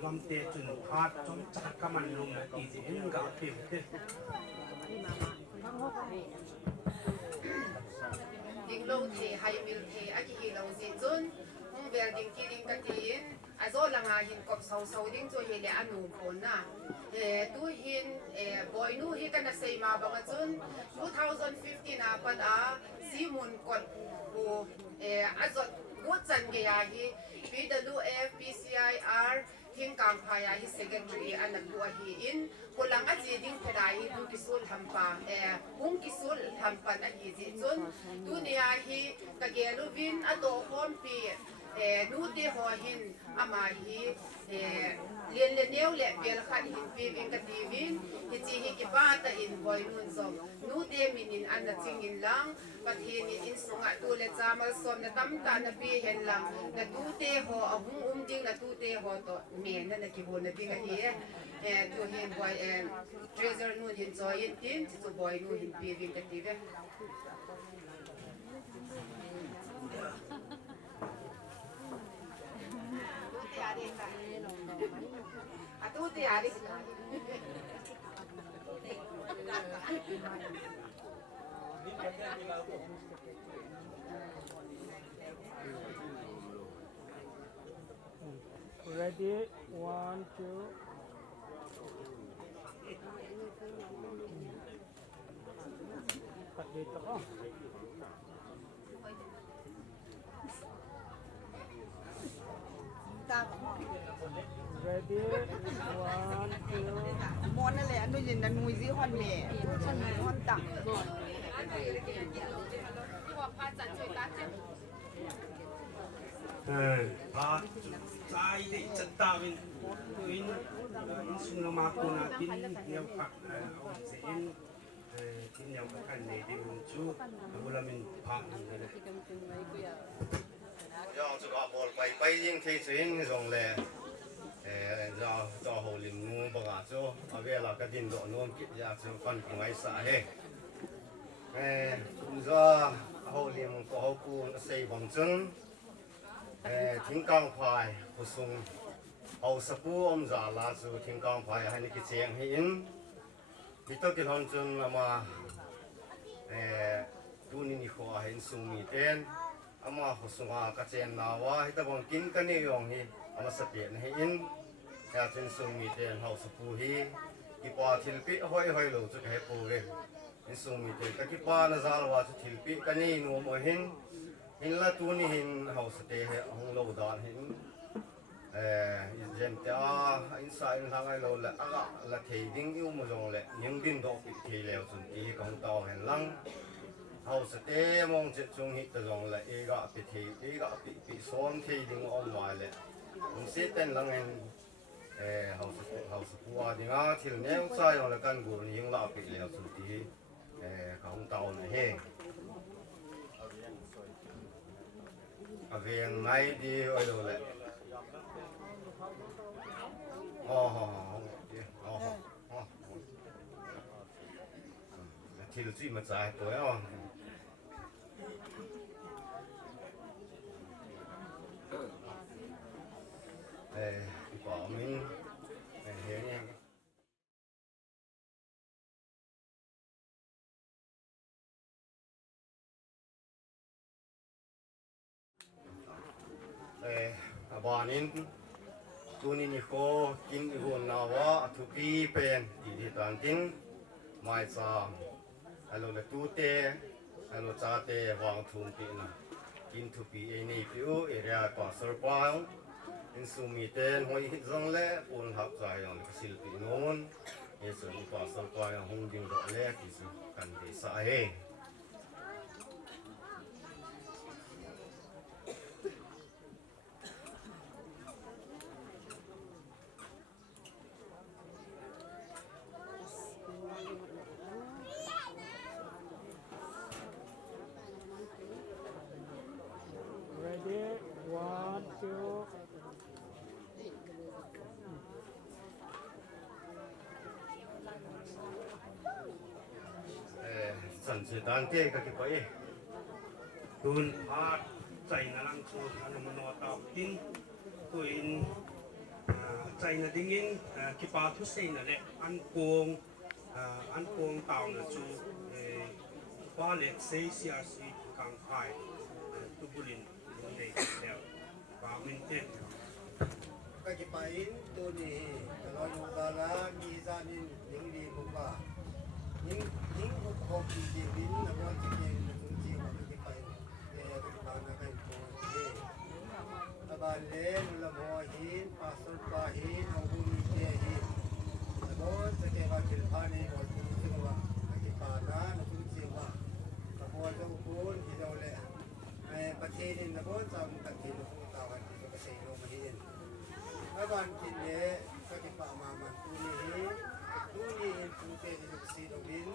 ลำเตจุนพาดจนจักกมันลงตีเห็นกับผิวดิ้งลงเทไฮมิลเทอากิฮิลงสิจุนมุ่งเวลดิ้งกีดิ้งกันทีอาโซลังอาหินกบเสาดิ้งตัวเฮเลอนูโคนน่ะตู้หินบอยนูฮิกันนะเซมาบังจุน2015นะปัดซีมุนกดบูอาโซกูจันเกียฮิ PWF PCIR ทิ้งกลางพายาฮิเซกันรีอันนั้นบัวฮีอินพลังอาจีดิ้งเพดายบุ้งกิสุลทำปาบุ้งกิสุลทำปันอาฮีจิจุนตุเนียฮีกะเกลูวินอโตโฮมปีนูเตหัวหินอามาฮีเลียนเนียวเละเบลขัดหินปีวิงกะตีวินฮิจีฮิกิบ้าตะอินบอยนุนซอมนูเตมินินอันนัจิงอินลังปะเทนินอินสุงะตูเลจามัลซอมนะตั้มตานะปีเห็นลังนะตูเตหัวอาหุงดิ้งนะตูเตหัวโตเมนนั่นนะกิโบนะดิ้งอะเฮตัวหินบอยเทรเซอร์นูหินจอยอินตินจิตุบอยนูหินปีวิงกะตีเวTute hari. Ready? 1, 2. Cut dito ko. Ready? 1, 2. มอนนั่นแหละดูยินนันนุยซิฮอนเมย์ฉันฮอนตักพาใจได้จัดตาวินวินสุนมาคูนาทินเนียวปักเอาเสียนทินเนียวปักกันในเดือนจูบุลามินพังนี่นะยองสุกาบอลไปยิงที่สิงส่งเลยจะหัวลิมงูปะกาจูอาเวลากระดินโดนนวมกิจยาสุกันของไอ้สาเหตุจะ จนทิ้งกลางพายผู้ทรงเอาสปูอมจ่าลาจูทิ้งกลางพายให้นิกิเจียงให้อินมิตรกิลฮันจนมาดูนี่ขอให้ทรงมีเต้นอามาผู้ทรงกระเจียนนาวาให้ตะบังกินกันนี่ยองฮีอามาสเปียนให้อินอยากเป็นทรงมีเต้นเอาสปูฮีกีปาทิลปีห้อยโลจุดให้ปูเองทรงมีเต้นก็กีปานาซาลว่าจุดทิลปีกันนี่นัวมหินหินละตัวนี้หินเอาสเตย์ห้องโลดานหินเจมต์อินไซน์ทางไอโลละละเทดิ้งอยู่มาจงละยังบินดอกเทแล้วจนตีของเตาเห็นลังเอาสเตย์มองจิตจงหิตจงละเอกะปิเทเอกะปิซ้อนเทดิ้งอมไว้ละผมเสียเต้นลังเองเอาสปัวดิ้งที่เนี้ยใส่ของละกันกูยังละปิแล้วจนตีของเตาเนี่ยเฮเวียงไม่ดีไอโลละที่เราจีมาจ่ายตัวอ่ะป่ามิ้นเห็นยังบ้านนี้ตัวนี้นี่เขากินหัวนาวะทุกปีเป็นที่ตอนทิ้งไม่ซ้ำฮัลโหลเลยตูเต้ฮัลโหลจ่าเต้วางทุ่มปีนะกินทุกปีนี่ผิวเอเรียกว่าเซอร์ไพรส์อินซูมีเต้หอยจังเล่ปุ่นหักใจอย่างศิลปินโน้นเอส่วนกว่าเซอร์ไพรส์หงดิ่งดอกเล่ที่สุดกันที่สายสันสุดานเต้ก็คิดไปตุนพาดใจนาลังชูอันมันนอตาวดิ้งตุนใจนาดิ้งคิดปาทุเซนนั่นแหละอันโกงตาวนะชูว่าเล็กเซียสีกางไฟตุบุลินในเดียวปาวินเต้ก็คิดไปตัวนี้ตลอดกาลมีจานินยิงดีบุกว่ายิงบุกคมจีบินแล้วก็จีเองถึงจีว่าไม่ไปก็จะบานอะไรตัวเอบานเล่นละหัวหินปาสุดปาหินเอาบุญเจียหินแล้วก็จะเกี่ยวกับจิตภายในหัวใจซึ่งว่าที่ป่านะเราถึงจีว่าละหัวเจ้าคุณที่เราเล่ประเทศนี้นะก็จะมีประเทศเราต่างกันที่ประเทศโรมาเนียแล้วบ้านกินเนี่ยก็ที่ป่ามามันตัวนี้ผู้เตะลูกศิษย์วิน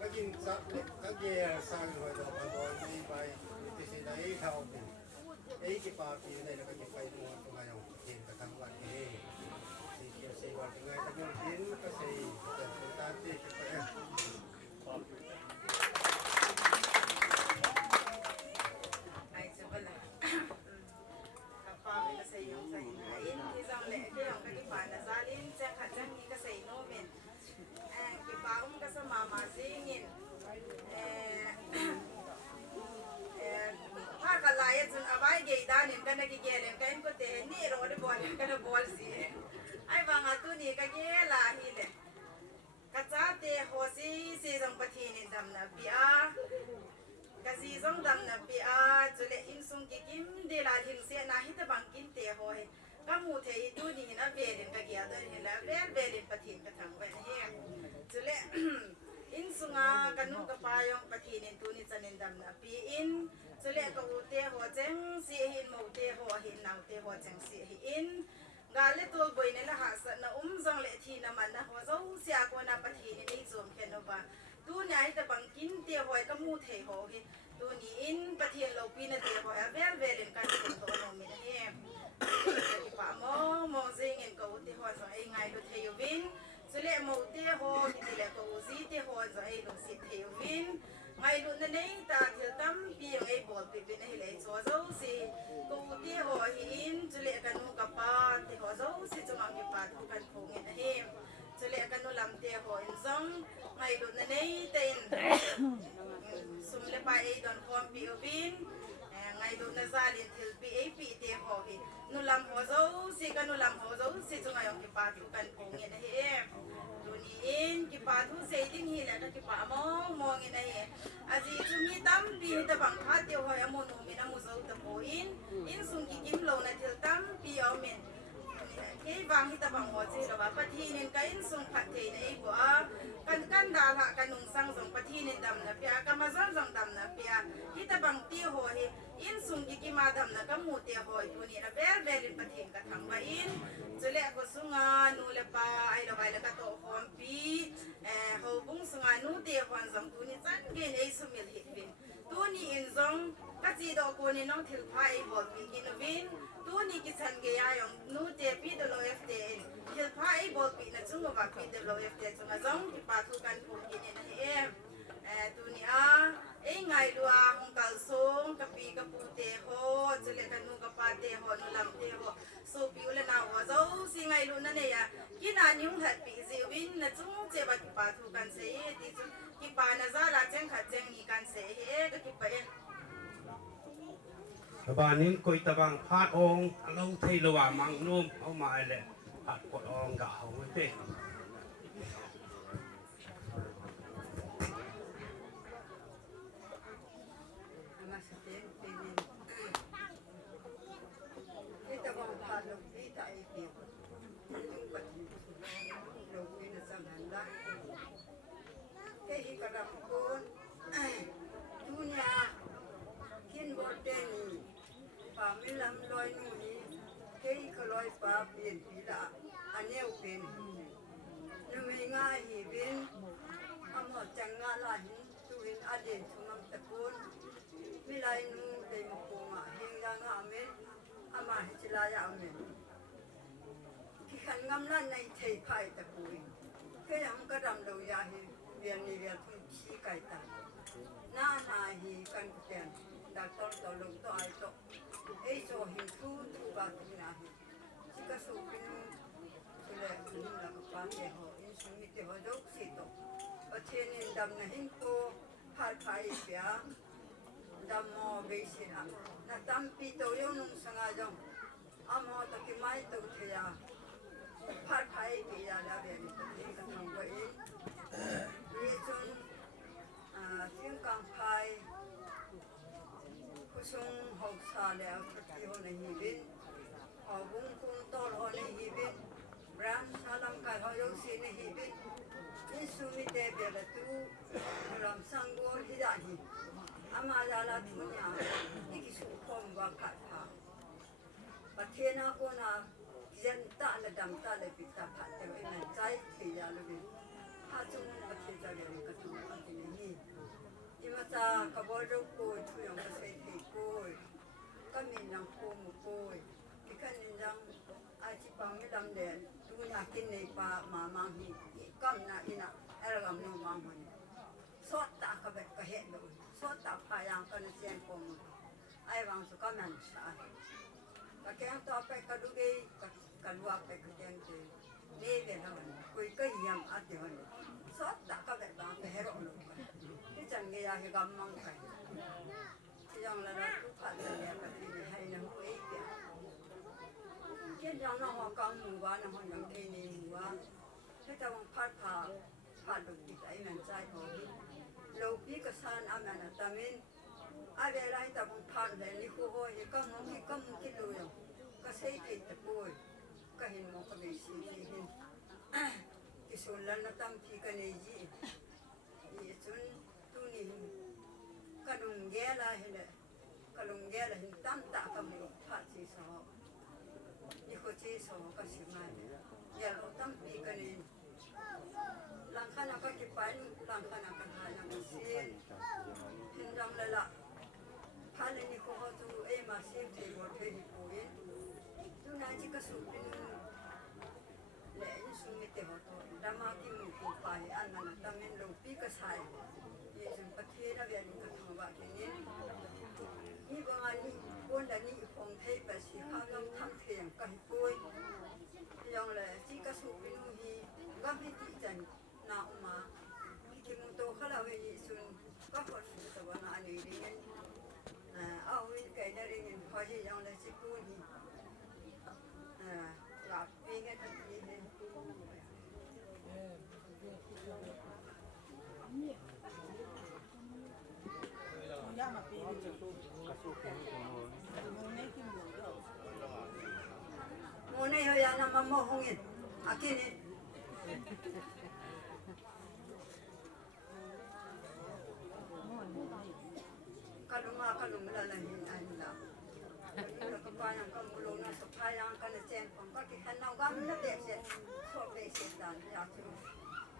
ก็ยิงซับเล็กก็เกี่ยสร้างหน่วยดอกบอลมีไปที่สิ่งใดเขาเป็นที่ป่าปีในแล้วก็จะไปตัวตรงไหนเอาเห็นกระทั่งวันนี้สี่เกี่ยวสี่วันยังไงก็ยังกินก็สี่แต่ตัวตาที่ไปไอ้เจ้าบ้านป้าเป็นเกษตรยงใจไหนที่จังเละที่เราไปที่ป่านะซาลินแจ้งขัดแจ้งมีเกษตรโนเมนที่ป่าอุ้มก็สมามาซิงินภาคกันหลายจนอบายเกยดานินกันนักเกลินกันก็เตะนี่เราได้บอลกันบอลสิไอ้บางตัวนี้ก็เกล่าฮิเลกระจ้าเตะหัวซีซีจังปะทีนิดำนะปีอากระซีจังดำนะปีอาจุเลอิมซุงกิกิมเดลาหิงเสียนาฮิตบังกินเตะหัวเฮก็มูเทยตัวนี้นะเวลินก็เกียร์ตัวนี้แล้วเวลินปะทีนกระทั่งวันเฮจุเลอินสุงากันนุกปายองปะทีนินตัวนี้จะนินดำนะปีอินจุเลก็อุเตหัวเจงสีหินมูเตหัวหินนาวเตหัวเจงสีหินกาเลตัวบอยนี่ละหาสนะจังเลทีนะมันนะหัวเจ้าเสียกว่านะปะทีนี่นี่จวมแค่นว่าตัวนี้ให้แต่บังกินเตหัวก็มูเทหัวเฮตัวนี้อินปะทีเราปีนะเตหัวเวลินกันเป็นตัวน้องมีนะเฮป่ามองซิงเงินก็อุติหัวจะไอ้ไงดูเทียวินสุเลมูเตหัวกิเลก็อุซิเตหัวจะไอ้ดูสิเทียวินไงดูนั่นเองตาเทียตั้มปีไอ้บอลปีเป็นไอ้เลยชัวร์ dấu si chung ang kipat ko kan pungin ahim chule kan nu lam te ho in zong ngai lu na nei ten sumle pa e don kom pi ubin ngai lu na zalin til pi e pi te ho hi nu lam ho dấu si kan nu lam ho dấu si chung ang kipat ko kan pungin ahim in kipat hu se ding hi la ka kipa mong in ai aji chumi tam pi ta bang kha te ho ya mon mi na mu zo ta po in sung ki kim lo na thil tam pi o men ke wang hi ta bang ho che lo ba pathi nin ka in sung phat the nei bo a kan da la kan nung sang zong pathi nin dam na pya ka ma zang zong dam na pya hi ta bang ti ho hi in sung ki ma dam na ka mu te ho tu ni na ver in pathi ka thang ba in chule ko sunga nu le pa ai lo ba la ka to hom pi ho bung sunga nu te hon zong tu ni chan ge nei su mil hit bin tu ni in zong ka chi do ko ni nong thil phai bol pi kin win tu ni ki chan ge ya yong nu te pi do lo ft in thil phai bol pi na chung ba pi do lo ft chung zong ki pa thu kan pu ki ni na em tu ni a ei ngai lua hong kal song ka pi ka pu te ho chule kan nu ka pa te ho nu lam te ho so pi ule na ho zo si ngai lu na ne ya ki na nyung hat pi zi win na chung che ba ki pa thu kan se ti chu ki pa na za la cheng khat cheng ni kan se he ka ki pa en Banin koi tabang phat ong alo thei lawa mang nom au mai le phat ko ong ga ho te Lam loi nu ni kei ko loi pa pin pi la aneu pin nu me nga hi bin amo chang nga la hin tu hin adin thumam takun mi lai nu de mo ko nga hing nga nga amen ama hi chila ya amen ki khan ngam la nei thei phai takui ke am ka dam lo ya hi vian ni vian thun chi kai ta na hi kan ten da to lo to ai to ei cho hin thu ba tu na hi chika so pin chule hin la ka pa te ho in sumi te ho dok si to a chen in dam na hin ko phal phai pya dam mo be si na tam pi to yo nung sanga jong amo to ki mai to the ya phal phai pi ya la be ni ka thang ko in ye chun thiên càng phai kusung học sa leo thati ho na hi bin ho bung kung tol ho na hi bin ram salam ka ho yo si na hi bin ni sumi te be la tu ram sango hi da hi ama la la thunya ni ki su khom wa khat pha pathena ko na yen ta na dam ta le pi ta pha te we na chai thi ya lu bin ha chung pathe ja le ka thu a ti ni imata ka bo ro ko thu yong ka se thi ko ka min nang ko mu ko ki kan nin jang a chi pang mi dam de tu na kin nei pa ma ma hi kam na ina er gam no ma ma ni so ta ka be ka he do so ta pa yang ka na chen ko mu ai wang su ka man sa ka ke to pe ka du ge ka lua pe ka ten te ne de na ko ka yam a te ho so ta ka be ba pe he ro no ki chan ge ya he gam mang kai yang la la tu pa de ya ka ti hai na ho e ya ke jang na ho kang mu wa na ho yang te ni mu wa ke ta wang phat pha phat du ti ai man chai ho lo pi ka san a man na ta min a ve lai ta wang phat de ni ko ho ye kam ki lu yo ka sei te ta ko ka hin mo ka be si hin ki sun lan na tam pi ka nei ji ye chun tu ni kanung ge la hin tam ta ka mo pha chi so ni ko chi so ka si ma ya lo tam pi ka ni lang khana ka ki pan lang khana ka ha na ka si hin dam la la pha le ni ko ho tu e ma si te mo the ni ko ye tu na chi ka su pin le ni su mi te ho to da ma ki mu ko pa ye an na ta men lo pi ka sai ye jin pa the na ve ni ka thang ba ke ni ni ba ni kon da ni phong thei pa si kha long tham the yang ka hi koi hi ti chan na uma ki mu to khala we ni sun ka ko su ta wa na ni ring a wi kai na ring ho ji yang le si ku ni la pi nge ta ni ne mo nei ho ya na ma mo hongin akini kalung la la hin an la ka pa yang ka mulo na sa pa yang ka na chen pang ka ki kan nau gam na be se so be se dan ya chu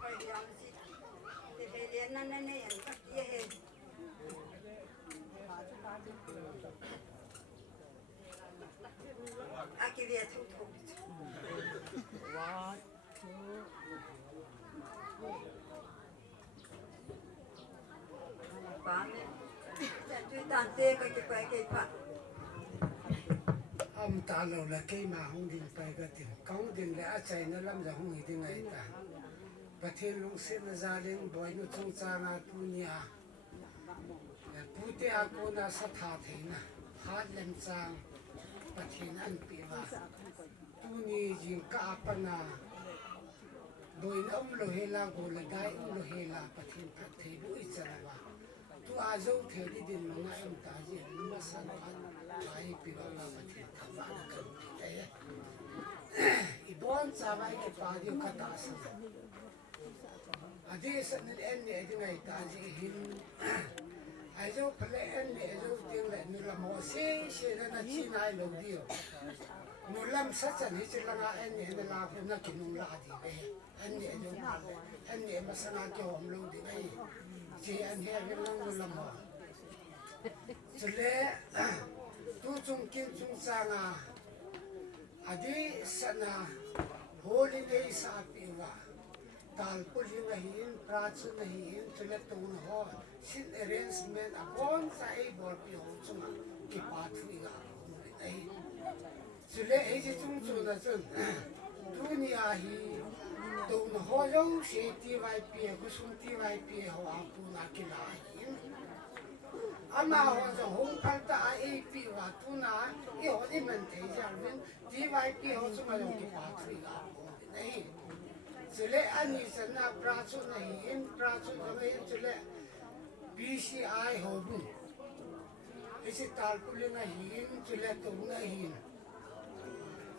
ka yang si te be le na na ne yan ka ye he aki ve thu thu wa ba me tan tê cái quay cái phật ông ta lâu là cái mà không định phải cái tiền công định là chạy nó làm ra không định ngày ta và thiên long sẽ nó ra lên bồi nó trong cha na tu nhà là tu te a cô na sát thà thế na hát lên trang và thiên ăn bị vào tu ni riêng cả pana bồi nó ông lo hela cô là đại ông lo hela và thiên phát thế bụi chả là tu a dâu thế đi đến mà ngay ông ta gì mà san phát ai bị vào là mà thiên thằng bạn là cần thế ibon sa vai ke pa dio kata sa adi sa nen en ne di ngai ta ji hin ai zo pale en ne zo ting le nu la mo se na chi nai lo dio nu lam sa chan hi chi la nga en ne la phu na ki nu la di be en ne zo en ne ma sa na ke hom lo di ngai chi an he ge lang nu la mo chule tu chung kin chung sa nga adi sana holiday sa piwa talpuli na hin pratsu na hin tule tun ho sin arrangement upon sa ai bor pi ho chunga ki pathui ga ai tule ai ji chung chu na chun dunia hi tun ho lo she ti vai pi ko sum ti vai pi ho a pu na ki la hin ama ho zo hong phal ta ai pi wa tu na i ho di man thei ja rin di vai pi ho chu ma yong ki pa thui ga nei chule ani sana pra chu nei in pra chu nei chule bci ho bu isi tal puli na hin chule tu na hin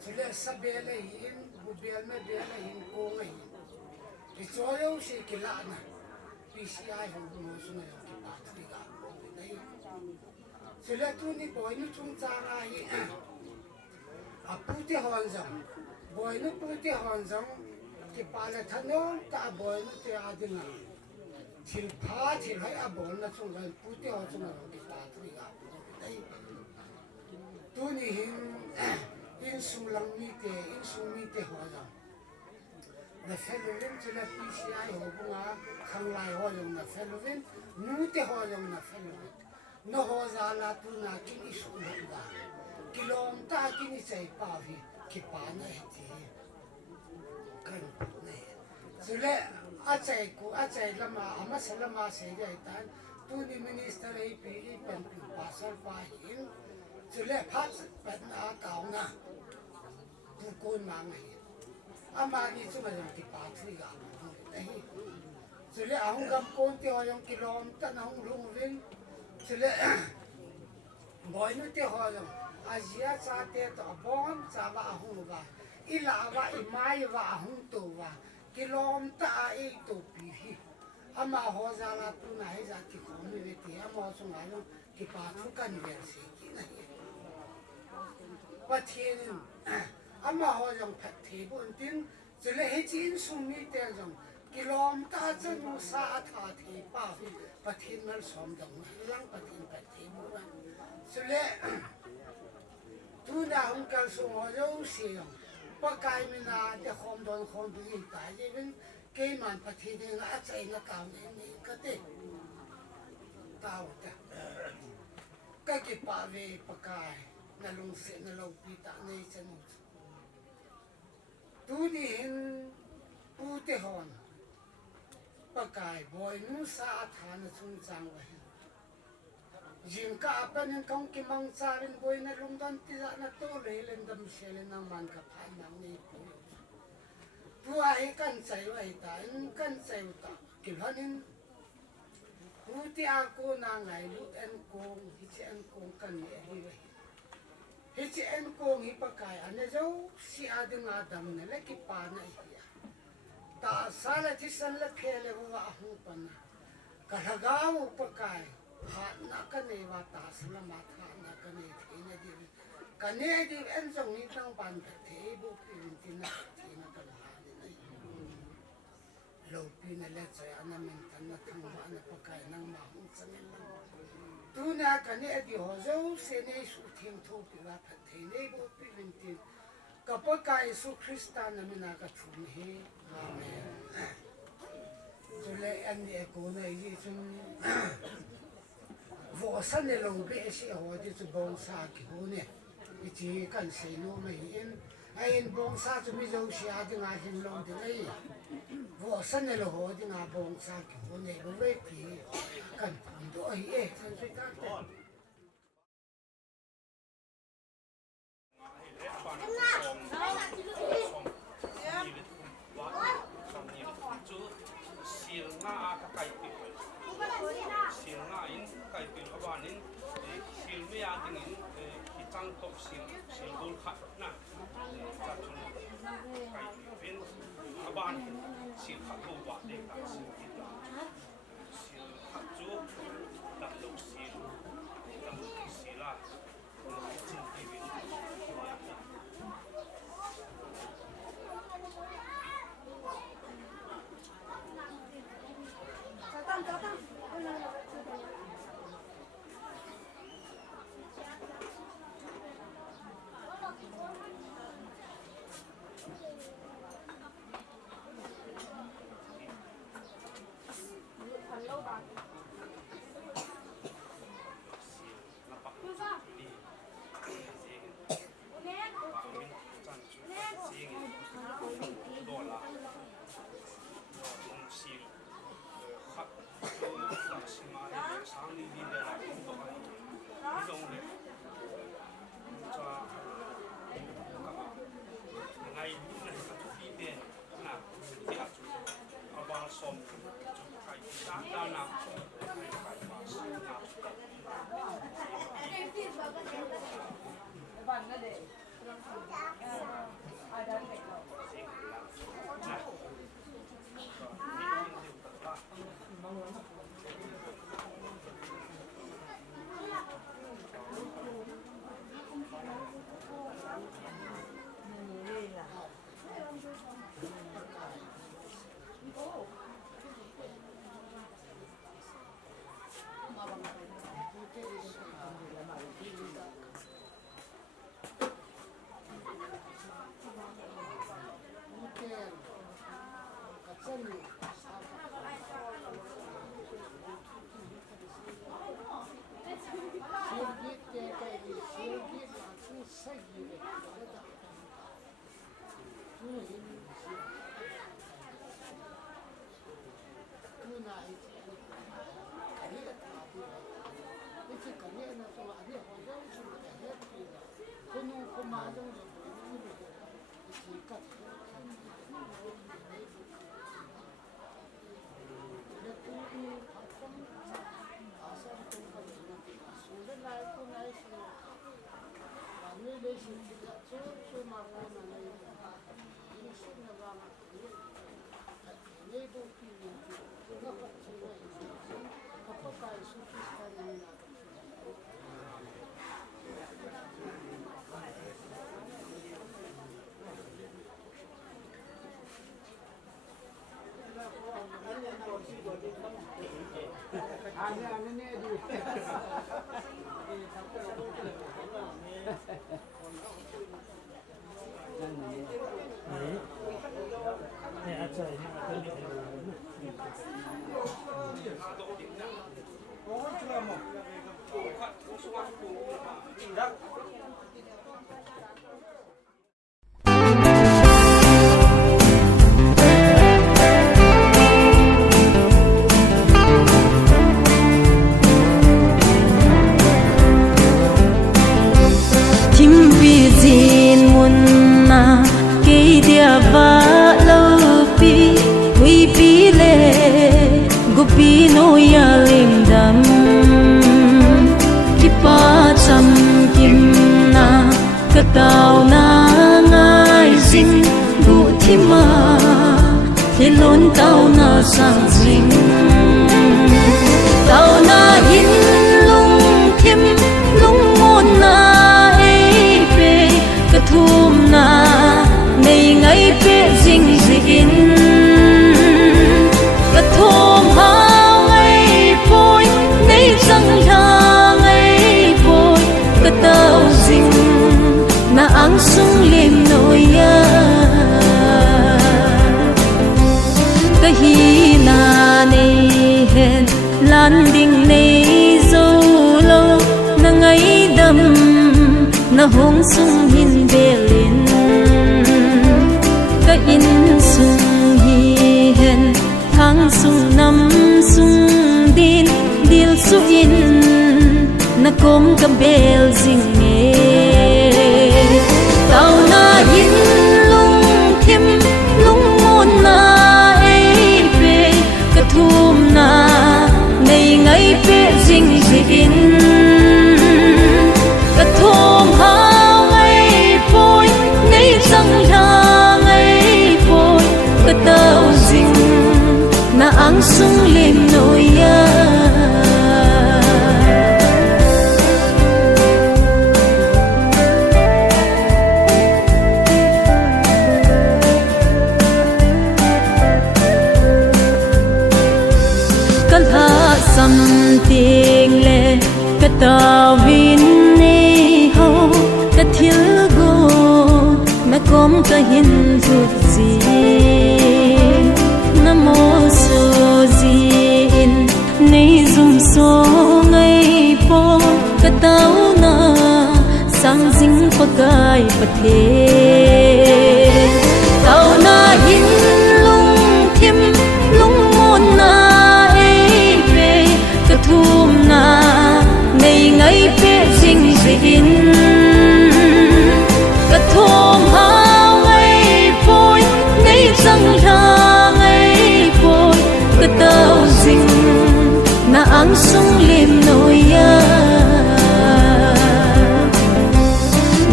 chule sabe le hin bu bel me be le hin ko na hin i cho yo si ki la na bci ho bu no su na yong ki pa thui ga chule tu ni boy ni chung cha nga hi a pu te hon jang boy ni pu te hon jang ki pa la thanon ta boy ni te a ding thil pha thil hai a bol na chung gai pu te ho chung ki pa thui ga tu ni hin in sung lang mi te in sung mi te ho jang na felowin chule PCI ho bunga khang lai ho jong na felowin nu te ho jong na felowin no ho za la tu na kin isu na da kilom ta kin i chei pa vi ki pa na ti kan ne chule a chei lama ama salama se ja tan tu ni minister ai pi i pen pi pa sal pa hin chule phat pat na kaw na tu kon ma ngai ama ni chu ma yang ki pa thui ga nei chule ahung gam kon ti ho yang kilom ta na hung lung vin chule boy nu te ho jong azia cha te to bon cha wa hu wa ila wa i mai wa hu to wa kilom ta ai to pi hi ama ho za la tu na hi za ki khom ni te ama so ma lo ki pa thu kan ver se ki na hi wa thien ama ho jong phat the bon tin chule he chin sum mi te jong kilom ta chen nu sa tha the pa pathin mal som dong lang pathin pathin mu chule tu na hung kal so ho yo si pa kai mi na te khom don khom bi ta je bin ke man pathin ni na chai na kaw ni ka te taw ta ka ki pa ve pa kai na lung se na lo pi ta nei chen tu ni hin ปูเตหอนปากายบอยนุสาฐานสุนจังไว้ยิงกาเป็นกองกิมังซารินบอยนลุงดันติจานะโตเลยเลนดำเชลนังมันกับพันนังนี้ปูไอ้กันใจไว้ตายกันใจตากิลฮันินปูที่อากูนางไงลุดเอ็นกงฮิจเอ็นกงกันเนี่ยดีไว้ฮิจเอ็นกงฮิปากายอันนี้เจ้าสีอาดึงอาดำเนี่ยเล็กปานไอ้เหี้ยตาสารที่สันเล็กเคเลว่าหูปันกะละกาวปากายหานักเนวตาสลมาทานักเนทีนดีกันเนดีเอ็นจงนี้ตั้งปันเทบุกินตินักทีนักละนี่โลปีนเล็กใจอันนั้นมันทันนักทั้งวันปากายนั่งมาหุ่นสันนิลังตูนักเนดีหัวเจ้าเสนสุเทียมทูปิว่าพัดเทนบุกินติกับปากายสุคริสตานามินากทุนเฮอาเมนจุเลอันนี้กูเนี่ยยิ่งว่าสันนิลงเบสเอาไว้ที่จะบงซากิโฮเนี่ยที่กันเซโนไม่เห็นไอ้บงซาจะมีเจ้าเสียดึงอาหิมลงดึงไอ้ว่าสันนิลงหัวดึงอาบงซากิโฮเนี่ยบงเวทีกันทำด้วยเอ๊ะฉันช่วยกันแต่ตั้งโต๊ะสิลบุญขัดนะจัดชุนไก่เป็นขบานสิลขัดตัวเด็กต่างสิลกิจสิลขัดจูดับลูกสิลดับลูกสิลาจินทีวิน phi nôi ya lim đam ki pa cham kim na ka tao na ngai zing bu thi ma thi lon tao na sang zing tao na in lung thim lung mon na ei pe ka thum na nei ngai pe zing zin ka thum ha ngai poi nei sang ha ngai poi ka tao zing na ang sung lim noi ya ka hi na nei hen lan ding nei zo lo na ngai dam na hong sung hin belin ka in sung hi hen thang sung nam sung din dil su in na kom ka bel zing nge tao na in lung thim lung mon na ei pe ka thum na nei ngai pe zing zin ka thum ha ngai poi nei sang ha ngai poi ka tao zing na ang sung lim noi ya sam tiếng lệ cả tàu vin nê ho cả thiếu go na kom cả hin thut gì nam mô so gì in nei zum so ngay po cả tàu na sang ding pa kai pa the tàu na in lung thim lung mon na thum na nei ngai pe zing zin ka thum ha ngai poi nei sang ha ngai poi ka tao zing na ang sung lim noi ya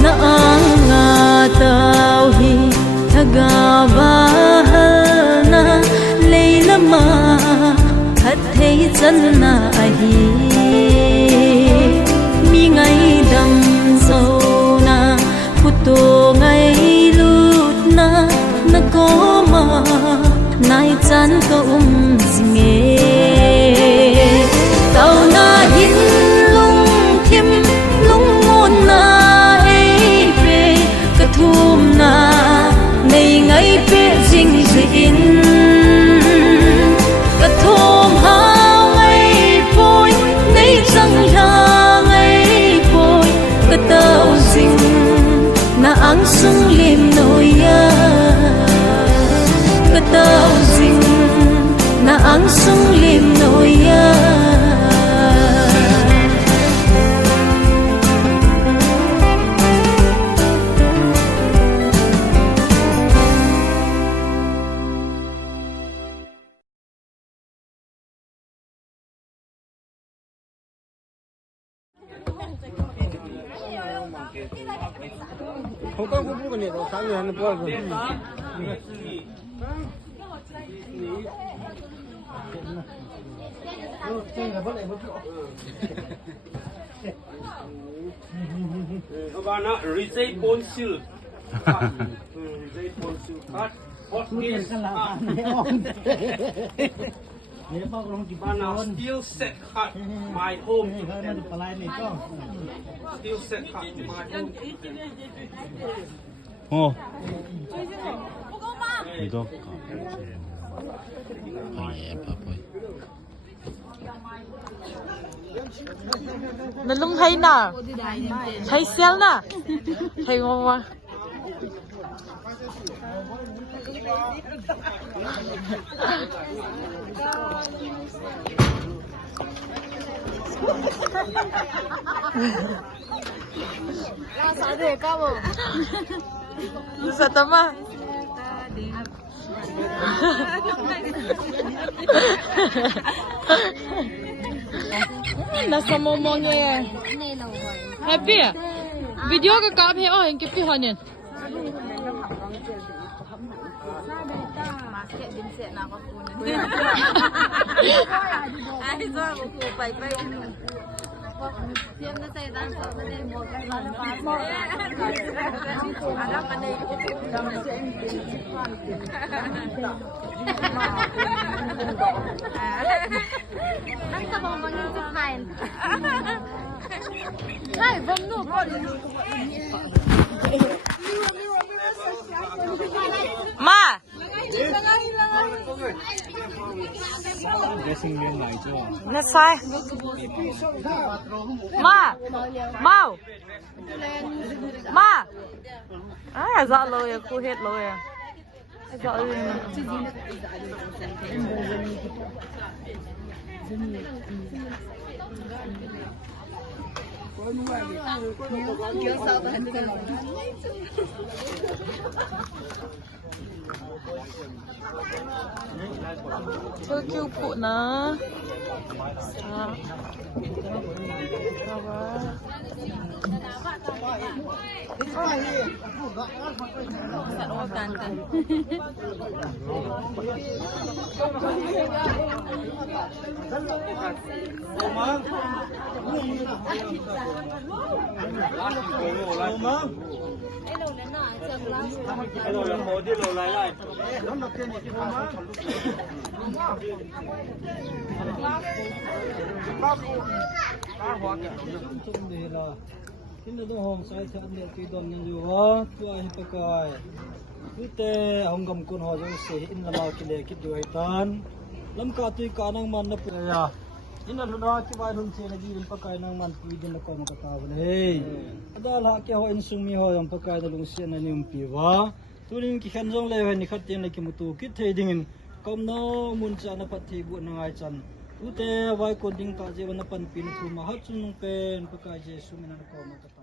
na ang nga tao hi thaga ba na leila ma thấy chân na hi mi ngay đầm sâu na puto ngay lut na na có mà nai chan có zinge tao na in lung thim lung mon na ei pe ka thum na nei ngay pe zing zin ka thum ha ngai poi nei sang ha ngai poi ka tao zing na ang sung lim noi ya ka tao zing na ang sung lim noi ya không có cũng cái này nó sáng rồi nó qua rồi các bạn ạ, reject ponsil, reject ponsil, hot, hot meals, Bana still set hot my home. Still set hot my home. 어. 이거. 예, 바보이. Nó lung thấy nào, thấy xéo nè, thấy ngon quá. Sa tama. Nasa momo niya. Happy à? Video cái cáp hay ở hình cái phi hoàn ai do một cụ phải bay tiêm nó xây đang sợ nó lên một cái nó phá một à đó cái này đang sao mà mình chụp hình này vâng nụ Ma. Nó sai. Ma. Mau. Ma. À, dọn rồi, cô hết rồi. Dọn rồi. Chưa kêu phụ nó. Chúng ta hong sai thật để tùy đòn nhân dụ hóa tua hi pakai Tute hong gam kun ho jong se in lama kile kit duai tan lam ka tui ka nang man na ya in la na ki vai hun se na gi in pakai nang man pui din ko ma ka ta ba nei adal ha ke ho in sung mi ho yam pakai na lung se na nim pi wa tunin ki khan jong le ni khat ten le ki mutu ki thei ding in kom no mun cha na phat thi bu na ngai chan Tute vai ko ding ka je na pan pin thu ma ha chung pen pakai je su mi na ko ma ka